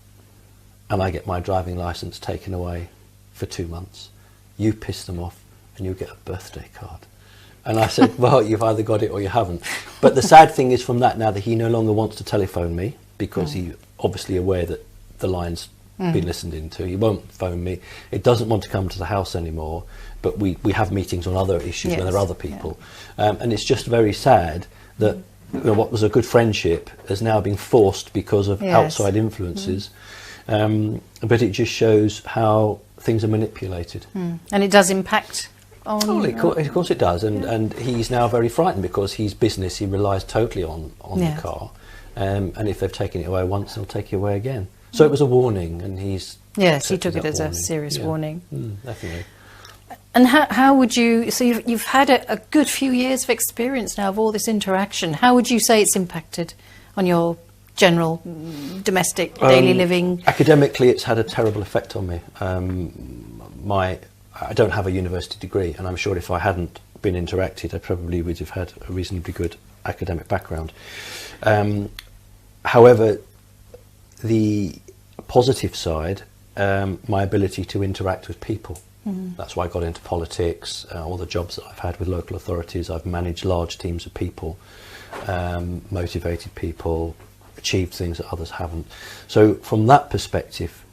and I get my driving licence taken away for 2 months. You piss them off and you get a birthday card. And I said, well, you've either got it or you haven't. But the sad thing is from that now that he no longer wants to telephone me because he's obviously aware that the line's been listened into. He won't phone me. It doesn't want to come to the house anymore. But we have meetings on other issues when there are other people. And it's just very sad that what was a good friendship has now been forced because of outside influences. But it just shows how things are manipulated. And it does impact on... Oh, of course it does. And he's now very frightened because his business, he relies totally on the car. And if they've taken it away once, they'll take it away again. So it was a warning, and he's... Yes, he took it as a serious warning. Definitely. And how would you... So you've had a good few years of experience now of all this interaction. How would you say it's impacted on your general domestic daily living? Academically, it's had a terrible effect on me. I don't have a university degree, and I'm sure if I hadn't been interacted, I probably would have had a reasonably good academic background. However, the positive side, my ability to interact with people. That's why I got into politics, all the jobs that I've had with local authorities. I've managed large teams of people, motivated people, achieved things that others haven't. So from that perspective,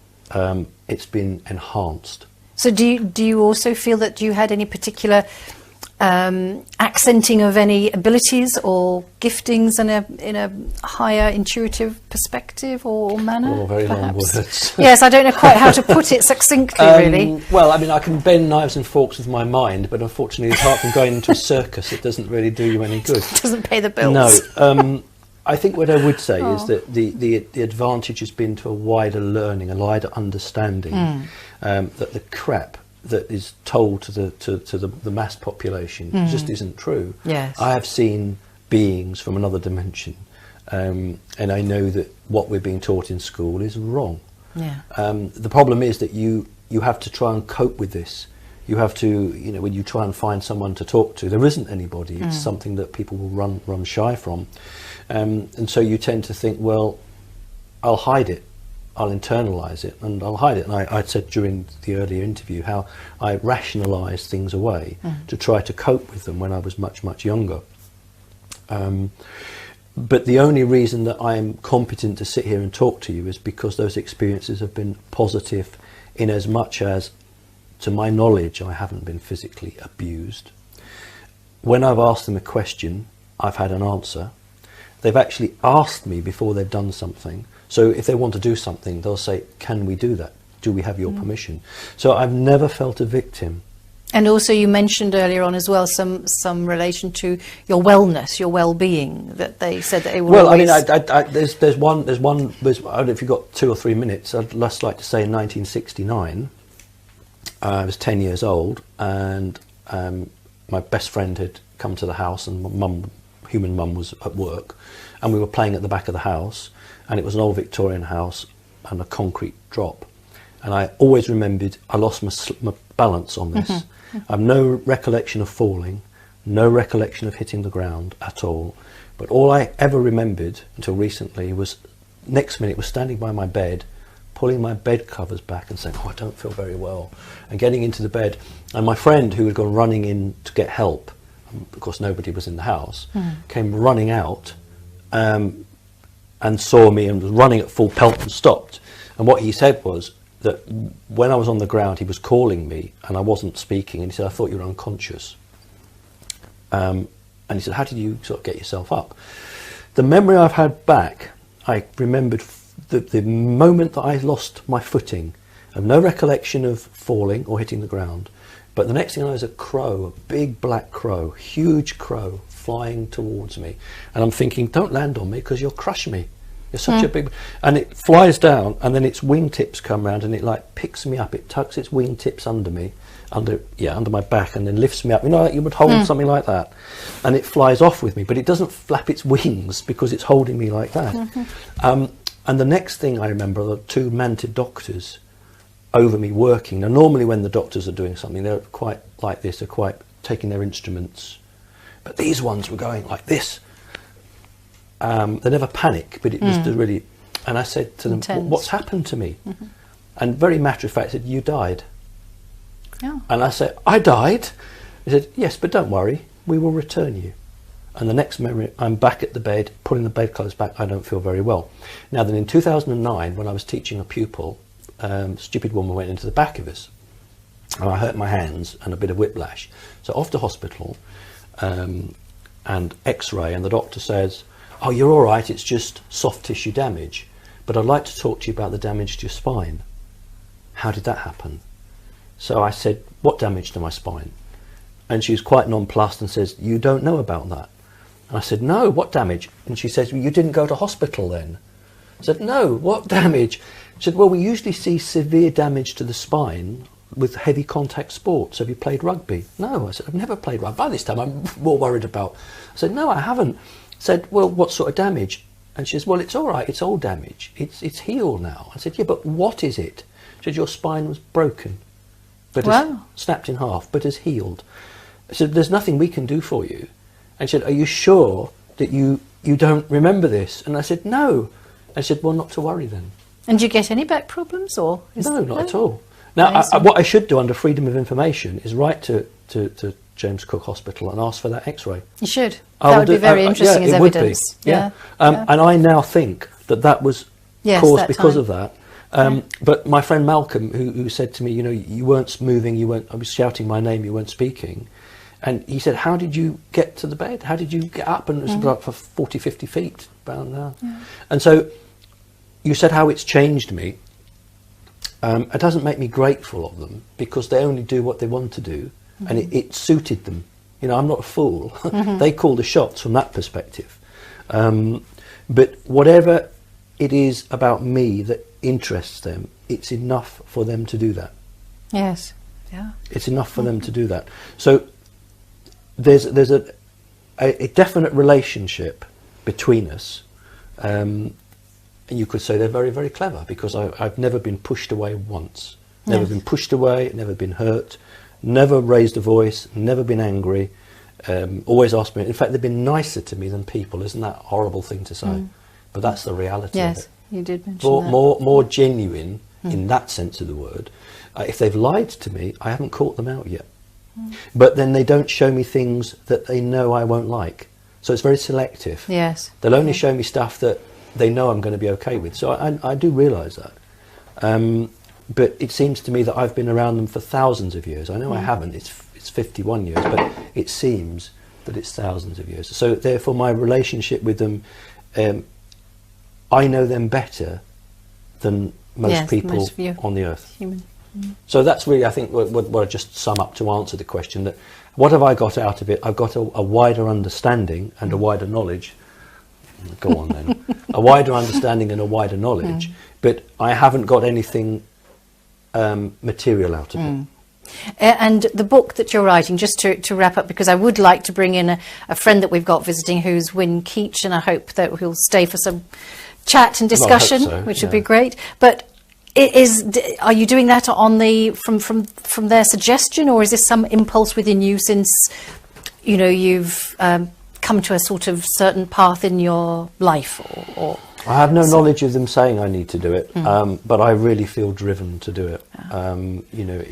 it's been enhanced. So do you also feel that you had any particular accenting of any abilities or giftings in a higher intuitive perspective or manner? Oh, very perhaps? long words. Yes, I don't know quite how to put it succinctly, really. Well, I mean, I can bend knives and forks with my mind, but unfortunately, apart from going into a circus, it doesn't really do you any good. It doesn't pay the bills. No. I think what I would say is that the advantage has been to a wider learning, a wider understanding that the crap that is told to the mass population just isn't true. Yes. I have seen beings from another dimension, and I know that what we're being taught in school is wrong. Yeah. The problem is that you have to try and cope with this. You have to, when you try and find someone to talk to, there isn't anybody. It's something that people will run shy from, and so you tend to think, well, I'll hide it. I'll internalise it and I'll hide it. And I said during the earlier interview how I rationalised things away to try to cope with them when I was much, much younger. But the only reason that I'm competent to sit here and talk to you is because those experiences have been positive in as much as, to my knowledge, I haven't been physically abused. When I've asked them a question, I've had an answer. They've actually asked me before they've done something. So if they want to do something, they'll say, can we do that? Do we have your permission? So I've never felt a victim. And also you mentioned earlier on as well some relation to your wellness, your well-being, that they said that it will always... I mean, there's one, I don't know if you've got 2 or 3 minutes, I'd just like to say in 1969, I was 10 years old, and my best friend had come to the house, and my human mum was at work, and we were playing at the back of the house, and it was an old Victorian house and a concrete drop. And I always remembered I lost my balance on this. I have no recollection of falling, no recollection of hitting the ground at all. But all I ever remembered until recently was, next minute was standing by my bed, pulling my bed covers back and saying, oh, I don't feel very well, and getting into the bed. And my friend, who had gone running in to get help, of course nobody was in the house, came running out and saw me and was running at full pelt and stopped. And what he said was that when I was on the ground, he was calling me and I wasn't speaking, and he said, I thought you were unconscious. And he said, how did you sort of get yourself up? The memory I've had back, I remembered the moment that I lost my footing. I have no recollection of falling or hitting the ground, but the next thing I know is a crow, a big black crow, huge crow, flying towards me. And I'm thinking, don't land on me because you'll crush me. You're such a big... And it flies down, and then its wingtips come round and it like picks me up. It tucks its wingtips under me, under my back, and then lifts me up. You know, like you would hold something like that. And it flies off with me, but it doesn't flap its wings because it's holding me like that. And the next thing I remember are the two mantis doctors over me working. Now, normally when the doctors are doing something, they're quite like this, they're quite taking their instruments. But these ones were going like this. They never panic, but it was really... And I said to them, what's happened to me? And very matter of fact, said, you died. Oh. And I said, I died? He said, yes, but don't worry, we will return you. And the next memory, I'm back at the bed, putting the bed clothes back, I don't feel very well. Now then, in 2009, when I was teaching a pupil, a stupid woman went into the back of us. And I hurt my hands and a bit of whiplash. So off to hospital, and x-ray, and the doctor says, oh, you're all right, it's just soft tissue damage. But I'd like to talk to you about the damage to your spine. How did that happen? So I said, what damage to my spine? And she was quite nonplussed and says, you don't know about that? And I said, no, what damage? And she says, well, you didn't go to hospital then? I said, no, what damage? She said, well, we usually see severe damage to the spine with heavy contact sports. Have you played rugby? No. I said, I've never played rugby. By this time, I'm more worried about... I said, no, I haven't. I said, well, what sort of damage? And she says, well, it's all right, it's old damage. It's healed now. I said, yeah, but what is it? She said, your spine was broken, but it's snapped in half, but has healed. I said, there's nothing we can do for you. And she said, are you sure that you don't remember this? And I said, no. And she said, well, not to worry then. And do you get any back problems? Or no, not at all. Now, what I should do under freedom of information is write to James Cook Hospital and ask for that x-ray. You should. That would be very interesting as evidence. Would be. Yeah. And I now think that was caused because of that. But my friend Malcolm, who said to me, you know, you weren't moving, I was shouting my name, you weren't speaking. And he said, how did you get to the bed? How did you get up? And it was about for 40, 50 feet, about now. And so you said how it's changed me. It doesn't make me grateful of them because they only do what they want to do, and it suited them. You know, I'm not a fool. They call the shots from that perspective. But whatever it is about me that interests them, it's enough for them to do that. Yes. Yeah. It's enough for them to do that. So there's a definite relationship between us. And you could say they're very, very clever because I've never been pushed away once. Never been pushed away, never been hurt, never raised a voice, never been angry, always asked me. In fact, they've been nicer to me than people. Isn't that a horrible thing to say? But that's the reality of it. Yes, you did mention that. More genuine in that sense of the word. If they've lied to me, I haven't caught them out yet. But then they don't show me things that they know I won't like. So it's very selective. Yes. They'll only show me stuff that they know I'm going to be okay with. So I do realise that. But it seems to me that I've been around them for thousands of years. I know I haven't. It's 51 years, but it seems that it's thousands of years. So therefore my relationship with them, I know them better than most people on the earth. Human. So that's really, I think, what I just sum up to answer the question, that what have I got out of it? I've got a wider understanding and a wider knowledge. Go on then. A wider understanding and a wider knowledge, but I haven't got anything material out of it. And the book that you're writing, just to wrap up, because I would like to bring in a friend that we've got visiting who's Wyn Keach, and I hope that he'll stay for some chat and discussion, which would be great. But are you doing that on from their suggestion, or is this some impulse within you since, you know, you've come come to a sort of certain path in your life, or I have no knowledge of them saying I need to do it, but I really feel driven to do it. You know,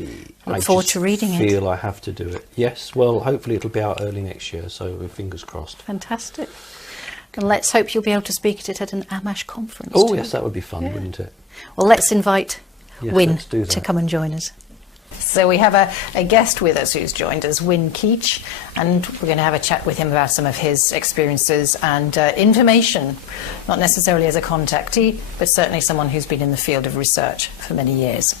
Look forward to reading it. I feel I have to do it. Yes, well, hopefully it'll be out early next year, so fingers crossed. Fantastic. And let's hope you'll be able to speak at it at an AMMACH conference. Oh, too. yes, that would be fun, wouldn't it? Well, let's invite Yes, Win let's do to that. come and join us. So we have a guest with us who's joined us, Win Keach, and we're going to have a chat with him about some of his experiences and information, not necessarily as a contactee, but certainly someone who's been in the field of research for many years.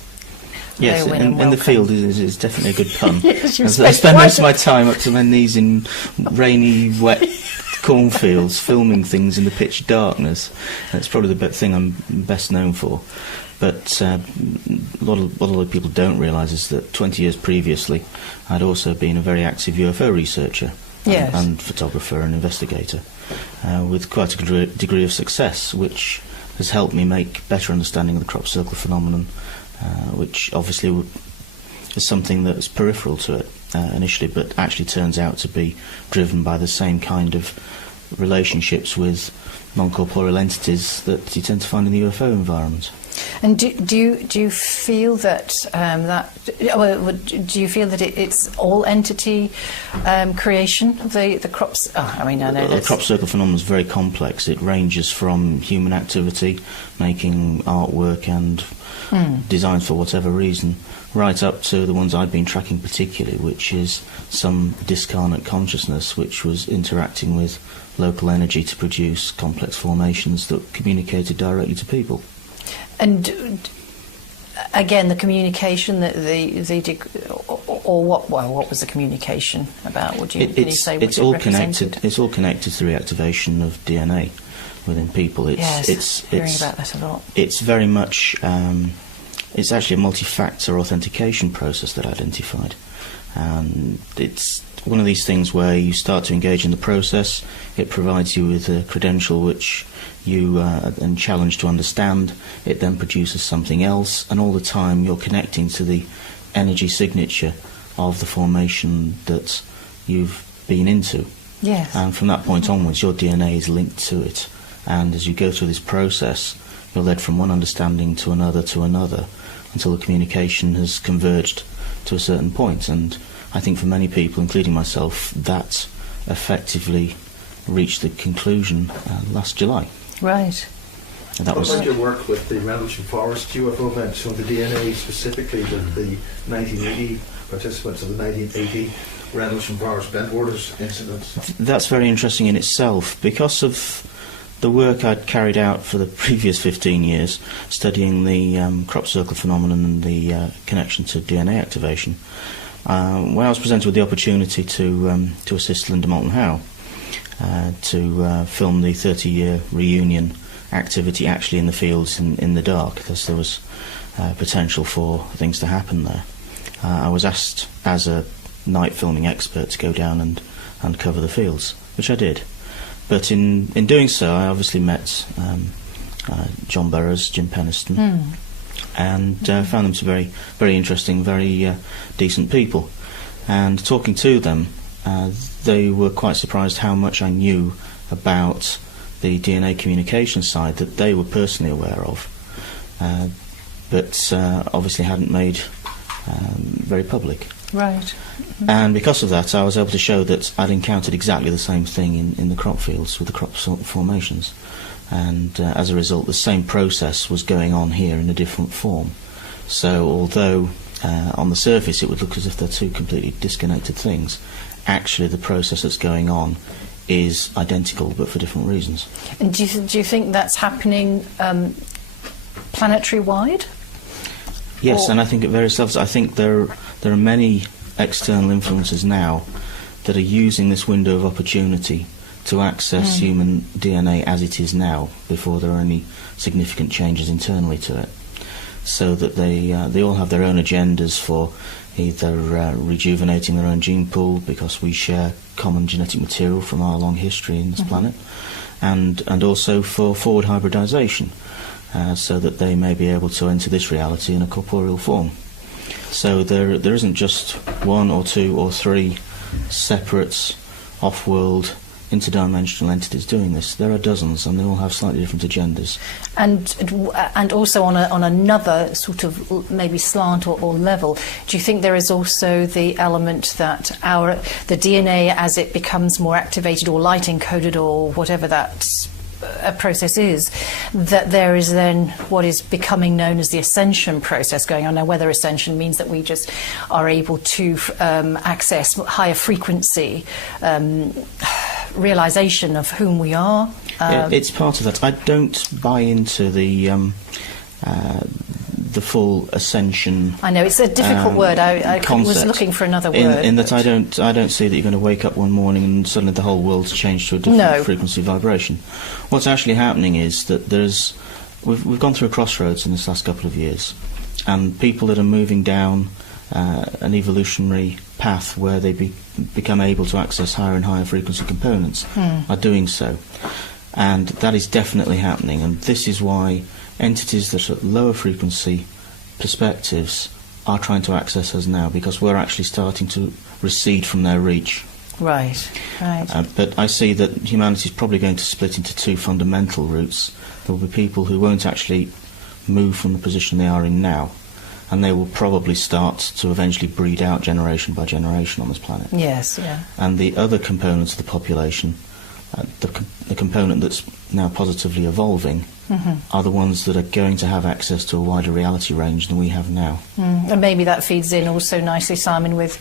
Yes, Hello, Win, and in the welcome. field is definitely a good pun. Yes, you I spend most of my time up to my knees in rainy, wet cornfields, filming things in the pitch darkness. That's probably the thing I'm best known for. But what a lot of people don't realise is that 20 years previously, I'd also been a very active UFO researcher Yes. and photographer and investigator, with quite a degree of success, which has helped me make better understanding of the crop circle phenomenon, which obviously is something that's peripheral to it initially, but actually turns out to be driven by the same kind of relationships with non-corporeal entities that you tend to find in the UFO environment. And do you feel that do you feel that it's all entity creation of the crops? Oh, I mean, I know The crop circle phenomenon is very complex. It ranges from human activity, making artwork and designs for whatever reason, right up to the ones I've been tracking particularly, which is some discarnate consciousness which was interacting with local energy to produce complex formations that communicated directly to people. And again, the communication, or what? Well, what was the communication about? Can you say what it's it all represented? connected. It's all connected to the reactivation of DNA within people. Yes, hearing about that a lot. It's very much. It's actually a multi-factor authentication process that I identified, and it's one of these things where you start to engage in the process. It provides you with a credential which you are then challenged to understand. It then produces something else, and all the time you're connecting to the energy signature of the formation that you've been into. Yes. And from that point onwards, your DNA is linked to it. And as you go through this process, you're led from one understanding to another, until the communication has converged to a certain point. And I think for many people, including myself, that effectively reached the conclusion last July. Right. And that What was about your work with the Rendlesham Forest UFO event, so the DNA specifically with the 1980 participants of the 1980 Rendlesham Forest Bentwaters incidents? That's very interesting in itself, because of the work I'd carried out for the previous 15 years, studying the crop circle phenomenon and the connection to DNA activation. When I was presented with the opportunity to assist Linda Moulton Howe to film the 30-year reunion activity actually in the fields in the dark, because there was potential for things to happen there, I was asked as a night filming expert to go down and cover the fields, which I did. But in doing so, I obviously met John Burroughs, Jim Penniston, and found them to be very, very interesting, very decent people. And talking to them, they were quite surprised how much I knew about the DNA communication side that they were personally aware of, but obviously hadn't made very public. Right. And because of that, I was able to show that I'd encountered exactly the same thing in the crop fields with the crop formations. And as a result, the same process was going on here in a different form. So although on the surface it would look as if they're two completely disconnected things, actually the process that's going on is identical but for different reasons. And do you think that's happening planetary-wide? Yes, and I think at various levels. I think there are many external influences now that are using this window of opportunity to access human DNA as it is now, before there are any significant changes internally to it, so that they all have their own agendas for either rejuvenating their own gene pool, because we share common genetic material from our long history in this planet, and also for forward hybridization, so that they may be able to enter this reality in a corporeal form. So there isn't just one or two or three separate off-world interdimensional entities doing this. There are dozens, and they all have slightly different agendas. And also on another sort of maybe slant or level, do you think there is also the element that the DNA, as it becomes more activated or light encoded or whatever that a process is, that there is then what is becoming known as the ascension process going on? Now, whether ascension means that we just are able to access higher frequency realization of whom we are. It's part of that. I don't buy into the full ascension. I know it's a difficult word. I was looking for another word. In that I don't see that you're going to wake up one morning and suddenly the whole world's changed to a different frequency vibration. What's actually happening is that we've gone through a crossroads in this last couple of years, and people that are moving down an evolutionary path where they become able to access higher and higher frequency components are doing so, and that is definitely happening. And this is why entities that are at lower frequency perspectives are trying to access us now, because we're actually starting to recede from their reach. Right. But I see that humanity is probably going to split into two fundamental routes. There will be people who won't actually move from the position they are in now, and they will probably start to eventually breed out generation by generation on this planet. Yes, yeah. And the other components of the population, the component that's now positively evolving, are the ones that are going to have access to a wider reality range than we have now. And maybe that feeds in also nicely, Simon, with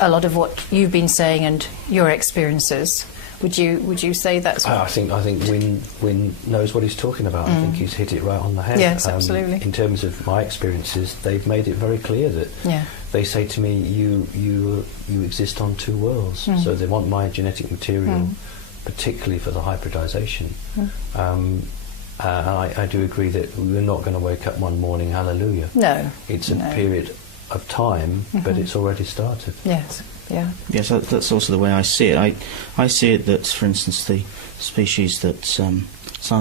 a lot of what you've been saying and your experiences. Would you say that's what... I think Wynne knows what he's talking about. I think he's hit it right on the head. Yes, absolutely. In terms of my experiences, they've made it very clear that they say to me, you exist on two worlds. So they want my genetic material, particularly for the hybridization. I do agree that we're not going to wake up one morning, hallelujah. No. It's a period of time, but it's already started. Yes. Yeah. Yes, that's also the way I see it. I see it that, for instance, the species that Simon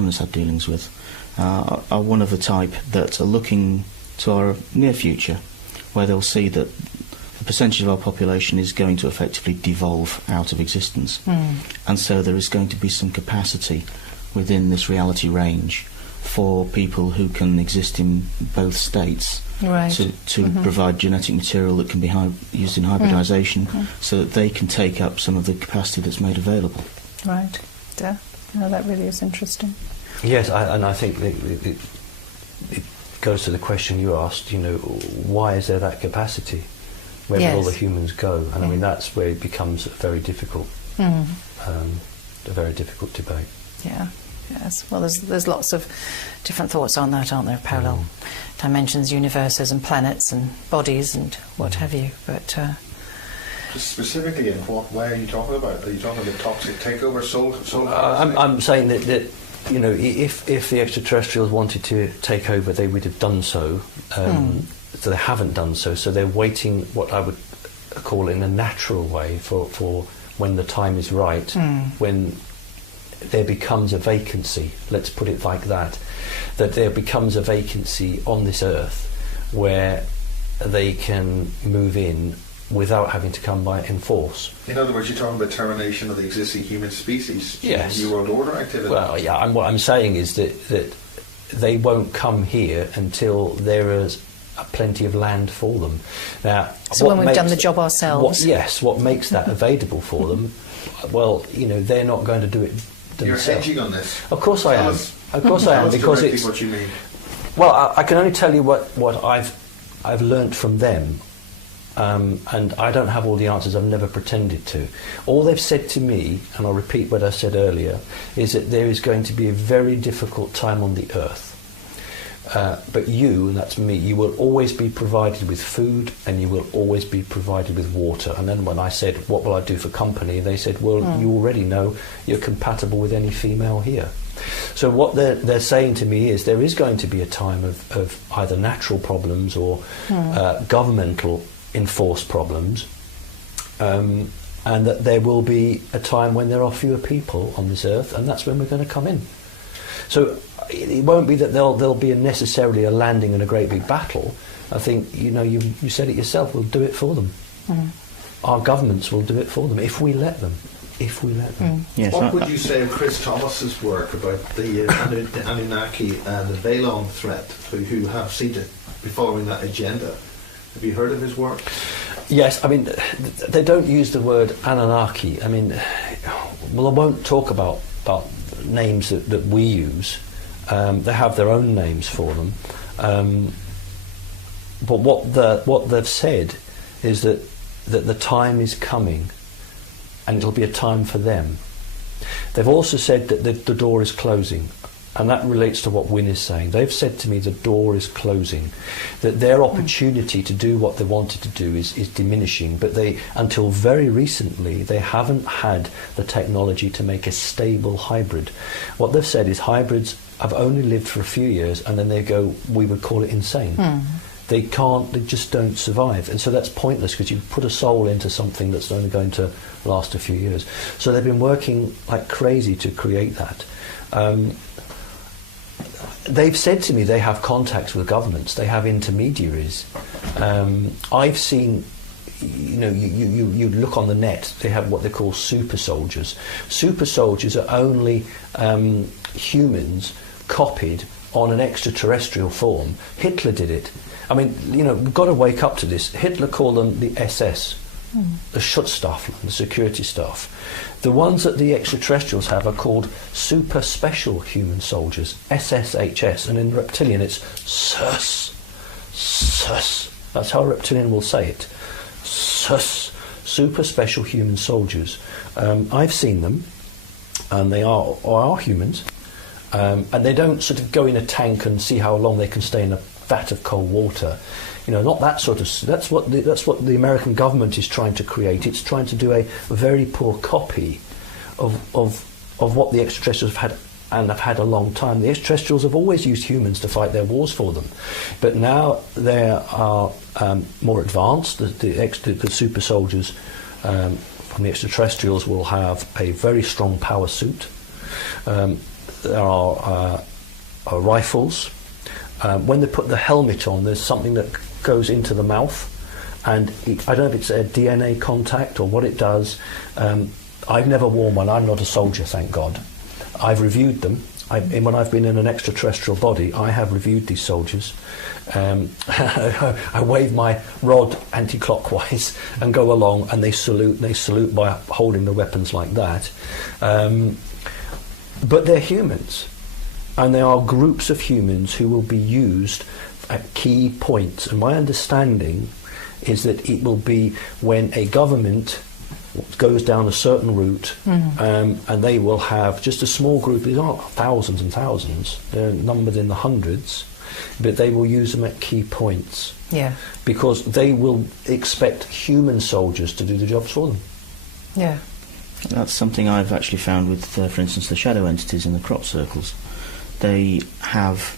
has had dealings with are one of a type that are looking to our near future, where they'll see that the percentage of our population is going to effectively devolve out of existence. And so there is going to be some capacity within this reality range for people who can exist in both states, to provide genetic material that can be used in hybridization, so that they can take up some of the capacity that's made available. Right. Yeah. No, that really is interesting. Yes, and I think it goes to the question you asked, why is there that capacity? Where will all the humans go? And I mean, that's where it becomes very difficult, a very difficult debate. Yeah. Yes, well, there's lots of different thoughts on that, aren't there? Parallel dimensions, universes, and planets, and bodies, and what have you. But specifically, in what way are you talking about? Are you talking about toxic takeover, soul? I'm saying that if the extraterrestrials wanted to take over, they would have done so. So they haven't done so. So they're waiting, what I would call in a natural way, for when the time is right, when there becomes a vacancy, let's put it like that there becomes a vacancy on this earth where they can move in without having to come by in force. In other words, you're talking about termination of the existing human species, yes. New World Order activity. Well, yeah, and what I'm saying is that they won't come here until there is plenty of land for them. Now, so when we've done the job ourselves. What makes that available for them? Well, they're not going to do it themselves. You're hedging on this. Of course I am. Of course I am, because it's what you mean. Well, I can only tell you what I've learnt from them, and I don't have all the answers. I've never pretended to. All they've said to me, and I'll repeat what I said earlier, is that there is going to be a very difficult time on the earth. But you, and that's me, you will always be provided with food, and you will always be provided with water. And then when I said, what will I do for company? They said, well, you already know you're compatible with any female here. So what they're saying to me is there is going to be a time of either natural problems or governmental enforced problems, and that there will be a time when there are fewer people on this earth, and that's when we're going to come in. So it won't be that there'll be necessarily a landing and a great big battle. I think, you said it yourself, we'll do it for them. Our governments will do it for them if we let them. if we let them. Yes, What would you say of Chris Thomas's work about the Anunnaki and the Valon threat, who have seemed to be following that agenda? Have you heard of his work? Yes, I mean, they don't use the word Anunnaki. I mean, well, I won't talk about names that we use. They have their own names for them. But what they've said is that the time is coming, and it'll be a time for them. They've also said that the door is closing, and that relates to what Wynne is saying. They've said to me the door is closing, that their opportunity to do what they wanted to do is diminishing, but until very recently, they haven't had the technology to make a stable hybrid. What they've said is hybrids have only lived for a few years, and then they go, we would call it insane. They just don't survive. And so that's pointless, because you put a soul into something that's only going to last a few years. So they've been working like crazy to create that. They've said to me they have contacts with governments, they have intermediaries. I've seen, you look on the net, they have what they call super soldiers. Super soldiers are only humans copied on an extraterrestrial form. Hitler did it. I mean, we've got to wake up to this. Hitler called them the SS, the Schutzstaffel, the security staff. The ones that the extraterrestrials have are called super special human soldiers, SSHS, and in reptilian it's SUS. SUS. That's how a reptilian will say it. SUS. Super special human soldiers. I've seen them, and they are humans, and they don't sort of go in a tank and see how long they can stay in a vat of cold water. Not that sort of. That's what the American government is trying to create. It's trying to do a very poor copy of what the extraterrestrials have had, and have had a long time. The extraterrestrials have always used humans to fight their wars for them, but now they are more advanced. The super soldiers from the extraterrestrials will have a very strong power suit. There are rifles. When they put the helmet on, there's something that goes into the mouth, and I don't know if it's a DNA contact or what it does. I've never worn one. I'm not a soldier, thank God. I've reviewed them. When I've been in an extraterrestrial body, I have reviewed these soldiers. I wave my rod anti-clockwise and go along, and they salute. They salute by holding the weapons like that. But they're humans. And there are groups of humans who will be used at key points. And my understanding is that it will be when a government goes down a certain route, and they will have just a small group. These aren't thousands and thousands. They're numbered in the hundreds. But they will use them at key points. Yeah. Because they will expect human soldiers to do the jobs for them. Yeah. That's something I've actually found with, for instance, the shadow entities in the crop circles. They have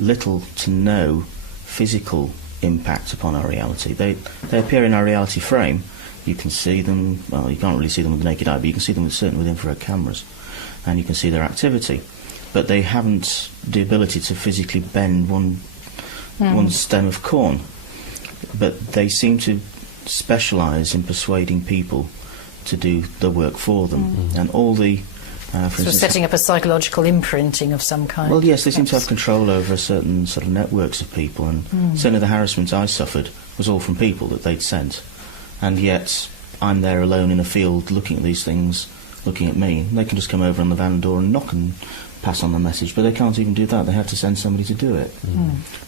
little to no physical impact upon our reality. They appear in our reality frame. You can see them, well, you can't really see them with the naked eye, but you can see them certainly with infrared cameras, and you can see their activity. But they haven't the ability to physically bend one stem of corn. But they seem to specialise in persuading people to do the work for them. And all the for instance, setting up a psychological imprinting of some kind. Well, yes, they seem to have control over certain sort of networks of people, and certainly the harassment I suffered was all from people that they'd sent, and yet I'm there alone in a field looking at these things, looking at me. They can just come over on the van door and knock and pass on the message, but they can't even do that. They have to send somebody to do it,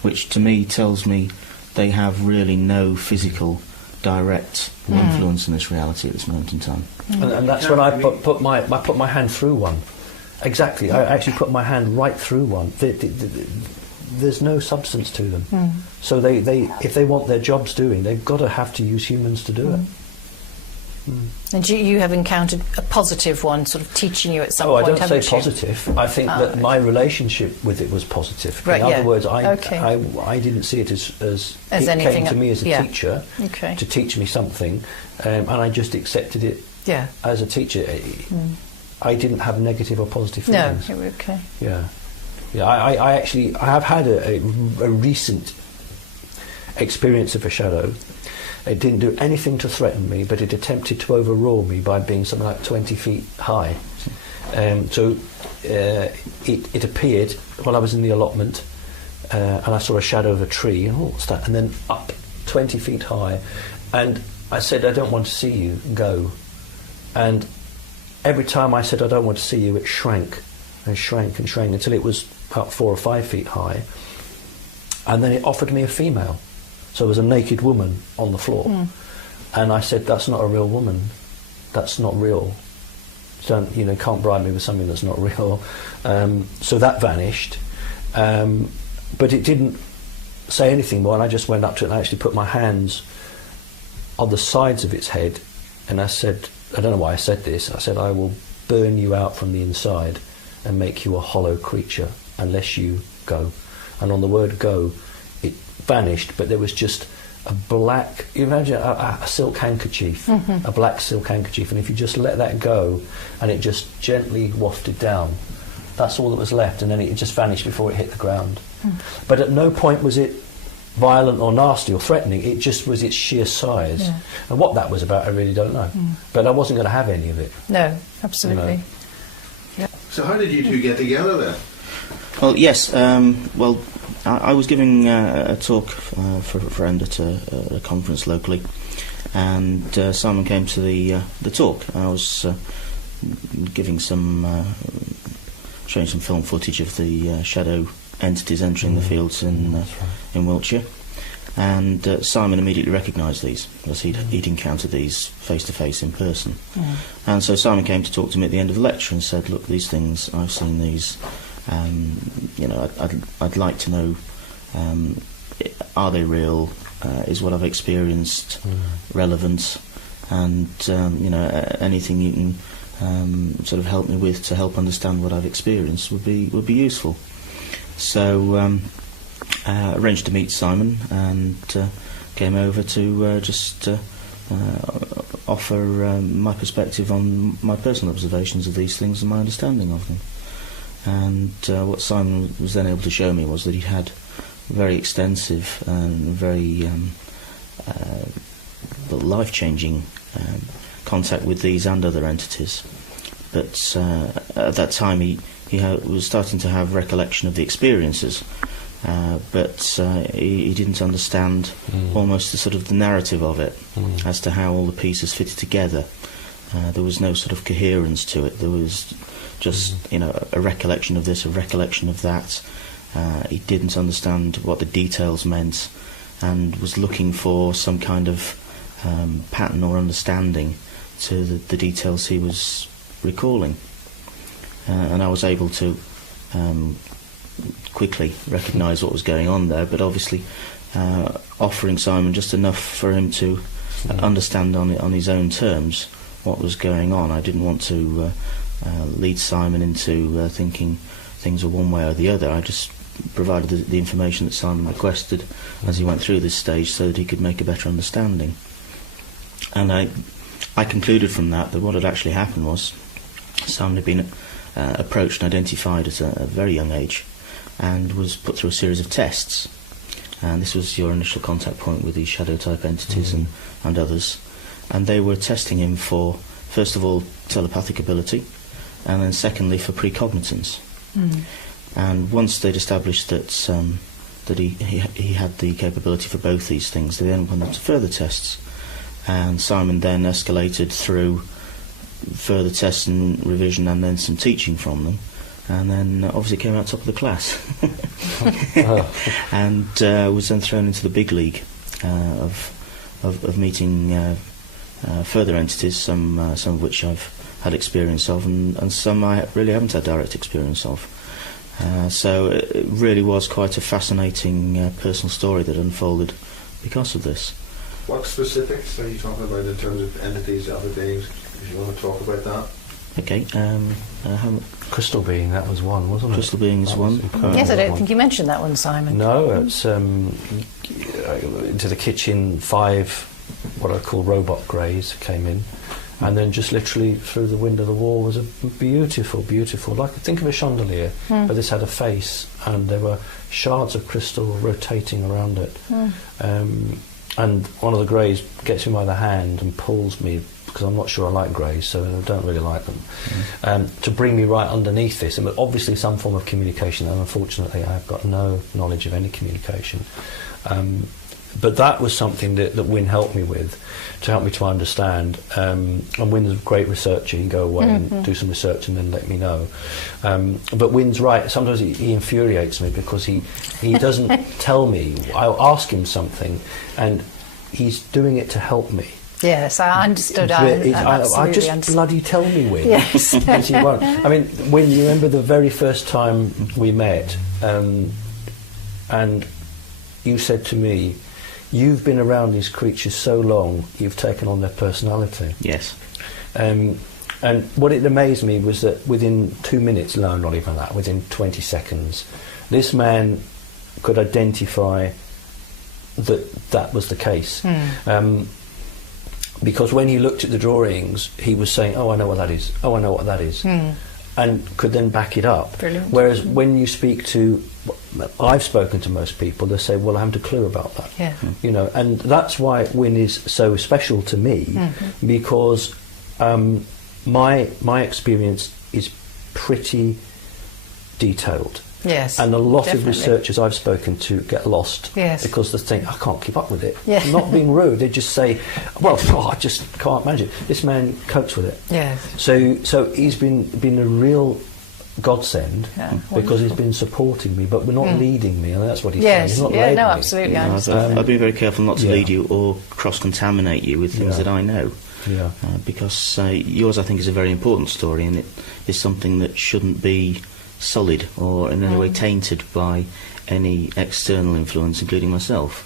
which to me tells me they have really no physical direct influence in this reality at this moment in time. And that's when I put my hand through one. Exactly, I actually put my hand right through one. There's no substance to them. So they if they want their jobs doing, they've got to have to use humans to do it. And you have encountered a positive one, sort of teaching you at some point, I don't say haven't you? positive. I think that my relationship with it was positive. Right, in other words, I didn't see it as it anything came to me as a teacher to teach me something, and I just accepted it as a teacher. I didn't have negative or positive feelings. No, you were okay. I have had a recent experience of a shadow. It didn't do anything to threaten me, but it attempted to overrule me by being something like 20 feet high. So it appeared while I was in the allotment, and I saw a shadow of a tree, and what's that? And then up 20 feet high, and I said, I don't want to see you, go. And every time I said, I don't want to see you, it shrank and shrank and shrank until it was about 4 or 5 feet high. And then it offered me a female. So there was a naked woman on the floor. And I said, that's not a real woman. That's not real. Don't, you know, can't bribe me with something that's not real. So that vanished. But it didn't say anything more, and I just went up to it and I actually put my hands on the sides of its head, and I said, I don't know why I said this, I said, I will burn you out from the inside and make you a hollow creature unless you go. And on the word go, it vanished, but there was just a black, you imagine a silk handkerchief, a black silk handkerchief, and if you just let that go and it just gently wafted down, that's all that was left, and then it just vanished before it hit the ground. But at no point was it violent or nasty or threatening, it just was its sheer size. Yeah. And what that was about, I really don't know. But I wasn't going to have any of it. No, absolutely. You know. Yeah. So how did you two get together then? Well, yes. Well, I was giving a talk for a friend at a conference locally, and Simon came to the talk. I was giving showing some film footage of the shadow entities entering the fields in Wiltshire, and Simon immediately recognised these, as he'd encountered these face to face in person. And so Simon came to talk to me at the end of the lecture and said, "Look, these things, I've seen these. You know, I'd like to know, are they real? Is what I've experienced relevant? And you know, anything you can sort of help me with to help understand what I've experienced would be useful." So arranged to meet Simon and came over to just offer my perspective on my personal observations of these things and my understanding of them. And what Simon was then able to show me was that he had very extensive and very life-changing contact with these and other entities. But at that time he was starting to have recollection of the experiences, but he didn't understand almost the sort of the narrative of it as to how all the pieces fitted together. There was no sort of coherence to it. There was just you know, a recollection of this, a recollection of that. He didn't understand what the details meant, and was looking for some kind of pattern or understanding to the details he was recalling. And I was able to quickly recognise what was going on there, but obviously offering Simon just enough for him to understand on his own terms what was going on. I didn't want to lead Simon into thinking things were one way or the other. I just provided the information that Simon requested as he went through this stage so that he could make a better understanding. And I concluded from that what had actually happened was Simon had been approached and identified at a very young age and was put through a series of tests. And this was your initial contact point with these shadow type entities and others. And they were testing him for, first of all, telepathic ability, and then secondly for precognitance. And once they'd established that he had the capability for both these things, they then went on to further tests. And Simon then escalated through further tests and revision and then some teaching from them, and then obviously came out top of the class. And was then thrown into the big league of meeting further entities, some of which I've had experience of, and some I really haven't had direct experience of. So it really was quite a fascinating personal story that unfolded because of this. What specifics are you talking about in terms of entities, other beings, if you want to talk about that? Okay, Crystal being, that was one, wasn't it? Crystal being is one. Yes, I don't think you mentioned that one, Simon. No, it's into the kitchen, 5 what I call robot greys came in, and then just literally through the window of the wall was a beautiful, like, think of a chandelier, but this had a face, and there were shards of crystal rotating around it. and one of the greys gets me by the hand and pulls me, because I'm not sure I like greys, so I don't really like them, to bring me right underneath this. And obviously some form of communication, and unfortunately I've got no knowledge of any communication. But that was something that Wynne helped me with, to help me to understand. And Wynne's a great researcher. He can go away and do some research and then let me know. But Wynne's right. Sometimes he infuriates me because he doesn't tell me. I'll ask him something, and he's doing it to help me. Yes, I understood. I just bloody tell me, Wynne. Yes. And he won't. I mean, Wynne, you remember the very first time we met, and you said to me, "You've been around these creatures so long, you've taken on their personality." Yes. And what it amazed me was that within 2 minutes, no, not even that, within 20 seconds, this man could identify that was the case. Because when he looked at the drawings, he was saying, "Oh, I know what that is. Oh, I know what that is," and could then back it up. Brilliant. Whereas when you speak to, I've spoken to most people, they say, "Well, I haven't a clue about that." Yeah. You know, and that's why Wynne is so special to me, because my experience is pretty detailed. Yes. And a lot definitely. of researchers I've spoken to get lost because they think, "I can't keep up with it." Yeah. Not being rude, they just say, "Well, I just can't manage it." This man copes with it. Yes. So he's been a real godsend, Yeah, because he's been supporting me, but we're not leading me, and that's what he's Yes. saying. He's not Yeah. led No. me. Absolutely. I I've understand. been very careful not to Yeah. lead you or cross-contaminate you with things Yeah. that I know. Yeah. Because yours, I think, is a very important story, and it is something that shouldn't be sullied or in any way tainted by any external influence, including myself.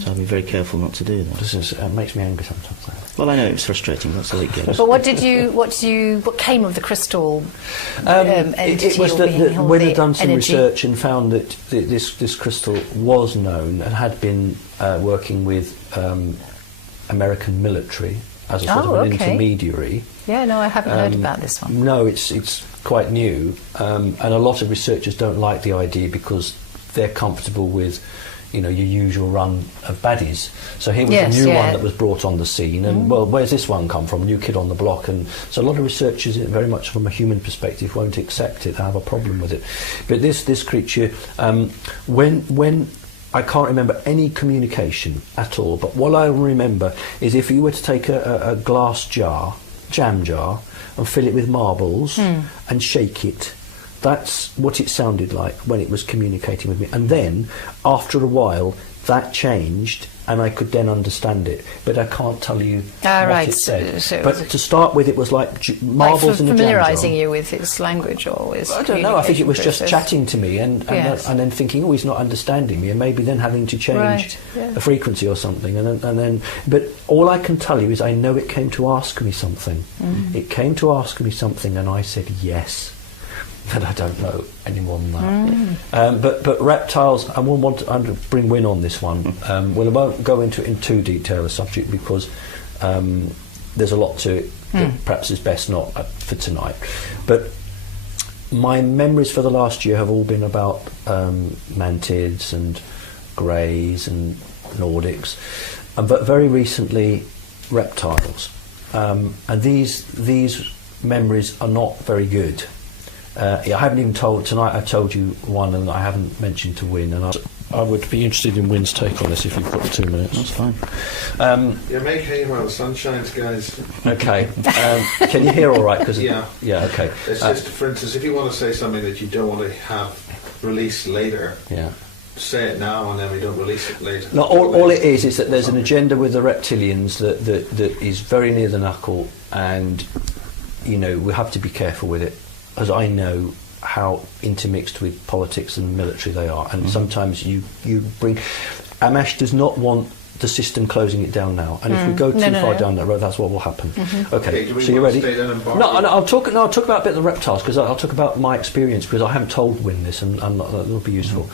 So I'll be very careful not to do that. This is, makes me angry sometimes. Well, I know it's frustrating. That's the way it goes. But what came of the crystal entity? It was or that being, or Wynne the had done some energy? research and found that this crystal was known and had been working with American military as a sort of an intermediary. Yeah, no, I haven't heard about this one. No, it's quite new, and a lot of researchers don't like the idea because they're comfortable with, you know, your usual run of baddies. So here was a new one that was brought on the scene, and well, where's this one come from? New kid on the block, and so a lot of researchers, very much from a human perspective, won't accept it. They have a problem with it. But this creature, when I can't remember any communication at all, but what I remember is if you were to take a glass jar, jam jar, and fill it with marbles and shake it, that's what it sounded like when it was communicating with me. And then, after a while, that changed, and I could then understand it. But I can't tell you what it said. So but to start with, it was like marbles in a jam jar. Familiarising you with its language or his I don't know. I think it was just process. chatting to me, and then thinking, "Oh, he's not understanding me," and maybe then having to change the frequency or something. And then, but all I can tell you is I know it came to ask me something. It came to ask me something, and I said yes. But I don't know any more than that. But reptiles, I will want to bring Wynne on this one. Well, I won't go into it in too detail a subject because there's a lot to it that perhaps is best not for tonight. But my memories for the last year have all been about mantids and greys and Nordics, but very recently reptiles. And these memories are not very good. I haven't even told tonight. I told you one, and I haven't mentioned to Wynne. And I would be interested in Wynne's take on this if you've got 2 minutes. That's fine. Make hay while the sun shines, guys. Okay. Can you hear all right? Yeah. Yeah. Okay. It's just, for instance, if you want to say something that you don't want to have released later, say it now, and then we don't release it later. No, all it is that there's an agenda with the reptilians that is very near the knuckle, and you know we have to be careful with it. As I know how intermixed with politics and military they are, and sometimes you bring. AMMACH does not want the system closing it down now, and if we go too far down that road, that's what will happen. Okay, so you ready? I'll talk about a bit of the reptiles because I'll talk about my experience because I haven't told Wynne this, and that'll be useful.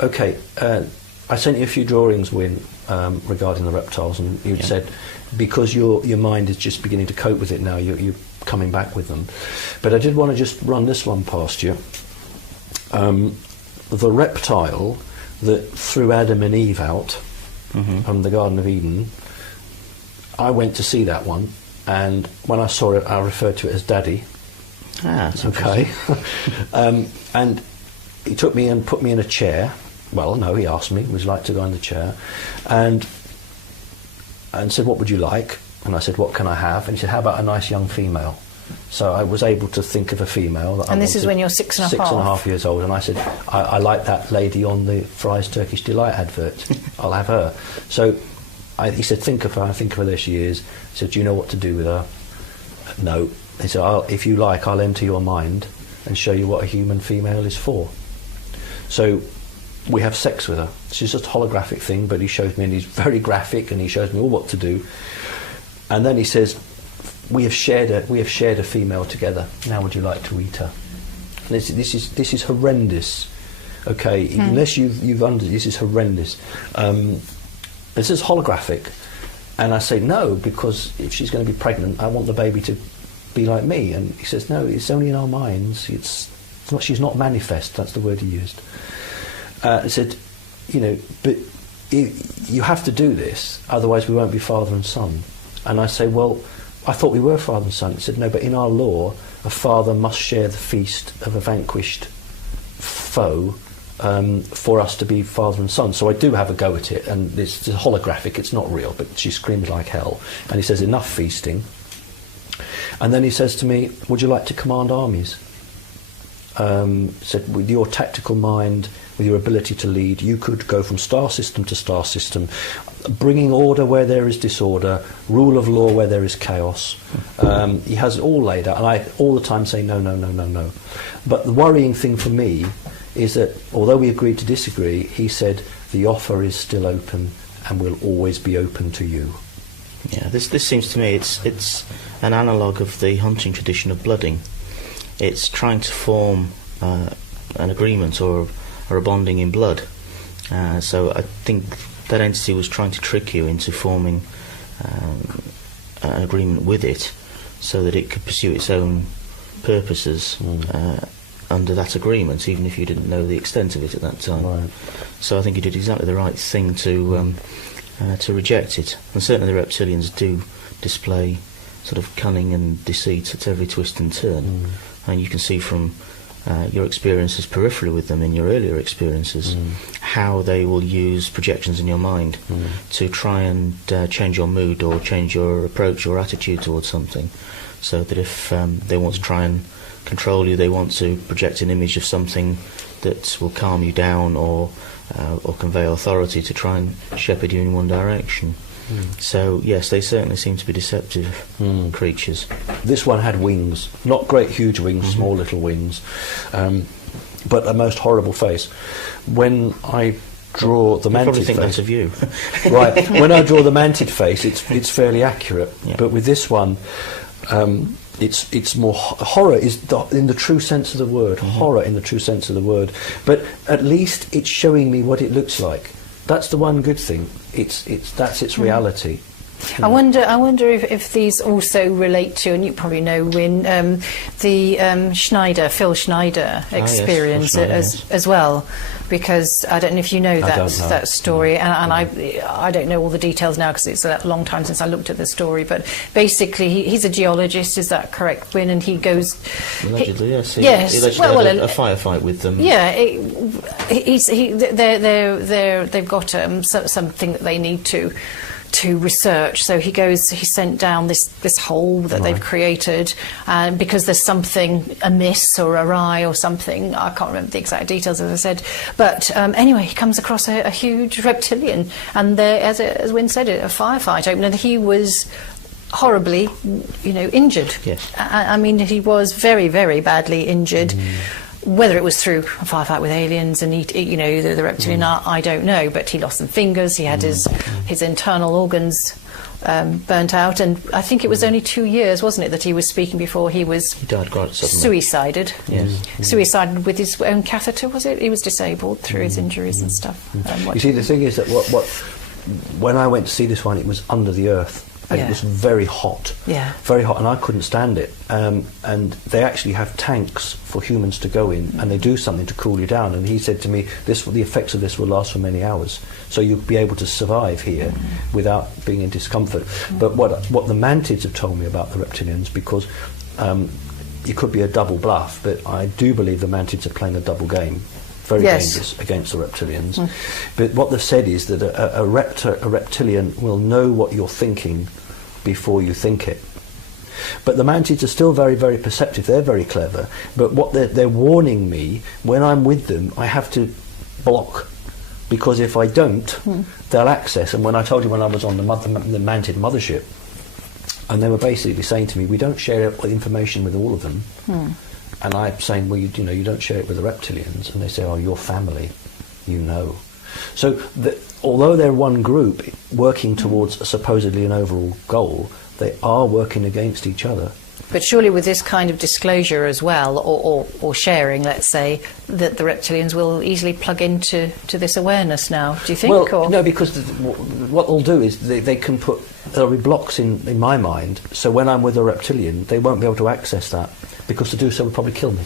Okay, I sent you a few drawings, Wynne, regarding the reptiles, and you said because your mind is just beginning to cope with it now, you're coming back with them. But I did want to just run this one past you. The reptile that threw Adam and Eve out from the Garden of Eden. I went to see that one, and when I saw it, I referred to it as Daddy. Ah, that's Okay. And he took me and put me in a chair. Well, no, he asked me, would you like to go in the chair? And said, what would you like? And I said, what can I have? And he said, how about a nice young female? So I was able to think of a female. That And this is when you're 6 and a half? 6.5 years old. And I said, I like that lady on the Fry's Turkish Delight advert. I'll have her. So he said, think of her. I think of her, there she is. He said, do you know what to do with her? No. He said, if you like, I'll enter your mind and show you what a human female is for. So we have sex with her. She's just a holographic thing, but he shows me, and he's very graphic, and he shows me all what to do. And then he says, we have shared a female together. Now would you like to eat her? And this is horrendous. Okay, unless you've this is horrendous. This is holographic, and I say no, because if she's going to be pregnant, I want the baby to be like me. And he says, no, it's only in our minds. It's not. She's not manifest. That's the word he used. He said, but you have to do this, otherwise we won't be father and son. And I say, well, I thought we were father and son. He said, no, but in our law, a father must share the feast of a vanquished foe for us to be father and son. So I do have a go at it, and it's holographic, it's not real, but she screams like hell. And he says, enough feasting. And then he says to me, would you like to command armies? Said, with your tactical mind, with your ability to lead, you could go from star system to star system, bringing order where there is disorder, rule of law where there is chaos. He has it all laid out, and I all the time say no, no, no, no, no. But the worrying thing for me is that although we agreed to disagree, he said the offer is still open and will always be open to you. Yeah, this seems to me it's an analogue of the hunting tradition of blooding. It's trying to form an agreement or a bonding in blood. So I think that entity was trying to trick you into forming an agreement with it, so that it could pursue its own purposes under that agreement, even if you didn't know the extent of it at that time. Right. So I think you did exactly the right thing to reject it. And certainly the reptilians do display sort of cunning and deceit at every twist and turn. And you can see from your experiences peripherally with them in your earlier experiences how they will use projections in your mind to try and change your mood or change your approach or attitude towards something, so that if they want to try and control you, they want to project an image of something that will calm you down or convey authority to try and shepherd you in one direction. So yes, they certainly seem to be deceptive creatures. This one had wings, not great huge wings, small little wings, but a most horrible face. When I draw the manted probably think face, that of you. right? When I draw the manted face, it's fairly accurate. Yeah. But with this one, it's more horror is in the true sense of the word. Horror in the true sense of the word. But at least it's showing me what it looks like. That's the one good thing. That's its reality. I wonder if these also relate to, and you probably know, Wynne, the Phil Schneider experience as well, because I don't know if you know that story, and I don't know all the details now because it's a long time since I looked at the story, but basically he's a geologist, is that correct, Wynne? And he goes... Allegedly, yes. He yes. had a firefight with them. Yeah, they've got something that they need to research, so he sent down this hole that they've created, because there's something amiss or awry or something. I can't remember the exact details, as I said, but anyway, he comes across a huge reptilian, and there, as Wynne said, a firefight opened, and he was horribly, injured. Yes. I mean, he was very, very badly injured. Whether it was through a firefight with aliens and the reptilian, I don't know, but he lost some fingers, he had his internal organs burnt out, and I think it was only 2 years, wasn't it, that he was speaking before he died quite suddenly. Suicided. Yes. Suicided with his own catheter, was it? He was disabled through his injuries and stuff. You see, the thing is that when I went to see this one, it was under the earth. and Yeah. it was very hot. Yeah. Very hot, and I couldn't stand it. And they actually have tanks for humans to go in, and they do something to cool you down. And he said to me, the effects of this will last for many hours, so you'll be able to survive here without being in discomfort. But what the mantids have told me about the reptilians, because it could be a double bluff, but I do believe the mantids are playing a double game. Very Yes. dangerous against the reptilians. But what they've said is that a reptilian will know what you're thinking before you think it. But the mantids are still very, very perceptive. They're very clever. But what they're warning me, when I'm with them, I have to block. Because if I don't, they'll access. And when I told you when I was on the mantid mothership, and they were basically saying to me, we don't share information with all of them. And I'm saying, well, you know, you don't share it with the reptilians. And they say, oh, your family, you know. So although they're one group working towards supposedly an overall goal, they are working against each other. But surely with this kind of disclosure as well, or sharing, let's say, that the reptilians will easily plug into this awareness now, do you think? Well, or? no, because what they'll do is they can put, there'll be blocks in my mind, so when I'm with a reptilian, they won't be able to access that, because to do so would probably kill me.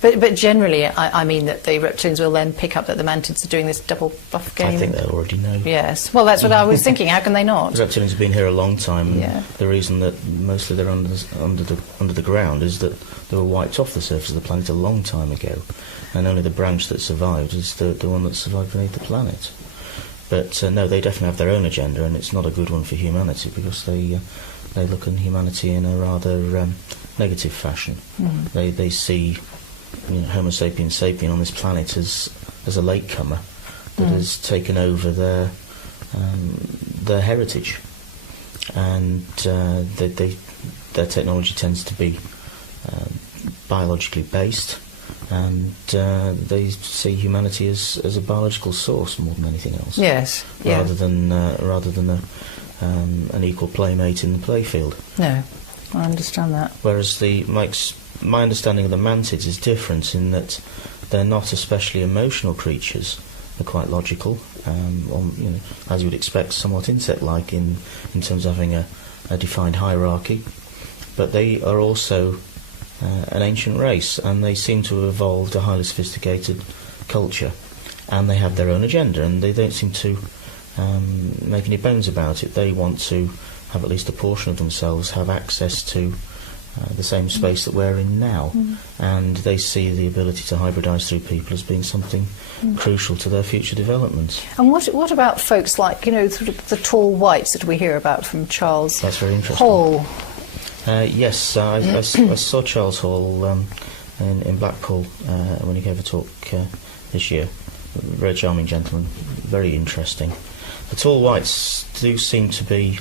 But generally, I mean that the reptilians will then pick up that the mantids are doing this double buff game. I think they already know. Yes. Well, that's what I was thinking. How can they not? The reptilians have been here a long time, and Yeah. the reason that mostly they're under the ground is that they were wiped off the surface of the planet a long time ago, and only the branch that survived is the one that survived beneath the planet. But no, they definitely have their own agenda, and it's not a good one for humanity, because they look on humanity in a rather negative fashion. They see, you know, Homo sapiens sapien on this planet as a latecomer that has taken over their heritage, and their technology tends to be biologically based, and they see humanity as a biological source more than anything else. Yes. Yeah. Rather than an equal playmate in the playfield. No, I understand that. Whereas my understanding of the mantids is different in that they're not especially emotional creatures. They're quite logical, you know, as you would expect, somewhat insect-like in terms of having a defined hierarchy. But they are also an ancient race, and they seem to have evolved a highly sophisticated culture, and they have their own agenda, and they don't seem to make any bones about it. They want to have at least a portion of themselves have access to the same space that we're in now, and they see the ability to hybridise through people as being something crucial to their future development. And what about folks like, you know, sort of the tall whites that we hear about from Charles That's very interesting. Hall? Yes, I saw Charles Hall in Blackpool when he gave a talk this year. Very charming gentleman, very interesting. The tall whites do seem to be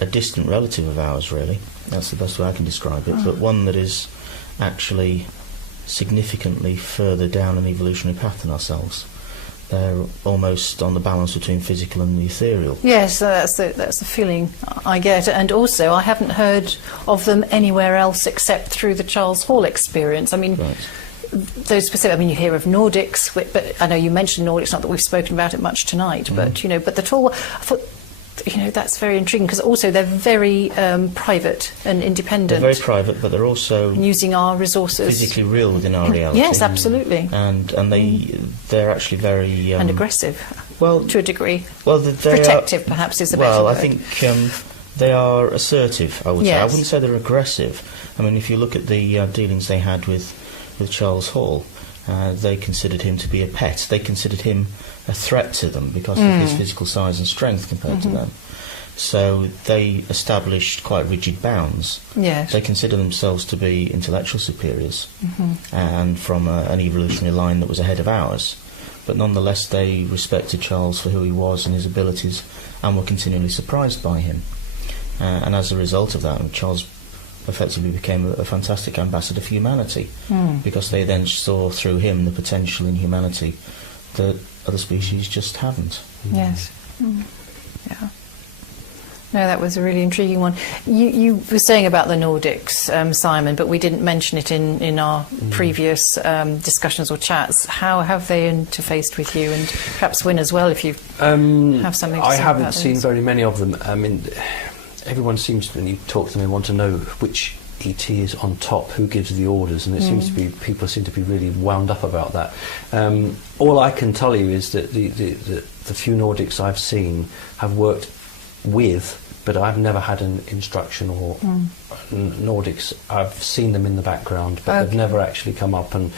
a distant relative of ours, really. That's the best way I can describe it, but one that is actually significantly further down an evolutionary path than ourselves. They're almost on the balance between physical and the ethereal. Yes, that's the feeling I get. And also, I haven't heard of them anywhere else except through the Charles Hall experience. I mean, Right. those specific, I mean, you hear of Nordics, but I know you mentioned Nordics, not that we've spoken about it much tonight, but, you know, but the tall, I thought, you know, that's very intriguing, because also they're very private and independent. They're very private, but they're also using our resources. physically real within our reality. Yes, absolutely. And they're actually very... And aggressive, well, to a degree. Well, they Protective, perhaps, is the better Well, word. I think they are assertive, I would say. I Yes. wouldn't say they're aggressive. I mean, if you look at the dealings they had with Charles Hall, they considered him to be a pet. They considered him a threat to them because of his physical size and strength compared to them. So they established quite rigid bounds. Yes. They consider themselves to be intellectual superiors and from an evolutionary line that was ahead of ours. But nonetheless, they respected Charles for who he was and his abilities, and were continually surprised by him. And as a result of that, Charles effectively became a fantastic ambassador for humanity, because they then saw through him the potential in humanity that other species just haven't. Yes. Yeah. No, that was a really intriguing one. You were saying about the Nordics, Simon, but we didn't mention it in our previous discussions or chats. How have they interfaced with you, and perhaps Wynne as well, if you have something to I say haven't about seen those? very many of them. I mean, everyone seems to, when you talk to them, want to know which ET is on top, who gives the orders, and it seems to be, people seem to be really wound up about that. All I can tell you is that the few Nordics I've seen have worked with, but I've never had an instruction or Nordics. I've seen them in the background, but they've never actually come up. And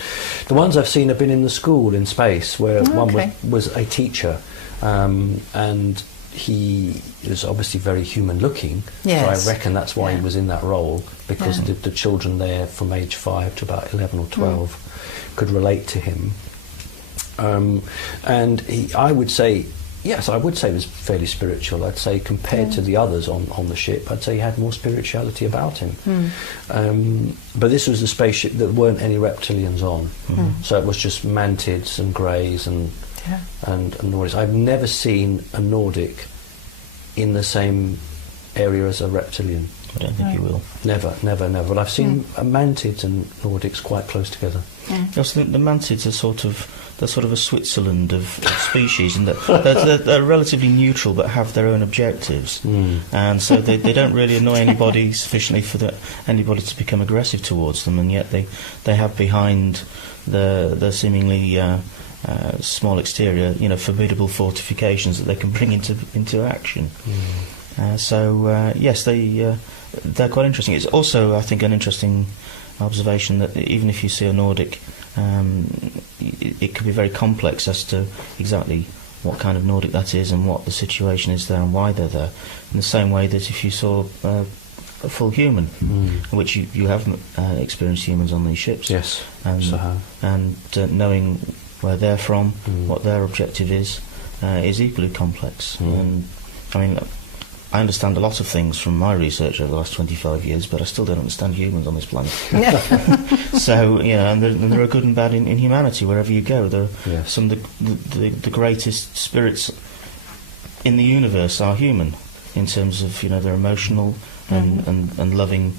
the ones I've seen have been in the school in space, where one was a teacher, and he is obviously very human looking. Yes. So I reckon that's why he was in that role, because the children there from age 5 to about 11 or 12 could relate to him. And I would say, yes, I would say he was fairly spiritual. I'd say compared to the others on the ship, I'd say he had more spirituality about him. But this was the spaceship that weren't any reptilians on. So it was just mantids and greys and Nordics. I've never seen a Nordic in the same area as a reptilian. I don't think you will. Never. But I've seen mantids and Nordics quite close together. Yes, the mantids are sort of a Switzerland of species, and they're relatively neutral but have their own objectives, and so they don't really annoy anybody sufficiently for anybody to become aggressive towards them, and yet they have behind the seemingly small exterior, formidable fortifications that they can bring into action. Yes, they're quite interesting. It's also, I think, an interesting observation that even if you see a Nordic, it could be very complex as to exactly what kind of Nordic that is and what the situation is there and why they're there. In the same way that if you saw a full human, which you have experienced humans on these ships, Yes, and knowing where they're from, what their objective is equally complex. And I mean, I understand a lot of things from my research over the last 25 years, but I still don't understand humans on this planet. So, and there are good and bad in humanity wherever you go. Some of the greatest spirits in the universe are human, in terms of their emotional and loving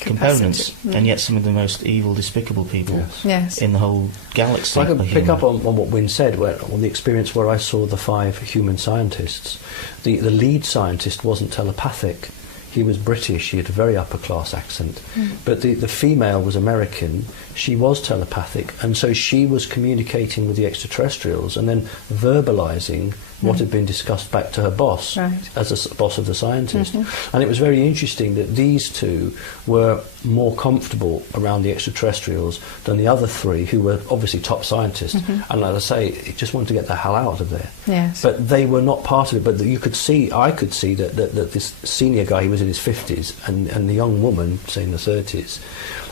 components, and yet some of the most evil, despicable people in the whole galaxy. So I can pick up on what Wynne said, on the experience where I saw the 5 human scientists. The lead scientist wasn't telepathic. He was British, he had a very upper class accent. But the female was American, she was telepathic, and so she was communicating with the extraterrestrials and then verbalising what had been discussed back to her boss, as a boss of the scientist. And it was very interesting that these two were more comfortable around the extraterrestrials than the other 3, who were obviously top scientists. And like I say, just wanted to get the hell out of there. Yes. But they were not part of it. But I could see that this senior guy, he was in his 50s, and the young woman, say in the 30s,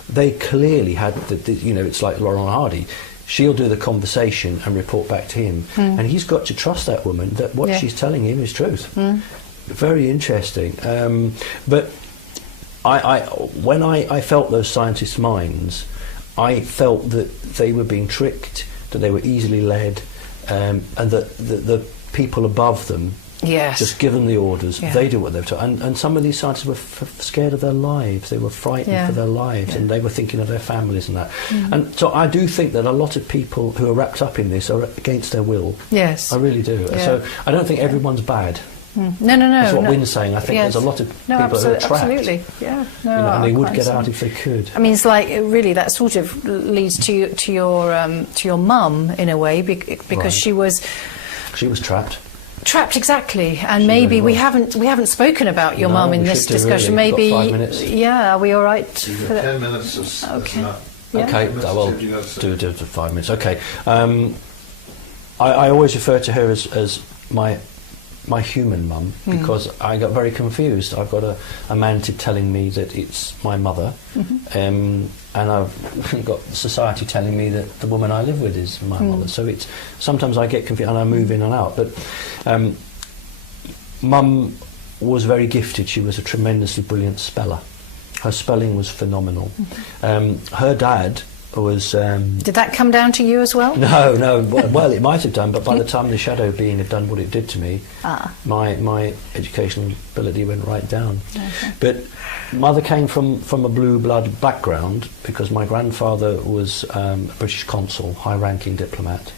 they clearly had, it's like Laurel Hardy. She'll do the conversation and report back to him, and he's got to trust that woman that what she's telling him is truth. Very interesting. But when I felt those scientists' minds, I felt that they were being tricked, that they were easily led, and that the people above them just give them the orders, they do what they're told. And some of these scientists were scared of their lives, they were frightened for their lives, and they were thinking of their families and that. And so I do think that a lot of people who are wrapped up in this are against their will. Yes. I really do. So I don't think everyone's bad. No. That's what Wynne's saying. I think there's a lot of people who are trapped. Absolutely, and they would get out if they could. I mean, it's like really that sort of leads to your mum in a way, because she was trapped. Trapped, exactly, and maybe we haven't spoken about your mum in this discussion. Really. Maybe, 5 minutes. Are we all right? 10 minutes. Okay. Okay, well, do 5 minutes. Okay. I always refer to her as my human mum, because I got very confused. I've got a mantid telling me that it's my mother, and I've got society telling me that the woman I live with is my mother. So it's sometimes I get confused and I move in and out. But Mum was very gifted. She was a tremendously brilliant speller. Her spelling was phenomenal. Her dad was... Did that come down to you as well? No. Well, it might have done, but by the time the shadow being had done what it did to me, my educational ability went right down. Okay. But Mother came from a blue blood background, because my grandfather was a British consul, high-ranking diplomat,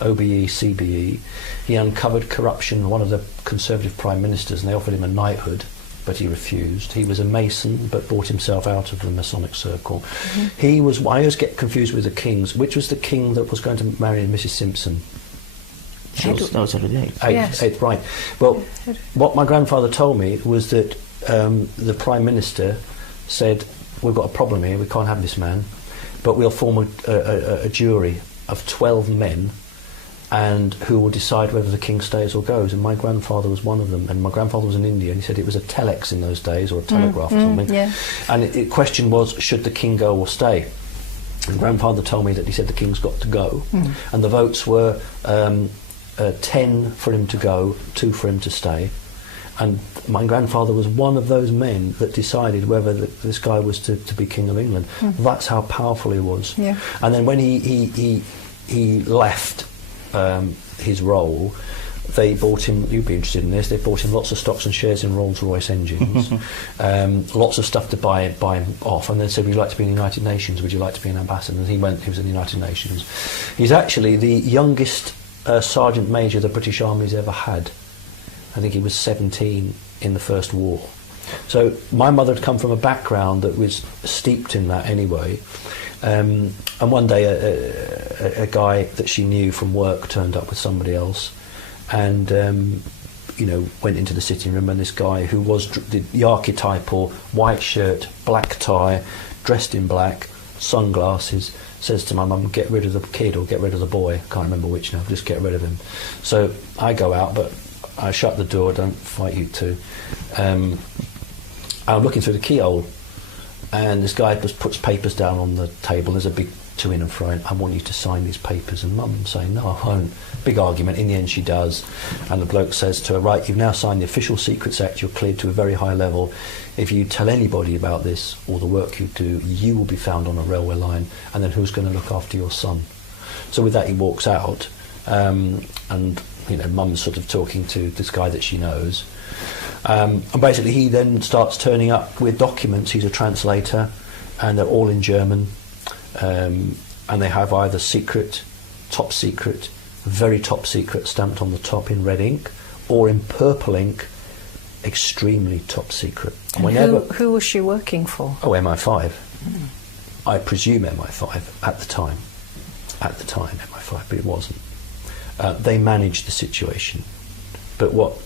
OBE, CBE. He uncovered corruption, one of the Conservative prime ministers, and they offered him a knighthood. but he refused. He was a Mason, but bought himself out of the Masonic circle. He was, I always get confused with the kings. Which was the king that was going to marry Mrs. Simpson? That was Edward VIII. Yes. Eighth, right. Well, what my grandfather told me was that the Prime Minister said, we've got a problem here, we can't have this man, but we'll form a jury of 12 men and who will decide whether the king stays or goes. And my grandfather was one of them, and my grandfather was in India, and he said it was a telex in those days, or a telegraph or something. Yeah. And the question was, should the king go or stay? And grandfather told me that he said the king's got to go, and the votes were 10 for him to go, 2 for him to stay. And my grandfather was one of those men that decided whether this guy was to be King of England. That's how powerful he was. Yeah. And then when he left his role, they bought him, you'd be interested in this, they bought him lots of stocks and shares in Rolls-Royce engines, lots of stuff to buy him off, and then said, would you like to be in the United Nations, would you like to be an ambassador? And he was in the United Nations. He's actually the youngest Sergeant Major the British Army's ever had. I think he was 17 in the First War. So my mother had come from a background that was steeped in that anyway. And one day a guy that she knew from work turned up with somebody else, and went into the sitting room, and this guy who was the archetypal white shirt, black tie, dressed in black, sunglasses, says to my mum, get rid of the kid or get rid of the boy. Can't remember which now, just get rid of him. So I go out, but I shut the door, don't fight you two. I'm looking through the keyhole, and this guy just puts papers down on the table. There's a big to and fro. I want you to sign these papers. And Mum saying, no, I won't. Big argument. In the end, she does. And the bloke says to her, right, you've now signed the Official Secrets Act. You're cleared to a very high level. If you tell anybody about this or the work you do, you will be found on a railway line. And then who's going to look after your son? So with that, he walks out. And Mum's sort of talking to this guy that she knows. And basically he then starts turning up with documents. He's a translator, and they're all in German, and they have either secret, top secret, very top secret stamped on the top in red ink, or in purple ink, extremely top secret. And who was she working for? Oh, MI5. I presume MI5 at the time MI5, but it wasn't. They managed the situation, but what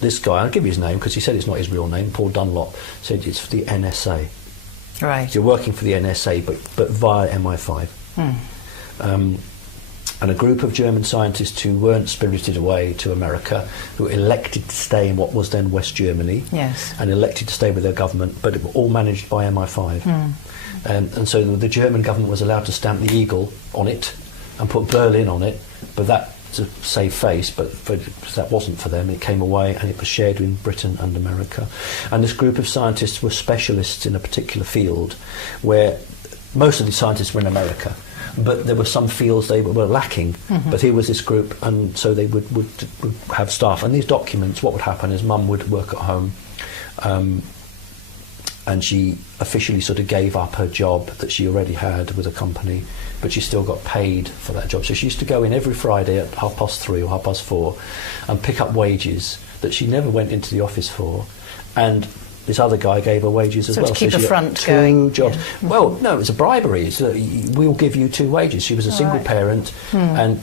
this guy, I'll give you his name because he said it's not his real name, Paul Dunlop, said it's for the NSA. Right. So you're working for the NSA, but via MI5. And a group of German scientists who weren't spirited away to America, who elected to stay in what was then West Germany, yes, and elected to stay with their government, but it were all managed by MI5. And so the German government was allowed to stamp the eagle on it and put Berlin on it, but that to save face, but that wasn't for them. It came away and it was shared in Britain and America. And this group of scientists were specialists in a particular field where most of the scientists were in America, but there were some fields they were lacking. But here was this group, and so they would have staff. And these documents, what would happen is Mum would work at home, and she officially sort of gave up her job that she already had with a company, but she still got paid for that job. So she used to go in every Friday at 3:30 or 4:30 and pick up wages that she never went into the office for, and this other guy gave her wages as well. To keep so the she front got going. 2 jobs. Yeah. Well, no, it was a bribery. It's we'll give you 2 wages. She was a single parent, and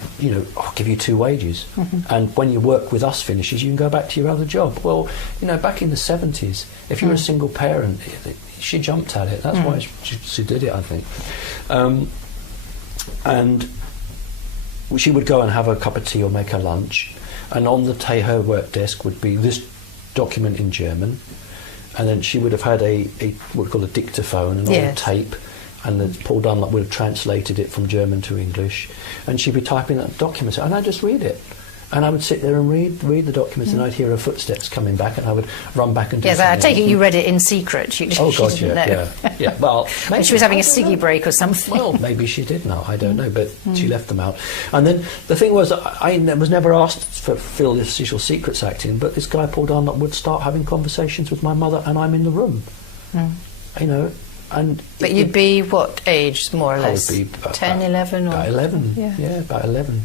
I'll give you 2 wages. And when your work with us finishes, you can go back to your other job. Well, back in the 70s, if you were a single parent, she jumped at it. That's why she did it, I think. And she would go and have a cup of tea or make her lunch, and on her work desk would be this document in German, and then she would have had what we call a dictaphone, an old tape, and then Paul Dunlop would have translated it from German to English, and she'd be typing that document, and I'd just read it. And I would sit there and read the documents, and I'd hear her footsteps coming back, and I would run back and do something. Yeah, but I take it you read it in secret. Oh God, she didn't know. yeah. Well, when she was having a ciggy break or something. Well, maybe she did know. I don't know, but she left them out. And then the thing was, I was never asked to fill the Official Secrets Act in, but this guy Paul Dunlop would start having conversations with my mother, and I'm in the room. And but you'd be what age, more or less? I would be 10, 11, or about 11. Yeah. About 11.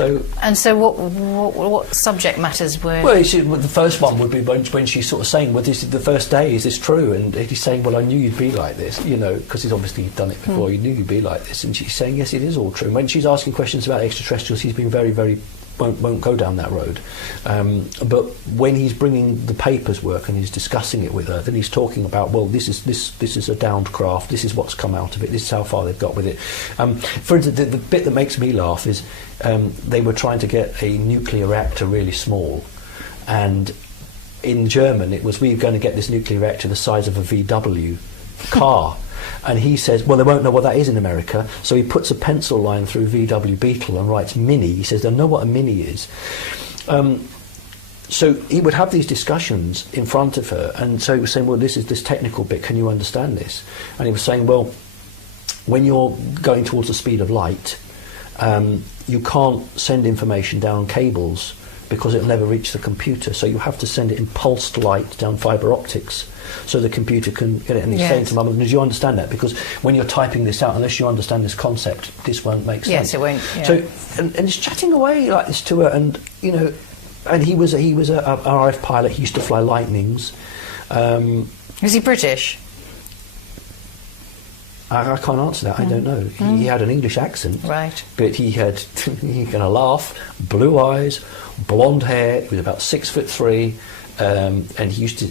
And so what subject matters were? Well, the first one would be when she's sort of saying, well, this is the first day, is this true? And he's saying, well, I knew you'd be like this, you know, because he's obviously done it before, you knew you'd be like this. And she's saying, yes, it is all true. And when she's asking questions about extraterrestrials, he's been very, very, won't go down that road. But when he's bringing the papers work and he's discussing it with her, then he's talking about, well, this is a downed craft, this is what's come out of it, this is how far they've got with it. For instance, the bit that makes me laugh is they were trying to get a nuclear reactor really small, and in German it was, we're going to get this nuclear reactor the size of a VW car. And he says, well, they won't know what that is in America. So he puts a pencil line through VW Beetle and writes Mini. He says, they'll know what a Mini is. So he would have these discussions in front of her. And so he was saying, well, this is this technical bit. Can you understand this? And he was saying, well, when you're going towards the speed of light, you can't send information down cables because it'll never reach the computer. So you have to send it in pulsed light down fibre optics, so the computer can get it. And he's saying to Mum, do you understand that? Because when you're typing this out, unless you understand this concept, this won't make sense. Yes, it won't. Yeah. So, and he's chatting away like this to her, and you know, and he was a RF pilot. He used to fly Lightnings. Was he British? I can't answer that. I don't know. He had an English accent, right? But he had, you're going to laugh, blue eyes, blonde hair. He was about 6'3". And he used to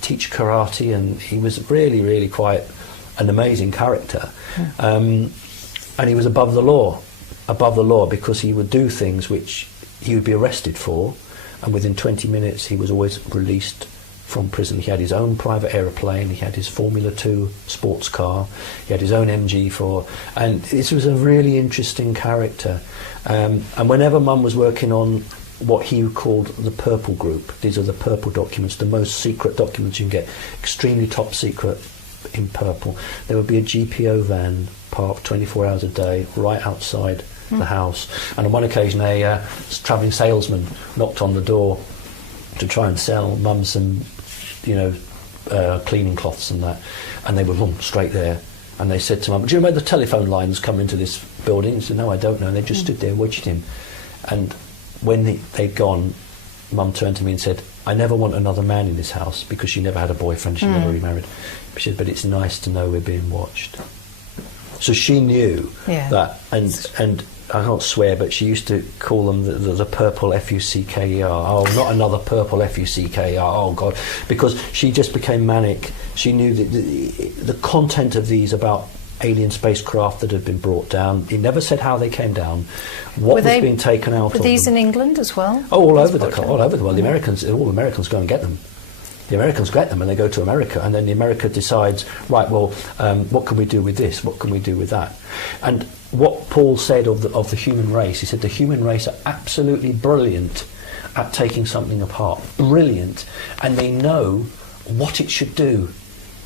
teach karate, and he was really, really quite an amazing character. And he was above the law because he would do things which he would be arrested for, and within 20 minutes he was always released from prison. He had his own private aeroplane, he had his Formula 2 sports car, he had his own MG4, and this was a really interesting character. And whenever Mum was working on what he called the purple group, these are the purple documents, the most secret documents you can get, extremely top secret in purple, there would be a GPO van parked 24 hours a day right outside the house. And on one occasion a travelling salesman knocked on the door to try and sell Mum some, you know, cleaning cloths and that, and they were straight there. And they said to Mum, do you remember the telephone lines come into this building? He said, no, I don't know. And they just stood there watching him. And when they'd gone, Mum turned to me and said, I never want another man in this house, because she never had a boyfriend, she never remarried. She said, but it's nice to know we're being watched. So she knew that, and I can't swear, but she used to call them the purple F-U-C-K-E-R. Oh, not another purple F-U-C-K-E-R. Oh, God. Because she just became manic. She knew that the content of these about alien spacecraft that had been brought down. He never said how they came down, what was being taken out of them. Were these in England as well? Oh, all over the world. The Americans, all Americans go and get them. The Americans get them and they go to America, and then the America decides, right, well, what can we do with this? What can we do with that? And what Paul said of the human race, he said the human race are absolutely brilliant at taking something apart. Brilliant. And they know what it should do.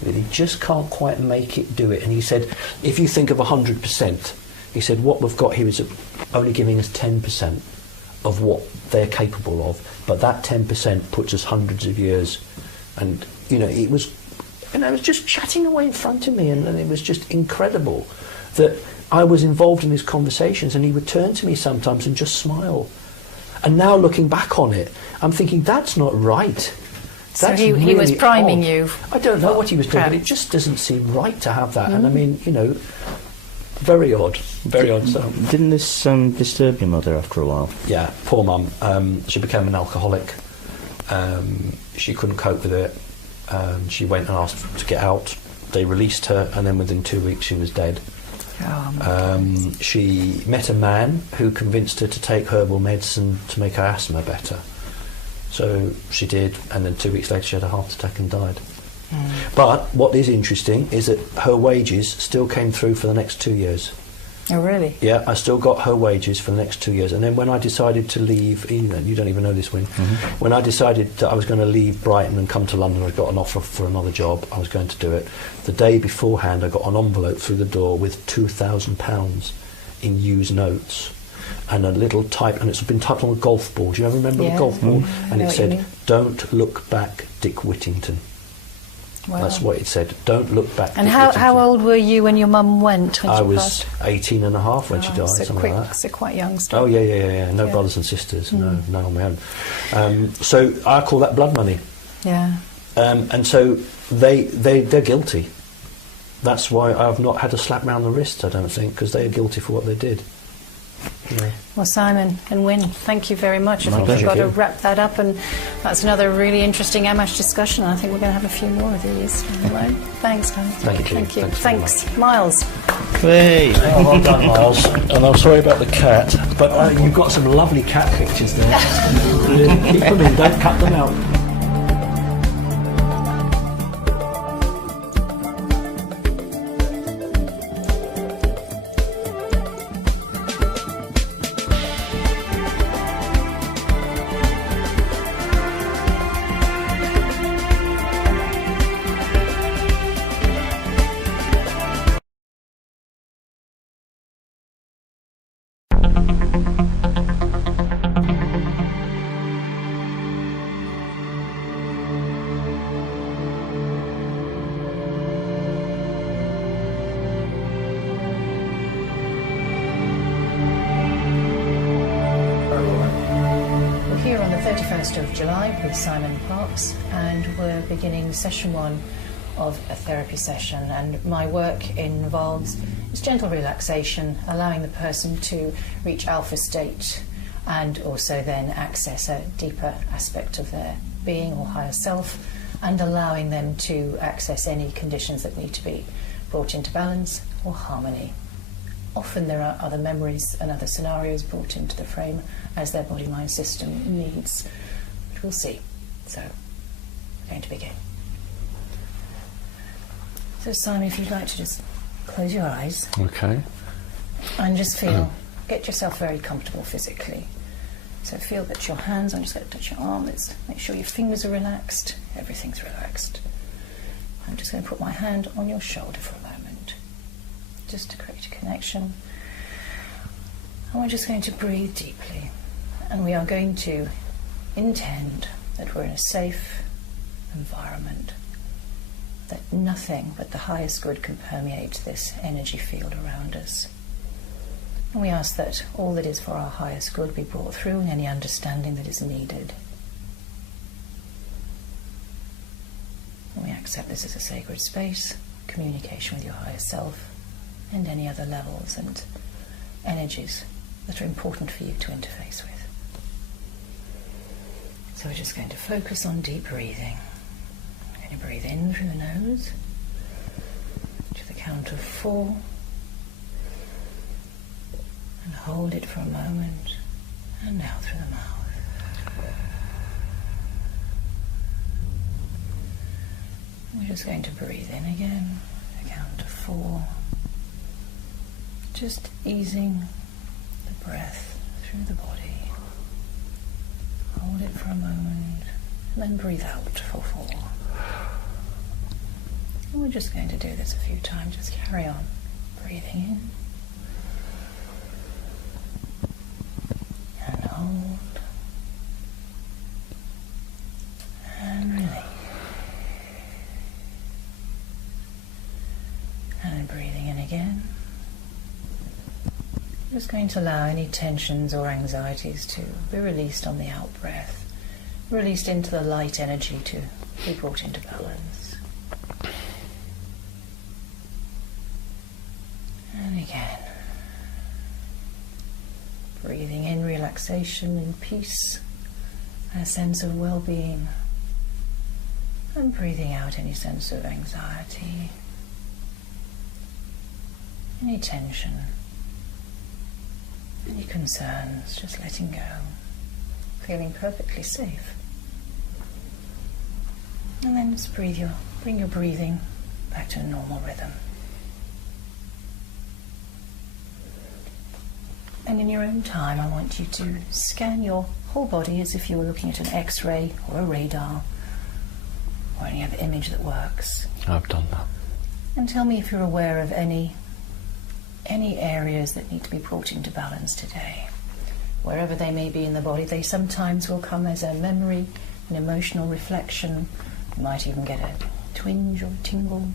They just can't quite make it do it. And he said, if you think of 100%, he said, what we've got here is only giving us 10% of what they're capable of, but that 10% puts us hundreds of years. And you know, it was, and I was just chatting away in front of me, and it was just incredible that I was involved in these conversations, and he would turn to me sometimes and just smile. And now looking back on it, I'm thinking, that's not right. So he was priming you. I don't know what he was doing, but it just doesn't seem right to have that. And I mean, you know, very odd, very odd. So didn't this disturb your mother after a while? Yeah, poor Mum. She became an alcoholic. She couldn't cope with it. She went and asked to get out. They released her, and then within 2 weeks she was dead. She met a man who convinced her to take herbal medicine to make her asthma better. So she did, and then 2 weeks later she had a heart attack and died. But what is interesting is that her wages still came through for the next 2 years. Oh, really? Yeah, I still got her wages for the next 2 years. And then when I decided to leave, you don't even know this, Win, when I decided that I was going to leave Brighton and come to London, I got an offer for another job, I was going to do it. The day beforehand I got an envelope through the door with £2,000 in used notes. And a little type, and it's been typed on a golf ball. Do you ever remember the golf ball? And it said, "Don't look back, Dick Whittington." Wow. That's what it said. Don't look back. And how old were you when your mum went? When I she was passed? 18 and a half when she died, So something like that. So quite young still. Oh, yeah. No brothers and sisters, no on my own. So I call that blood money. Yeah. And so they're guilty. That's why I've not had a slap round the wrist, I don't think, because they are guilty for what they did. Yeah. Well, Simon and Wynne, thank you very much. I My think we've got pleasure. to wrap that up, and that's another really interesting AMMACH discussion. I think we're going to have a few more of these. Thanks, guys. Thank you. Thank you. Thanks very Thanks, Miles. Hey! Oh, well done, Miles. And I'm sorry about the cat, but you've got some lovely cat pictures there. Keep them in, don't cut them out. We're here on the 31st of July with Simon Parkes, and we're beginning session 1 of a therapy session, and my work involves just gentle relaxation, allowing the person to reach alpha state and also then access a deeper aspect of their being or higher self, and allowing them to access any conditions that need to be brought into balance or harmony. Often there are other memories and other scenarios brought into the frame as their body-mind system needs. But we'll see. So, we're going to begin. So Simon, if you'd like to just close your eyes. Okay. And just feel, get yourself very comfortable physically. So feel that your hands, I'm just going to touch your arm, let's make sure your fingers are relaxed, everything's relaxed. I'm just going to put my hand on your shoulder for a moment, just to create a connection. And we're just going to breathe deeply. And we are going to intend that we're in a safe environment, that nothing but the highest good can permeate this energy field around us. And we ask that all that is for our highest good be brought through and any understanding that is needed. And we accept this as a sacred space, communication with your higher self, and any other levels and energies that are important for you to interface with. So we're just going to focus on deep breathing. We're going to breathe in through the nose to the count of 4 and hold it for a moment, and out through the mouth. We're just going to breathe in again, the count of 4, just easing the breath through the body. Hold it for a moment, and then breathe out for 4. And we're just going to do this a few times, just carry on breathing in. And hold. And release. And breathing in again. Just going to allow any tensions or anxieties to be released on the out breath, released into the light energy to be brought into balance. And again, breathing in relaxation and peace, a sense of well-being, and breathing out any sense of anxiety, any tension, any concerns, just letting go, feeling perfectly safe. And then just bring your breathing back to a normal rhythm. And in your own time, I want you to scan your whole body as if you were looking at an X-ray or a radar or any other image that works. I've done that. And tell me if you're aware of any areas that need to be brought into balance today. Wherever they may be in the body, they sometimes will come as a memory, an emotional reflection. You might even get twinge or tingle.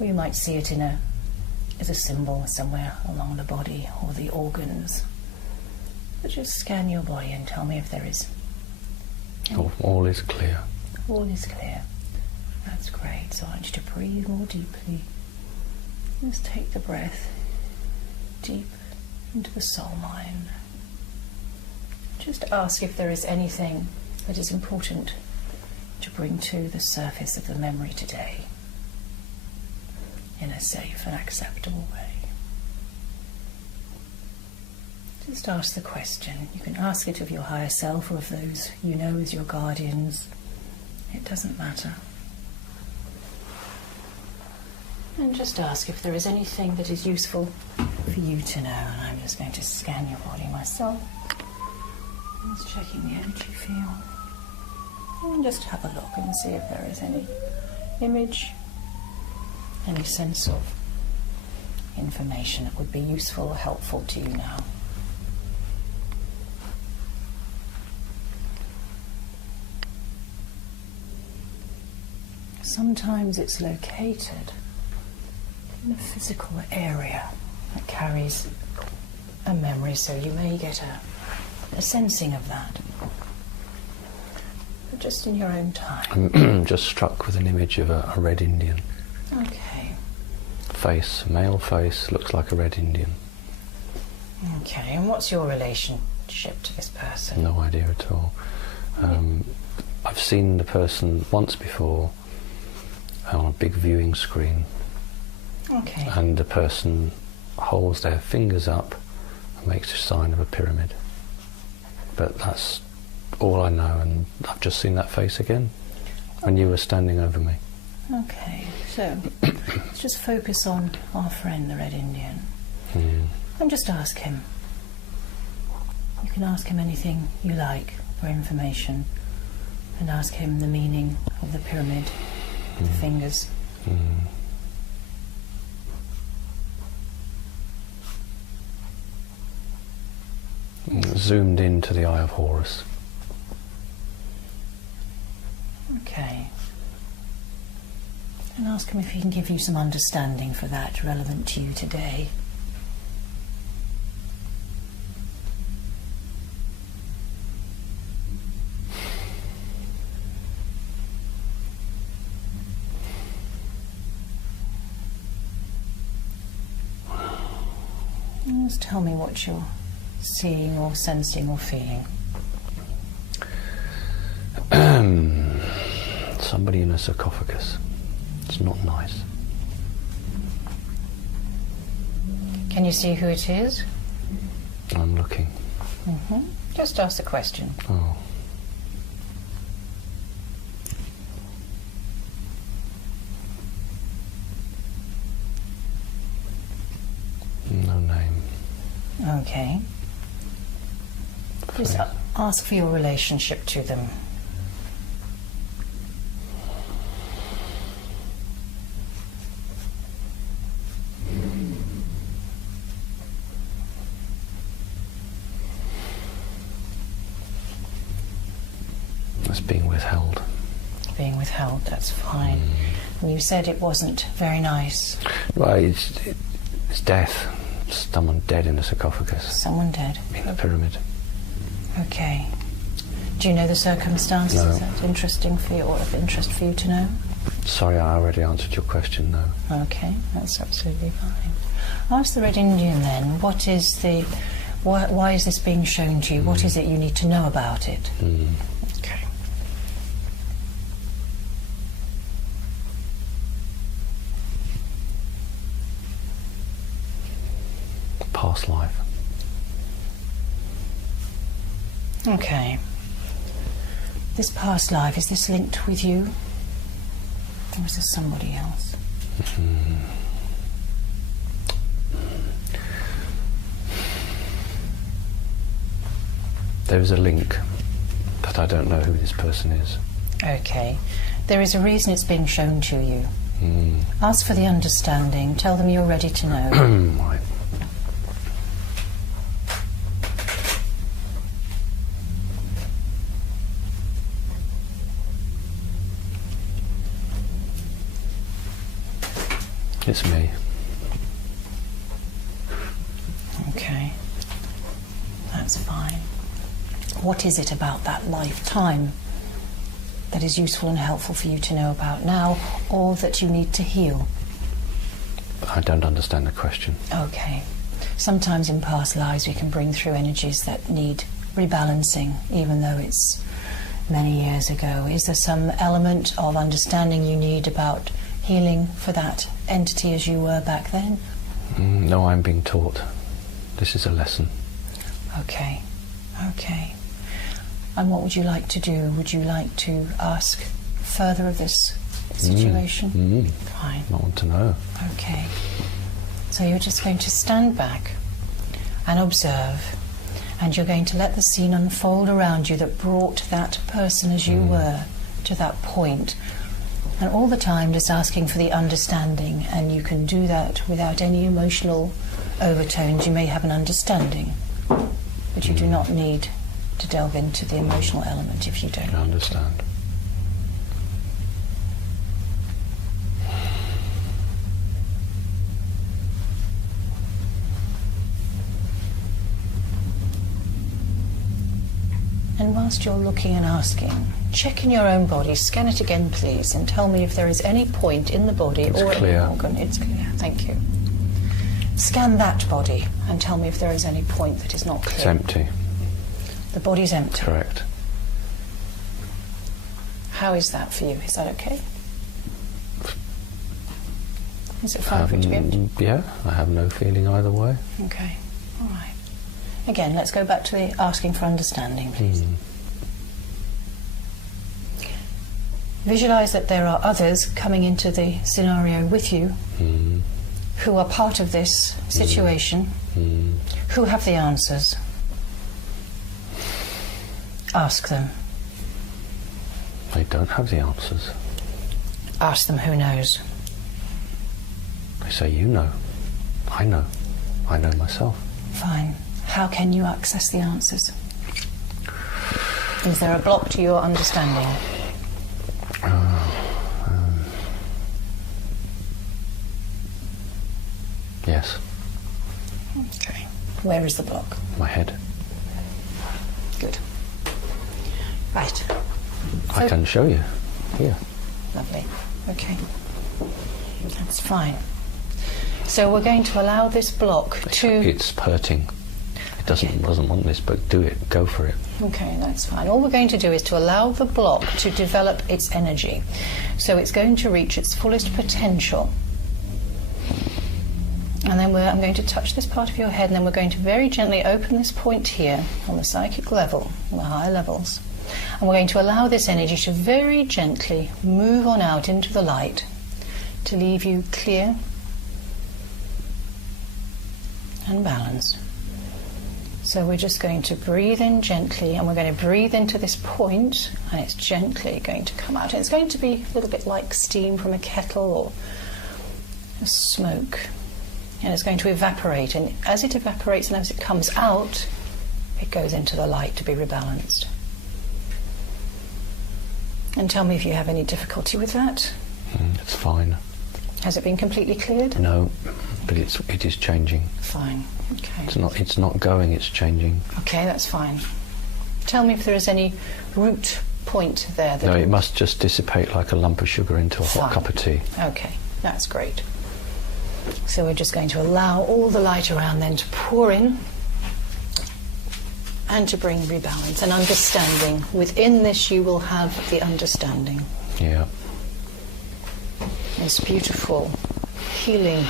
Or you might see it as a symbol somewhere along the body or the organs. But just scan your body and tell me if there is. All is clear. All is clear. That's great. So I want you to breathe more deeply. Just take the breath deep into the soul mind. Just ask if there is anything that is important to bring to the surface of the memory today in a safe and acceptable way. Just ask the question. You can ask it of your higher self or of those you know as your guardians. It doesn't matter. And just ask if there is anything that is useful for you to know. And I'm just going to scan your body myself. Just checking the energy field. And just have a look and see if there is any image, any sense of information that would be useful or helpful to you now. Sometimes it's located in a physical area that carries a memory, so you may get a sensing of that. But just in your own time. I'm just struck with an image of a red Indian. Okay. Face, male face, looks like a red Indian. Okay, and what's your relationship to this person? No idea at all. I've seen the person once before on a big viewing screen. Okay. And the person holds their fingers up and makes a sign of a pyramid. But that's all I know, and I've just seen that face again when you were standing over me. Okay, so let's just focus on our friend, the Red Indian, and just ask him. You can ask him anything you like for information, and ask him the meaning of the pyramid, the fingers. Zoomed into the Eye of Horus. Okay. And ask him if he can give you some understanding for that relevant to you today. And just tell me what you're seeing or sensing or feeling. Somebody in a sarcophagus. It's not nice. Can you see who it is? I'm looking. Just ask the question. Oh. No name. Okay. Just ask for your relationship to them. It's being withheld. Being withheld, that's fine. And you said it wasn't very nice. Well, it's death. Someone dead in a sarcophagus. Someone dead. In the pyramid. Okay. Do you know the circumstances? No. Is that interesting for you, or of interest for you to know? Sorry, I already answered your question, no. Okay, that's absolutely fine. Ask the Red Indian then, what is the... Why is this being shown to you? What is it you need to know about it? Okay. Past life. Okay. This past life, is this linked with you? Or is this somebody else? There is a link, but I don't know who this person is. Okay. There is a reason it's being shown to you. Ask for the understanding. Tell them you're ready to know. Right. It's me. Okay, that's fine. What is it about that lifetime that is useful and helpful for you to know about now, or that you need to heal? I don't understand the question. Okay. Sometimes in past lives we can bring through energies that need rebalancing, even though it's many years ago. Is there some element of understanding you need about healing for that entity as you were back then? No, I'm being taught. This is a lesson. Okay, okay. And what would you like to do? Would you like to ask further of this situation? Fine. I want to know. Okay. So you're just going to stand back and observe, and you're going to let the scene unfold around you that brought that person as you were to that point. And all the time just asking for the understanding, and you can do that without any emotional overtones. You may have an understanding, but you do not need to delve into the emotional element if you don't. I understand. And whilst you're looking and asking, check in your own body, scan it again please, and tell me if there is any point in the body It's or clear. in the organ. It's clear, thank you. Scan that body and tell me if there is any point that is not clear. It's empty. The body's empty. Correct. How is that for you? Is that okay? Is it fine for it to be empty? Yeah, I have no feeling either way. Okay, all right. Again, let's go back to the asking for understanding, please. Visualize that there are others coming into the scenario with you who are part of this situation, who have the answers. Ask them. They don't have the answers. Ask them who knows. They say, you know. I know. I know myself. Fine. How can you access the answers? Is there a block to your understanding? Yes. Okay. Where is the block? My head. Good. Right. I can show you. Here. Lovely. Okay. That's fine. So we're going to allow this block to... It's hurting. It doesn't want this, but do it. Go for it. Okay, that's fine. All we're going to do is to allow the block to develop its energy. So it's going to reach its fullest potential. And then I'm going to touch this part of your head, and then we're going to very gently open this point here on the psychic level, on the higher levels. And we're going to allow this energy to very gently move on out into the light to leave you clear and balanced. So we're just going to breathe in gently, and we're going to breathe into this point, and it's gently going to come out. And it's going to be a little bit like steam from a kettle or a smoke. And it's going to evaporate, and as it evaporates and as it comes out, it goes into the light to be rebalanced. And tell me if you have any difficulty with that. It's fine. Has it been completely cleared? No, but it is changing. Fine. Okay. It's not going, it's changing. Okay, that's fine. Tell me if there is any root point there. No, it must just dissipate like a lump of sugar into a hot cup of tea. Okay, that's great. So we're just going to allow all the light around then to pour in and to bring rebalance and understanding. Within this you will have the understanding. Yeah. This beautiful healing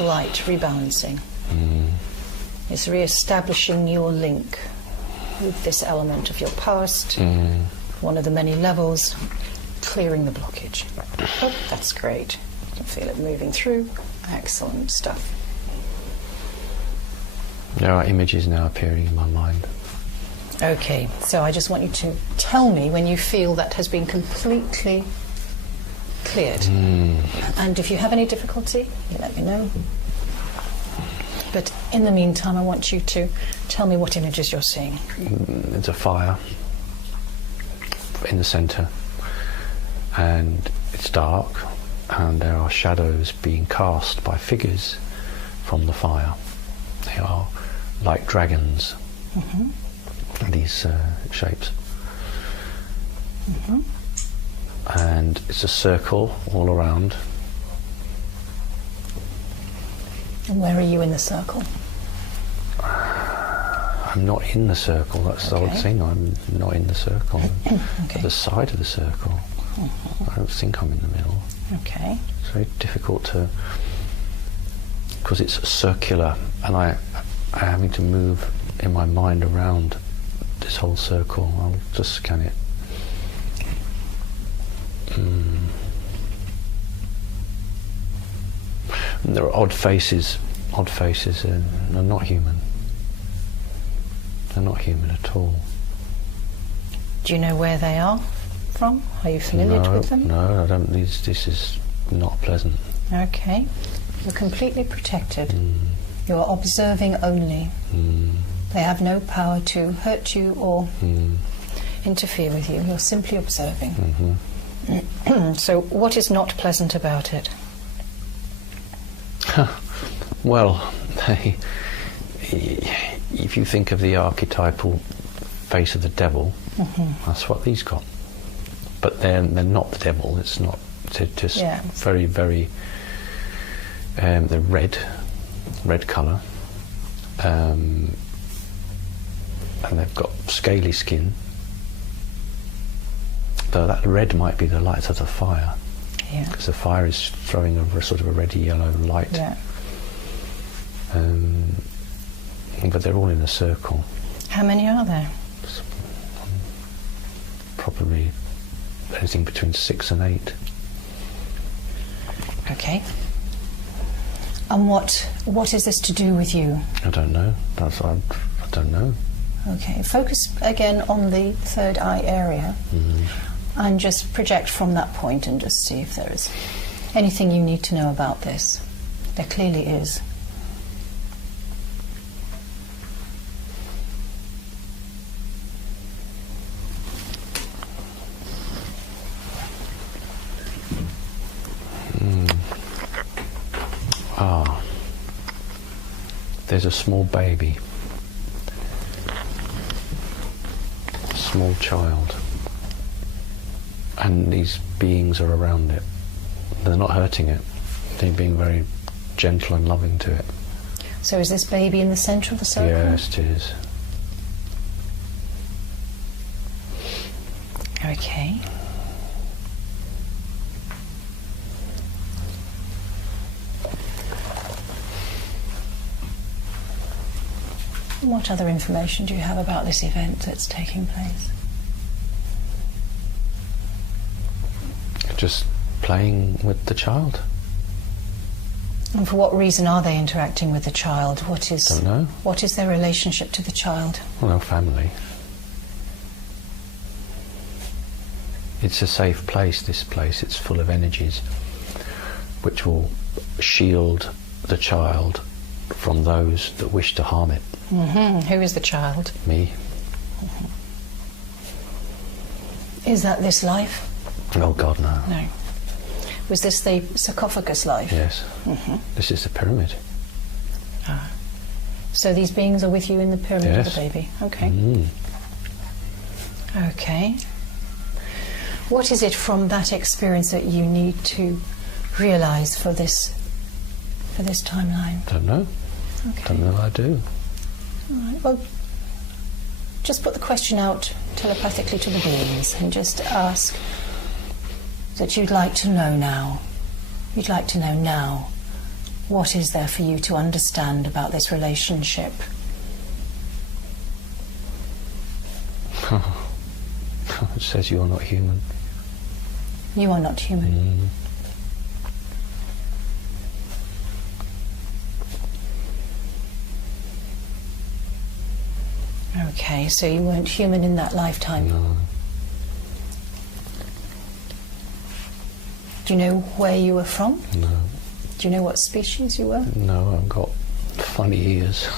light rebalancing. It's re-establishing your link with this element of your past, one of the many levels, clearing the blockage. Oh, that's great. You can feel it moving through. Excellent stuff. There are images now appearing in my mind. Okay, so I just want you to tell me when you feel that has been completely cleared. And if you have any difficulty, you let me know. But in the meantime, I want you to tell me what images you're seeing. There's a fire in the centre, and it's dark, and there are shadows being cast by figures from the fire. They are like dragons, these shapes. And it's a circle all around. And where are you in the circle? I'm not in the circle, that's the odd thing, I'm not in the circle. I'm at the side of the circle. I don't think I'm in the middle. Okay. It's very difficult to, because it's circular, and I'm having to move in my mind around this whole circle. I'll just scan it. And there are odd faces, and they're not human. They're not human at all. Do you know where they are from? Are you familiar with them? No, I don't. This is not pleasant. Okay. You're completely protected. You're observing only. They have no power to hurt you or interfere with you. You're simply observing. So what is not pleasant about it? Well, if you think of the archetypal face of the devil, that's what these got. But they're not the devil. It's not. They're just very, very. They're red colour, and they've got scaly skin. Though that red might be the light of the fire, because the fire is throwing a sort of a red yellow light. Yeah. But they're all in a circle. How many are there? Probably anything between 6 and 8. Okay. And what is this to do with you? I don't know. I don't know. Okay. Focus again on the third eye area, and just project from that point, and just see if there is anything you need to know about this. There clearly is. There's a small baby, a small child, and these beings are around it. They're not hurting it. They're being very gentle and loving to it. So is this baby in the centre of the circle? Yes, it is. Okay. What other information do you have about this event that's taking place? Just playing with the child. And for what reason are they interacting with the child? Don't know. What is their relationship to the child? Well, family. It's a safe place, this place. It's full of energies which will shield the child from those that wish to harm it. Who is the child? Me. Is that this life? Oh God, no. No. Was this the sarcophagus life? Yes. This is the pyramid. So these beings are with you in the pyramid of the baby? Okay. Okay. What is it from that experience that you need to realise for this timeline? Don't know. Okay. Don't know what I do. All right. Well, just put the question out telepathically to the beings and just ask that you'd like to know now. You'd like to know now. What is there for you to understand about this relationship? It says you are not human. You are not human. Okay, so you weren't human in that lifetime? No. Do you know where you were from? No. Do you know what species you were? No, I've got funny ears.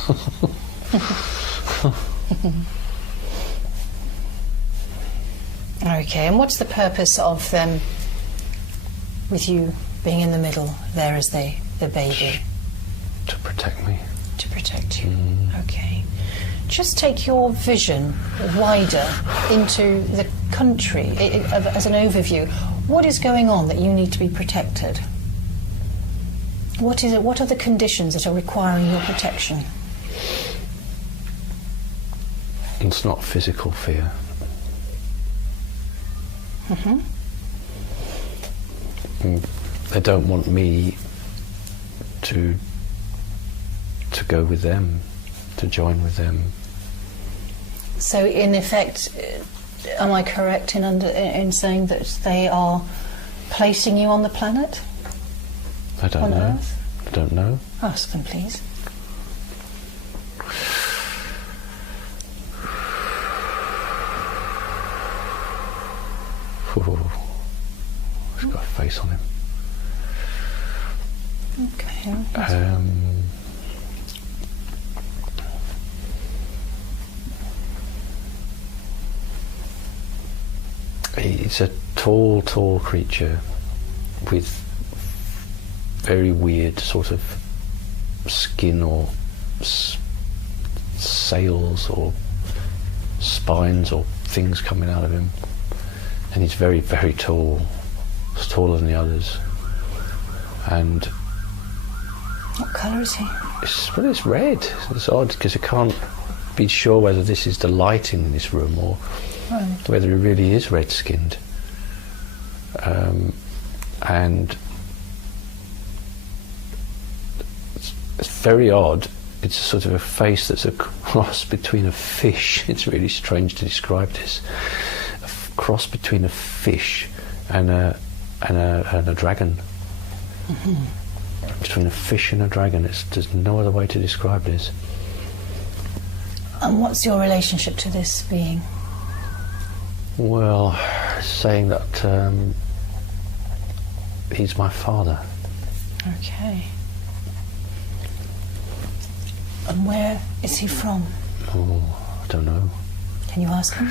Okay, and what's the purpose of them with you being in the middle, there as the baby. To protect me. To protect you. Okay. Just take your vision wider into the country as an overview. What is going on that you need to be protected? What is it? What are the conditions that are requiring your protection? It's not physical fear. They don't want me to go with them, to join with them. So, in effect, am I correct in saying that they are placing you on the planet? I don't know. Earth? I don't know. Ask them, please. Ooh, he's got a face on him. Okay. It's a tall creature with very weird sort of skin or sails or spines or things coming out of him, and he's very, very tall. He's taller than the others. And what colour is he? It's red. It's odd because I can't be sure whether this is the lighting in this room or whether he really is red-skinned. And it's very odd. It's sort of a face that's a cross between a fish. It's really strange to describe this. A cross between a fish and a dragon. Between a fish and a dragon. There's no other way to describe this. And what's your relationship to this being? Well, saying that he's my father. Okay. And where is he from? Oh, I don't know. Can you ask him?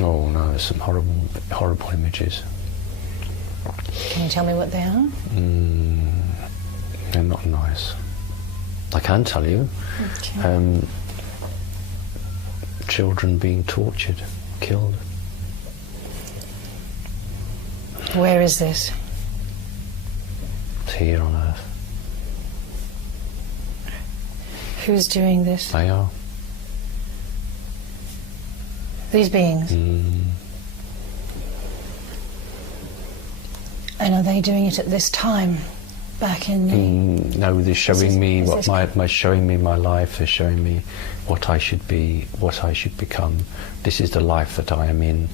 Oh no, there's some horrible images. Can you tell me what they are? They're not nice. I can tell you. Okay. Children being tortured, killed. Where is this? It's here on Earth. Who's doing this? They are. These beings? And are they doing it at this time? Back in the... No, they're showing me showing me my life. They're showing me what I should be, what I should become. This is the life that I am in.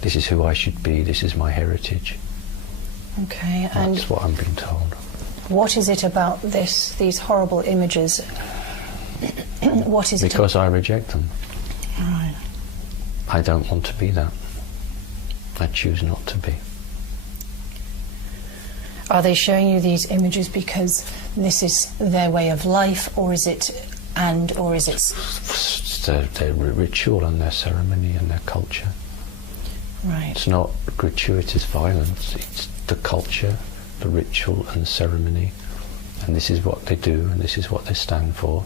This is who I should be. This is my heritage. Okay, and that's what I'm being told. What is it about these horrible images? What is it? Because I reject them. Right. I don't want to be that. I choose not to be. Are they showing you these images because this is their way of life, or is it It's their ritual and their ceremony and their culture. Right. It's not gratuitous violence. It's the culture, the ritual and the ceremony, and this is what they do and this is what they stand for.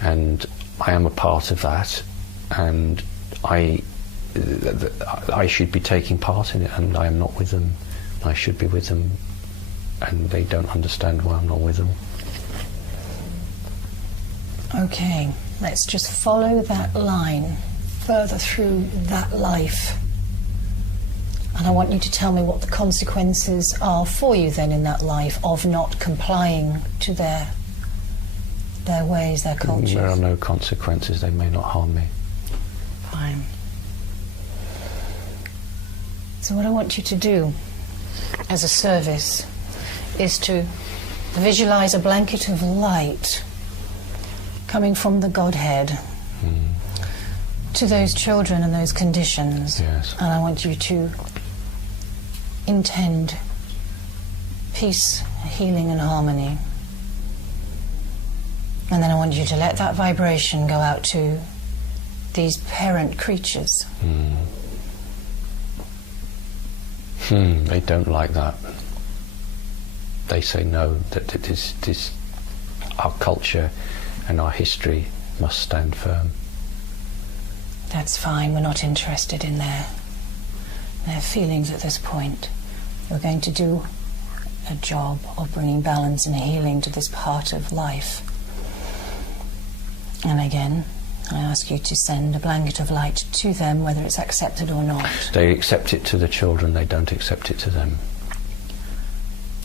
And I am a part of that, and I should be taking part in it, and I am not with them. I should be with them, and they don't understand why I'm not with them. Okay, let's just follow that line further through that life. And I want you to tell me what the consequences are for you then in that life of not complying to their ways, their cultures. There are no consequences. They may not harm me. Fine. So what I want you to do as a service is to visualize a blanket of light coming from the Godhead to those children and those conditions. Yes. And I want you to intend peace, healing and harmony. And then I want you to let that vibration go out to these parent creatures. They don't like that. They say no, that it is our culture and our history must stand firm. That's fine, we're not interested in their feelings at this point. We're going to do a job of bringing balance and healing to this part of life. And again, I ask you to send a blanket of light to them, whether it's accepted or not. They accept it to the children, they don't accept it to them.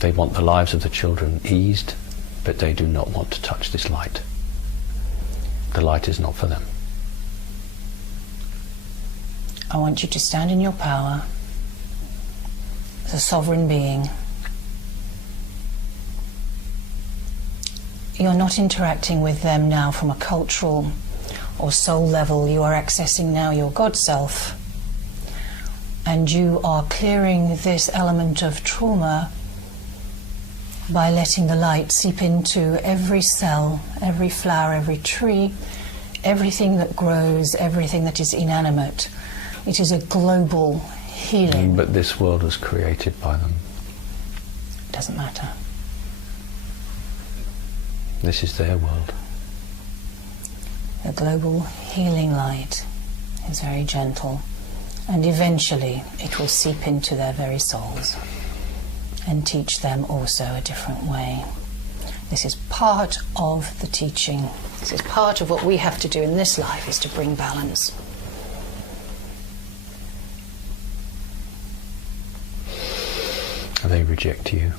They want the lives of the children eased, but they do not want to touch this light. The light is not for them. I want you to stand in your power as a sovereign being. You're not interacting with them now from a cultural or soul level. You are accessing now your God self, and you are clearing this element of trauma by letting the light seep into every cell, every flower, every tree, everything that grows, everything that is inanimate. It is a global healing. But this world was created by them. It doesn't matter. This is their world. The global healing light is very gentle, and eventually it will seep into their very souls and teach them also a different way. This is part of the teaching. This is part of what we have to do in this life, is to bring balance. They reject you.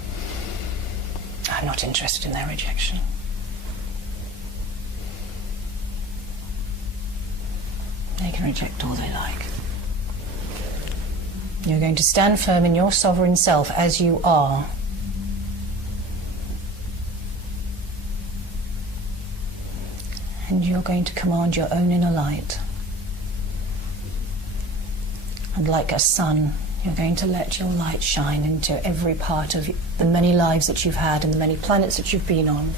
I'm not interested in their rejection. They can reject all they like. You're going to stand firm in your sovereign self as you are. And you're going to command your own inner light. And like a sun, you're going to let your light shine into every part of the many lives that you've had and the many planets that you've been on.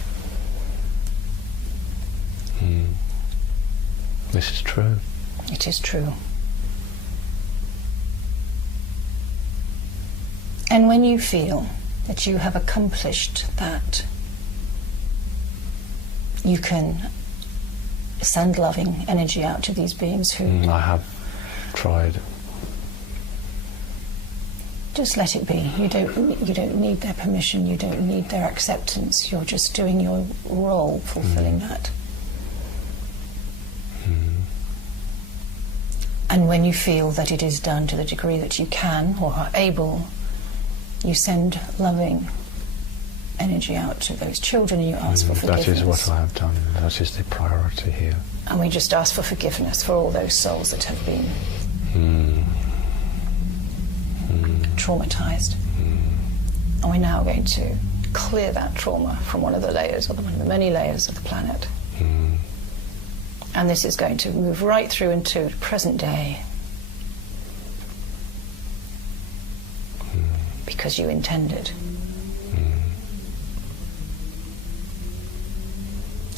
This is true. It is true. And when you feel that you have accomplished that, you can send loving energy out to these beings who... I have tried. Just let it be. You don't need their permission, you don't need their acceptance. You're just doing your role, fulfilling that. And when you feel that it is done to the degree that you can or are able, you send loving energy out to those children and you ask for forgiveness. That is what I have done. That is the priority here. And we just ask for forgiveness for all those souls that have been traumatized. And we're now going to clear that trauma from one of the layers, or one of the many layers of the planet. And this is going to move right through into present day. Because you intended.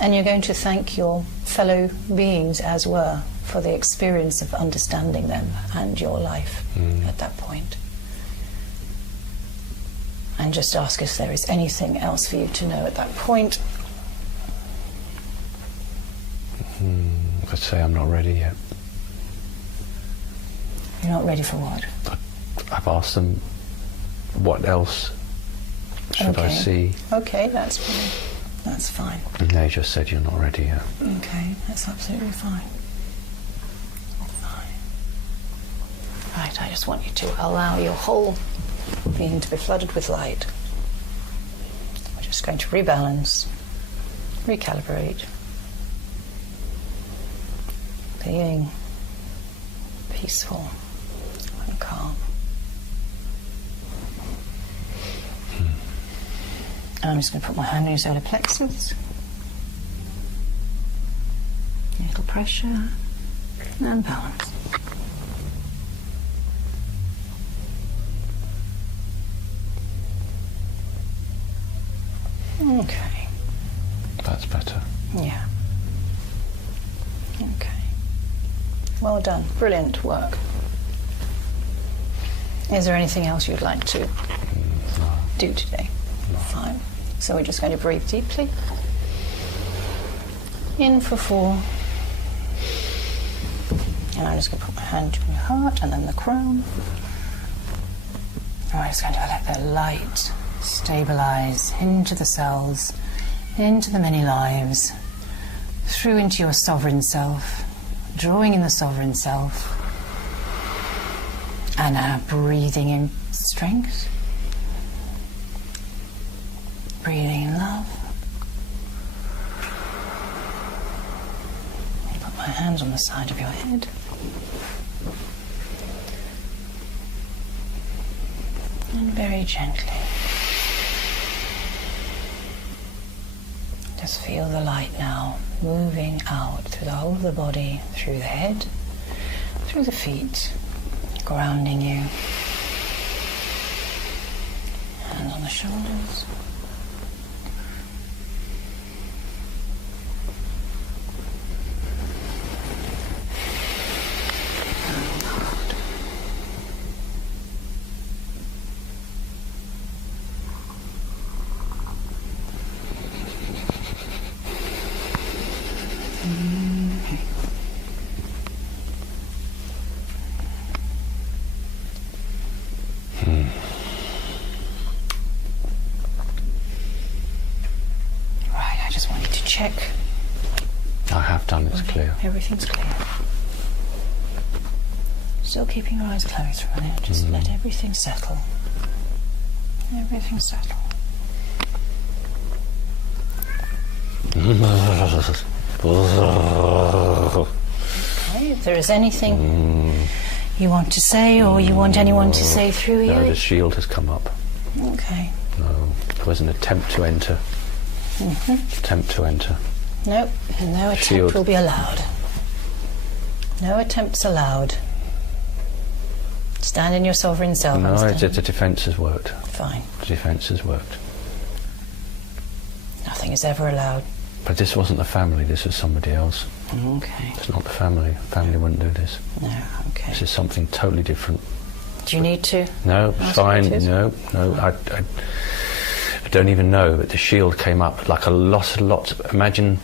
And you're going to thank your fellow beings, as were, for the experience of understanding them and your life at that point. And just ask if there is anything else for you to know at that point. Let's say I'm not ready yet. You're not ready for what? I've asked them, what else should I see? Okay, that's fine. That's fine. And they just said, you're not ready yet. Okay, that's absolutely fine. Fine. Right, I just want you to allow your whole being to be flooded with light. We're just going to rebalance, recalibrate, being peaceful and calm. And I'm just going to put my hand on your solar plexus. A little pressure and balance. Okay. That's better. Yeah. Okay. Well done. Brilliant work. Is there anything else you'd like to do today? No. Fine. So we're just going to breathe deeply. In for 4. And I'm just going to put my hand on your heart and then the crown. And I'm just going to let the light stabilize into the cells, into the many lives, through into your sovereign self, drawing in the sovereign self. And now breathing in strength, breathing in love. And put my hands on the side of your head. And very gently, just feel the light now moving out through the whole of the body, through the head, through the feet, grounding you. Hands on the shoulders. Check. I have done, it's clear. Everything's clear. Still keeping your eyes closed for a minute. Just let everything settle. Everything settle. Okay, if there is anything you want to say or you want anyone to say through you. No, the shield has come up. Okay. No, there was an attempt to enter. Attempt to enter. Nope, no attempt Shield. will be allowed. No attempts allowed. Stand in your sovereign self. No, the defence has worked. Fine. The defence has worked. Nothing is ever allowed. But this wasn't the family, this was somebody else. Okay. It's not the family. Family wouldn't do this. No, okay. This is something totally different. Do you need to? No, ask fine. what it is? No. I don't even know, but the shield came up like a lot. Imagine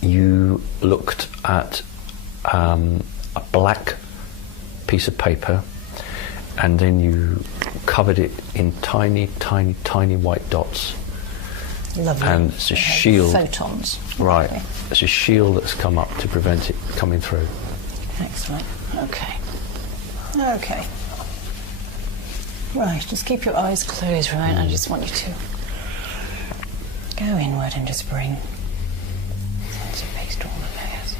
you looked at a black piece of paper and then you covered it in tiny white dots. Lovely. And it's a shield. Photons. Right. Okay. It's a shield that's come up to prevent it coming through. Excellent. Okay. Okay. Right, just keep your eyes closed for a moment. I just want you to go inward and just bring a sense of peace to all the layers.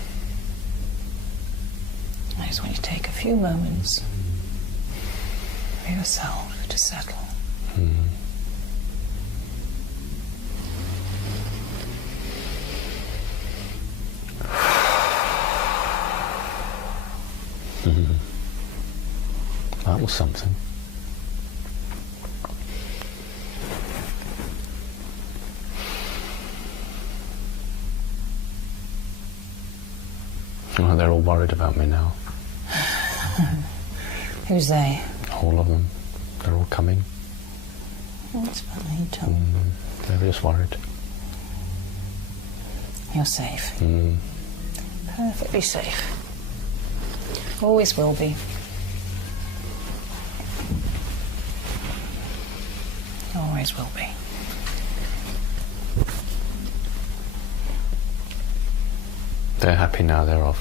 I just want you to take a few moments for yourself to settle. That was something. Oh, they're all worried about me now. Who's they? All of them. They're all coming. That's fine, you tell me. They're just worried. You're safe. Perfectly safe. Always will be. Always will be. They're happy now, they're off.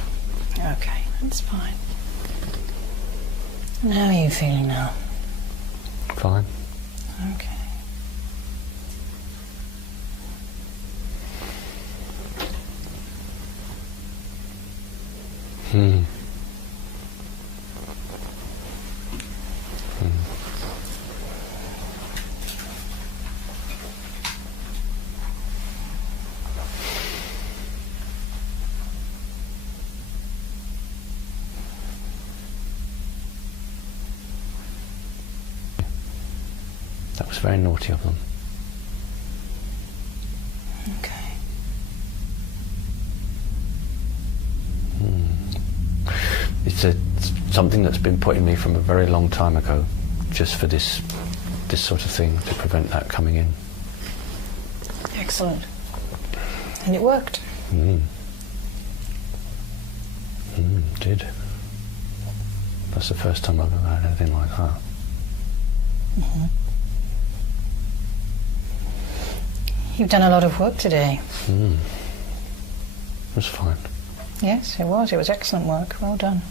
Okay, that's fine. And how are you feeling now? Fine. Okay. That was very naughty of them. Okay. it's something that's been put in me from a very long time ago, just for this sort of thing, to prevent that coming in. Excellent. And it worked. Did. That's the first time I've ever had anything like that. You've done a lot of work today. It was fine. Yes, it was. It was excellent work. Well done.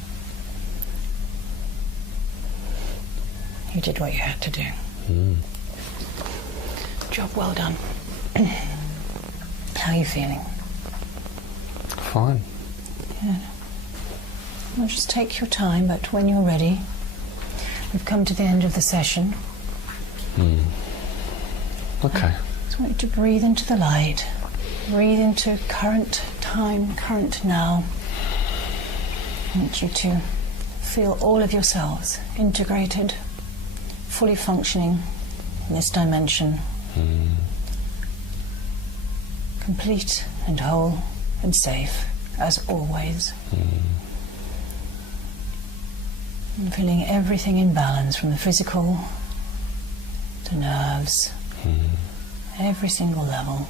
You did what you had to do. Job well done. How are you feeling? Fine. Yeah. Well, just take your time, but when you're ready, we've come to the end of the session. Okay. I just want you to breathe into the light. Breathe into current time, current now. I want you to feel all of yourselves integrated, fully functioning in this dimension. Complete and whole and safe, as always. And feeling everything in balance, from the physical to nerves, every single level.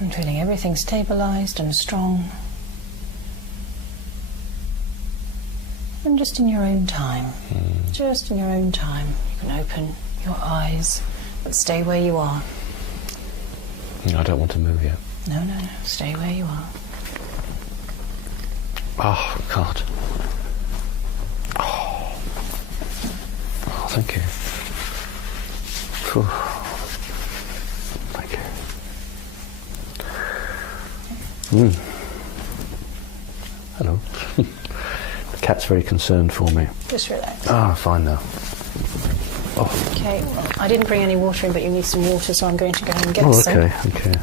And feeling everything stabilized and strong. And just in your own time, just in your own time, you can open your eyes, but stay where you are. I don't want to move yet. No, no, no, stay where you are. Oh, God. Oh, thank you. Phew. Thank you. Hello. The cat's very concerned for me. Just relax. Fine now. Oh. Okay, well, I didn't bring any water in, but you need some water, so I'm going to go and get some. Okay, okay.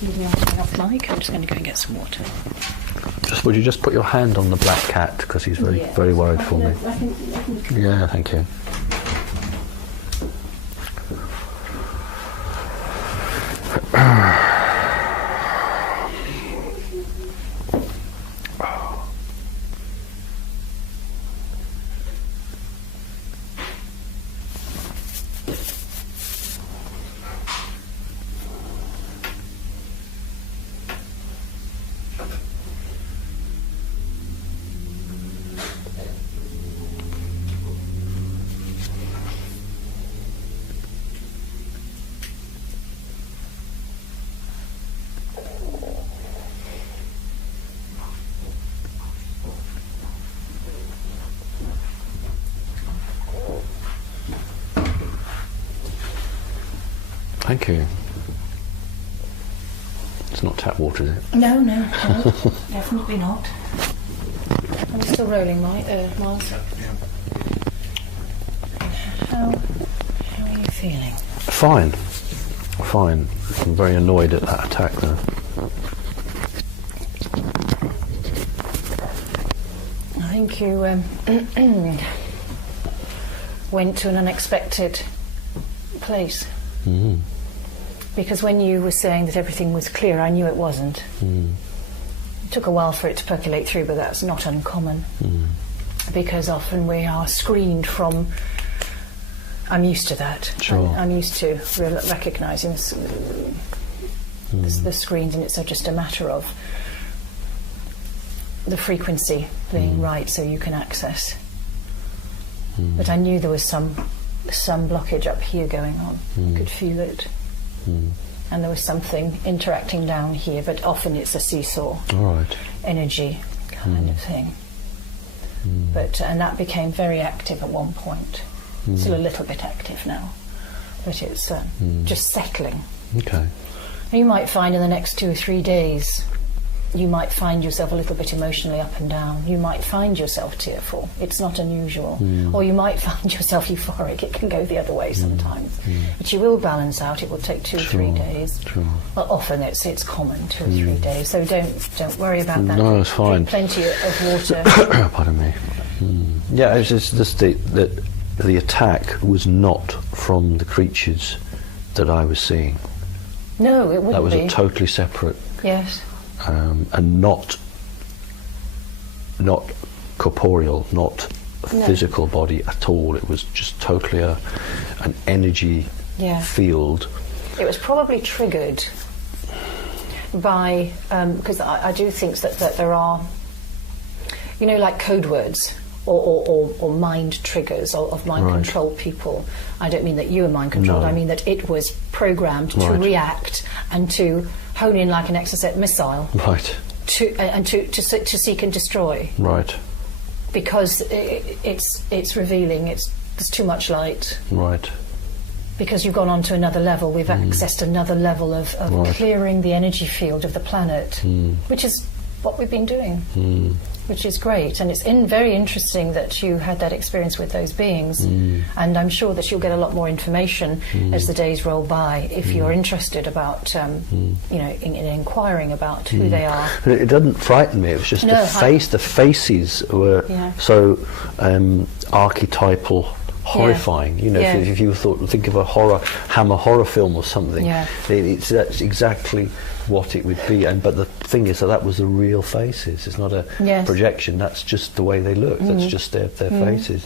Leaving everything off mic, I'm just going to go and get some water. Would you just put your hand on the black cat, because he's very worried for me. I can Yeah, thank you. Thank you. It's not tap water, is it? No, definitely not. I'm still rolling, Miles. How are you feeling? Fine. Fine. I'm very annoyed at that attack, though. I think you went to an unexpected place. Because when you were saying that everything was clear, I knew it wasn't. It took a while for it to percolate through, but that's not uncommon. Because often we are screened from... I'm used to that. Sure. I'm used to recognising the screens, and it's just a matter of the frequency being right so you can access. But I knew there was some blockage up here going on. I could feel it. And there was something interacting down here, but often it's a seesaw energy kind of thing. And that became very active at one point. Still a little bit active now, but it's just settling. Okay. You might find in the next 2 or 3 days, you might find yourself a little bit emotionally up and down. You might find yourself tearful. It's not unusual. Or you might find yourself euphoric. It can go the other way sometimes. But you will balance out. It will take 2 or 3 days. Well, often it's common, 2 or 3 days. So don't worry about that. No, it's fine. Drink plenty of water. Pardon me. Yeah, it's just the attack was not from the creatures that I was seeing. No, it wouldn't be. That was a totally separate... Yes. and not corporeal, not a No. physical body at all. It was just totally an energy Yeah. field. It was probably triggered by, because I do think that there are, you know, like code words or mind triggers of mind Right. controlled people. I don't mean that you were mind controlled, No. I mean that it was programmed to Right. react and to hone in like an Exocet missile Right, to seek and destroy, right, because it's revealing, there's too much light. right. Because you've gone on to another level, we've accessed another level of Right. clearing the energy field of the planet, which is what we've been doing, which is great. And it's very interesting that you had that experience with those beings, and I'm sure that you'll get a lot more information as the days roll by if you're interested about, you know, in inquiring about who they are. It doesn't frighten me. It was just No, the faces were Yeah. so archetypal, horrifying. You know, Yeah. if you think of a Hammer horror film or something, Yeah. that's exactly what it would be. But the thing is that was the real faces. It's not a Yes. projection. That's just the way they look. That's just their faces.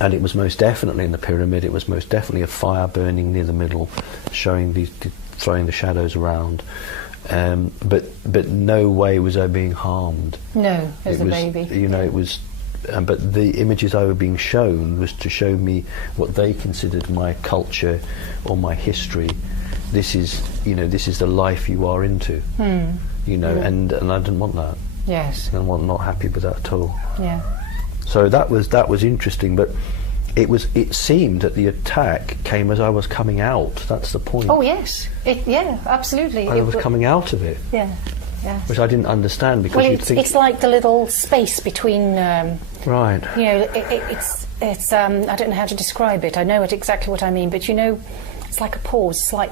And it was most definitely in the pyramid. It was most definitely a fire burning near the middle, showing throwing the shadows around. But no way was I being harmed. No, as It a was, baby. you know, it was. But the images I were being shown was to show me what they considered my culture or my history. This is the life you are into. You know, and I didn't want that. Yes. I'm not happy with that at all. Yeah. So that was interesting, but it seemed that the attack came as I was coming out. That's the point. Oh yes. Yeah. Absolutely. I was coming out of it, Yeah. Yes. which I didn't understand because Well, you'd think it's like the little space between. right. You know, it's. I don't know how to describe it. I know exactly what I mean, but you know, it's like a pause, slight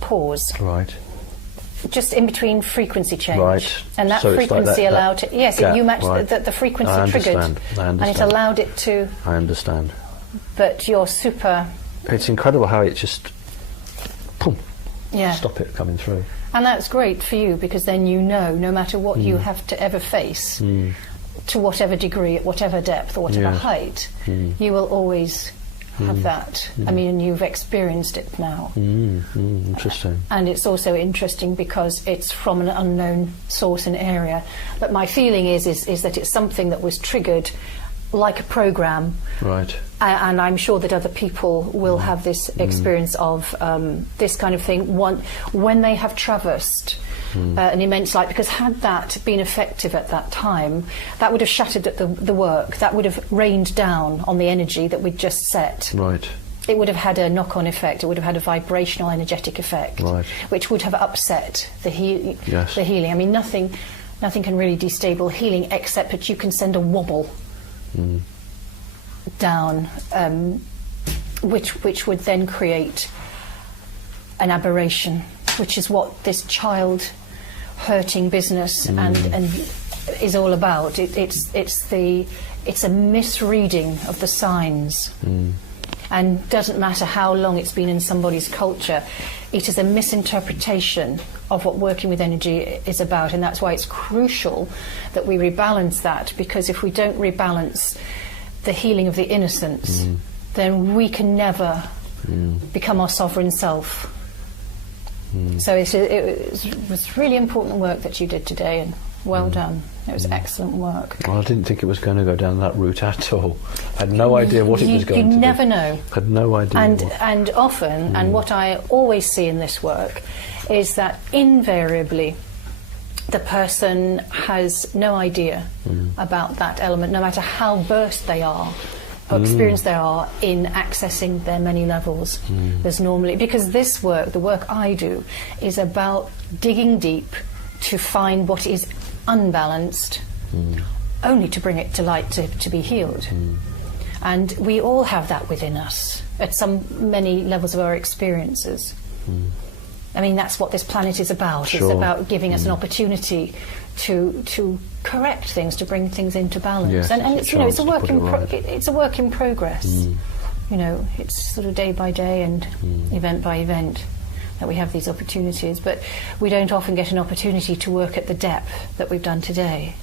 pause, Right. just in between frequency change. Right. And that So it's like frequency that allowed it. Yes, gap, you matched right. the frequency I triggered, understand. I and it understand. allowed it to. I understand. But you're super. It's incredible how it just, boom, Yeah. stop it coming through. And that's great for you because then you know, no matter what you have to ever face, to whatever degree, at whatever depth, or whatever Yes. height, you will always have that. I mean, you've experienced it now. Interesting. And it's also interesting because it's from an unknown source and area. But my feeling is that it's something that was triggered like a program. Right. And I'm sure that other people will have this experience of this kind of thing when they have traversed an immense light. Because had that been effective at that time, that would have shattered the work. That would have rained down on the energy that we'd just set. Right. It would have had a knock-on effect. It would have had a vibrational, energetic effect, Right. which would have upset the Yes. healing. I mean, nothing can really destabilize healing except that you can send a wobble down, which would then create an aberration, which is what this child hurting business and is all about. It's a misreading of the signs. And doesn't matter how long it's been in somebody's culture, it is a misinterpretation of what working with energy is about, and that's why it's crucial that we rebalance that, because if we don't rebalance the healing of the innocence, then we can never become our sovereign self. So it was really important work that you did today, and well done. It was excellent work. Well, I didn't think it was going to go down that route at all. I had no idea what it was going to do. You never know. Had no idea. And often, and what I always see in this work, is that invariably the person has no idea about that element, no matter how versed they are or experienced they are in accessing their many levels. There's normally, because this work, the work I do, is about digging deep to find what is unbalanced, only to bring it to light to be healed. And we all have that within us at many levels of our experiences. I mean, that's what this planet is about. Sure. It's about giving us an opportunity to correct things, to bring things into balance. Yes, and it's it's a it's a chance work to in put it right. it's a work in progress. You know, it's sort of day by day and event by event. that we have these opportunities, but we don't often get an opportunity to work at the depth that we've done today.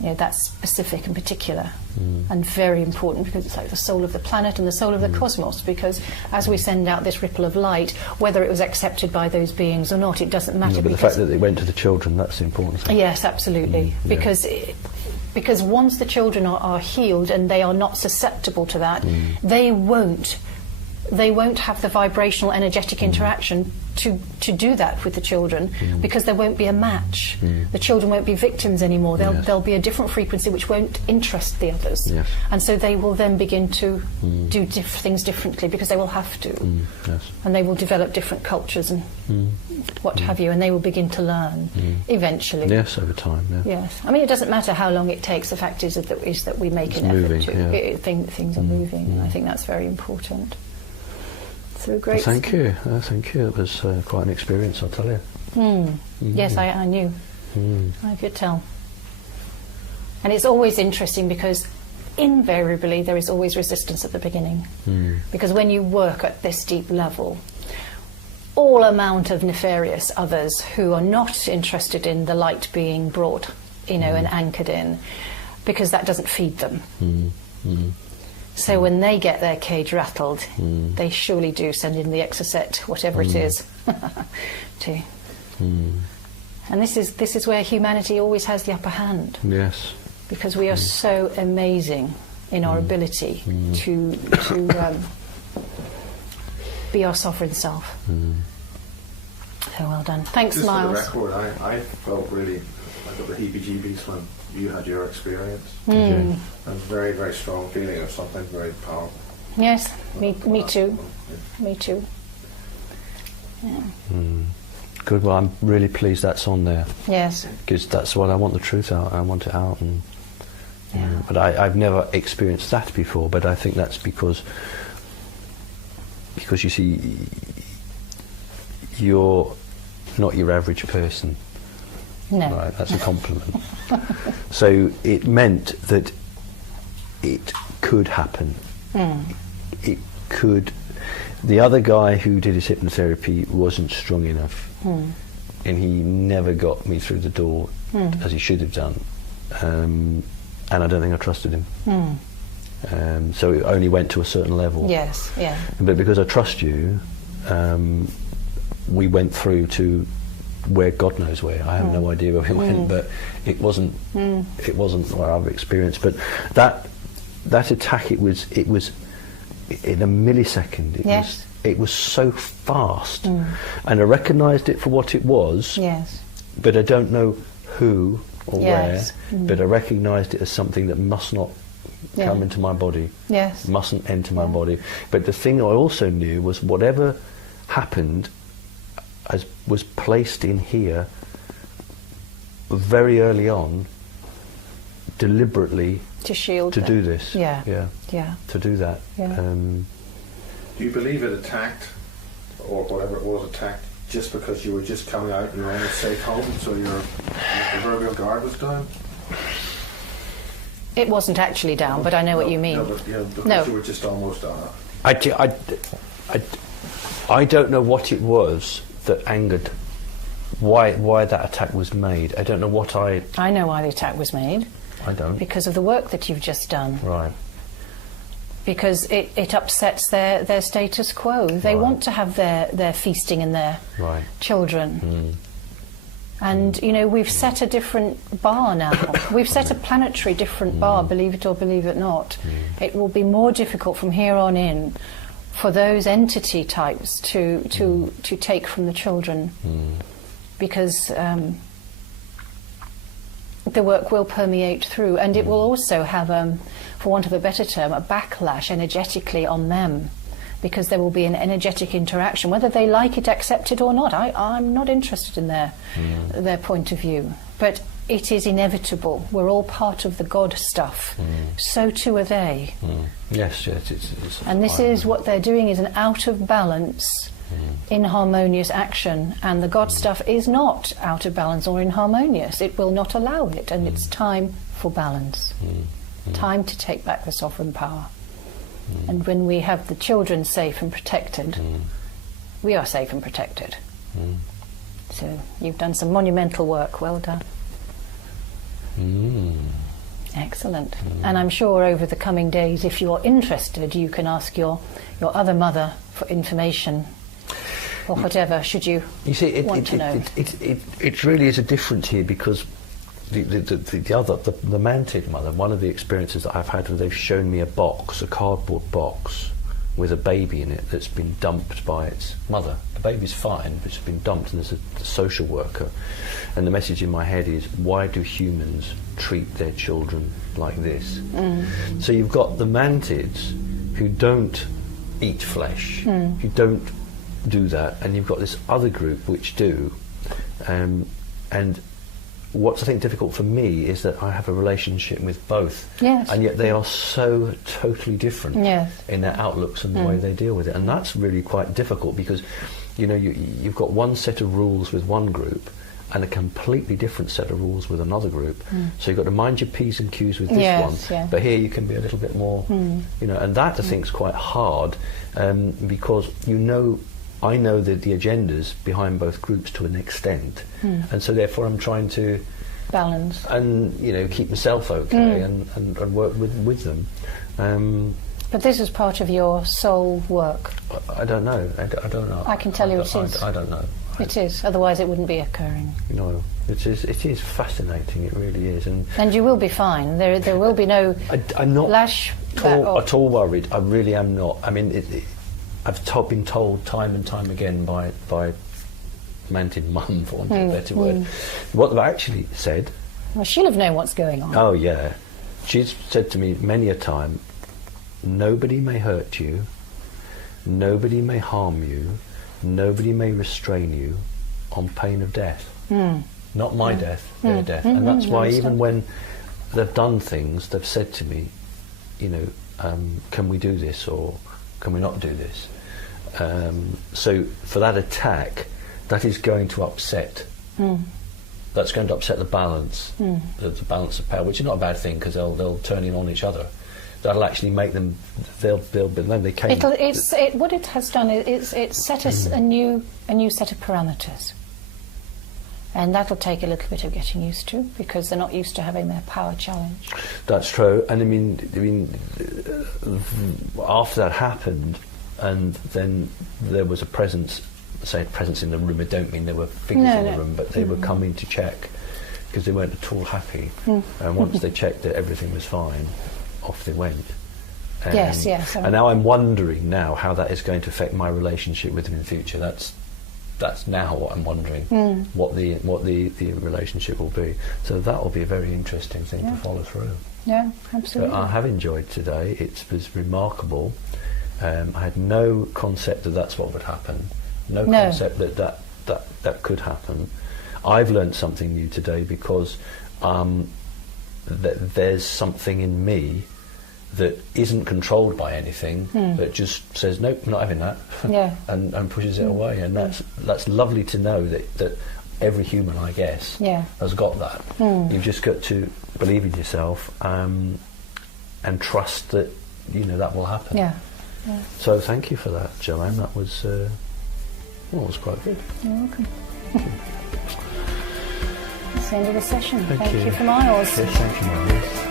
You know, that's specific and particular and very important, because it's like the soul of the planet and the soul of the cosmos, because as we send out this ripple of light, whether it was accepted by those beings or not, it doesn't matter. But the fact that it went to the children, that's the important thing. Yes, absolutely. Because once the children are healed and they are not susceptible to that, they won't have the vibrational energetic interaction to do that with the children, because there won't be a match. The children won't be victims anymore. There'll be a different frequency which won't interest the others. Yes. And so they will then begin to do things differently, because they will have to. Yes. And they will develop different cultures and what have you, and they will begin to learn eventually. Yes, over time, yeah. Yes. I mean, it doesn't matter how long it takes. The fact is that we make an moving, effort to. Things are moving, and I think that's very important. So great. Well, thank you. Thank you. It was quite an experience, I'll tell you. Yes, I knew. I could tell. And it's always interesting, because invariably there is always resistance at the beginning. Because when you work at this deep level, all amount of nefarious others who are not interested in the light being brought, and anchored in, because that doesn't feed them. So when they get their cage rattled, they surely do send in the exocet, whatever it is, to. And this is where humanity always has the upper hand. Yes. Because we are so amazing in our ability to be our sovereign self. So well done. Thanks, Just Miles. for the record, I felt really, I got the heebie-jeebies when you had your experience. Okay. A very, very strong feeling of something very powerful. Yes, me too. Me too. Yeah. Good. Well, I'm really pleased that's on there, Yes. because that's what I want the truth out. I want it out, and but I've never experienced that before. But I think that's because you see, you're not your average person. No. Right, that's a compliment. So it meant that it could happen. It could. The other guy who did his hypnotherapy wasn't strong enough, and he never got me through the door as he should have done, and I don't think I trusted him. So it only went to a certain level. Yes, yeah. But because I trust you, we went through to where God knows where. I have no idea where we went, but it wasn't what I've experienced. But that attack, it was in a millisecond. It was so fast, and I recognised it for what it was. Yes. But I don't know who or Yes. where. But I recognised it as something that must not come into my body. Yes. Mustn't enter my body. But the thing I also knew was whatever happened was placed in here very early on, deliberately To shield to them. do this. Yeah. Yeah. To do that. Yeah. Do you believe it attacked, or whatever it was attacked, just because you were just coming out and you were in a safe home, so your proverbial guard was down? It wasn't actually down, but I know what you mean. No, but because No. you were just almost down. I don't know what it was that angered, why that attack was made. I don't know what I know why the attack was made. I don't. Because of the work that you've just done. Right. Because it upsets their status quo. They want to have their feasting and their children. And, we've set a different bar now. We've set a planetary different bar, believe it or believe it not. It will be more difficult from here on in for those entity types to take from the children, because the work will permeate through, and it will also have, for want of a better term, a backlash energetically on them, because there will be an energetic interaction, whether they like it, accept it or not. I'm not interested in their point of view, but it is inevitable. We're all part of the God stuff. So too are they. Yes, it's and this is what they're doing, is an out of balance, inharmonious action, and the God stuff is not out of balance or inharmonious. It will not allow it, and it's time for balance. Time to take back the sovereign power. And when we have the children safe and protected, we are safe and protected. So you've done some monumental work. Well done. Excellent. And I'm sure over the coming days, if you're interested, you can ask your other mother for information or whatever, should you want to know. It really is a difference here, because the mantis mother, one of the experiences that I've had where they've shown me a cardboard box with a baby in it that's been dumped by its mother. The baby's fine, but it's been dumped, and there's a social worker. And the message in my head is, why do humans treat their children like this? So you've got the mantids who don't eat flesh, who don't do that, and you've got this other group which do. And what's I think difficult for me is that I have a relationship with both, and yet they are so totally different in their outlooks and the way they deal with it, and that's really quite difficult, because you've got one set of rules with one group and a completely different set of rules with another group. So you've got to mind your P's and Q's with this one, but here you can be a little bit more, and that I think is quite hard, because I know the agendas behind both groups to an extent, and so therefore I'm trying to balance and keep myself okay and work with them. But this is part of your soul work. I don't know. I don't know. I can tell you it is. I don't know. It is. Otherwise, it wouldn't be occurring. No, it is fascinating. It really is, and you will be fine. There will be no. I'm not lash at all worried. I really am not. I mean, I've been told time and time again by Mantid Mum, for want of a better word, what they've actually said. Well, she'll have known what's going on. Oh yeah, she's said to me many a time, nobody may hurt you, nobody may harm you, nobody may restrain you, on pain of death. Not my death, their death. And that's why even when they've done things, they've said to me, can we do this or can we not do this? So for that attack, that is going to upset. That's going to upset the balance, the balance of power, which is not a bad thing, because they'll turn in on each other. That'll actually make them. They came. What it has done is it's set us a new set of parameters, and that'll take a little bit of getting used to, because they're not used to having their power challenged. That's true, and I mean, after that happened, and then there was a presence. Say presence in the room. I don't mean there were figures in the room, but they were coming to check, because they weren't at all happy. And once they checked that everything was fine, off they went. Yes. And now I'm wondering how that is going to affect my relationship with them in the future. That's now what I'm wondering. What the relationship will be. So that will be a very interesting thing to follow through. Yeah, absolutely. But I have enjoyed today. It was remarkable. I had no concept that that's what would happen. No concept that could happen. I've learned something new today, because there's something in me that isn't controlled by anything, that just says nope, not having that, and pushes it away. And that's lovely to know that every human, I guess, has got that. You've just got to believe in yourself and trust that that will happen. Yeah. So thank you for that, Joanne. That was. Well, it was quite good. You're welcome. That's the end of the session. Thank you for Miles. Yes, thank you, Miles.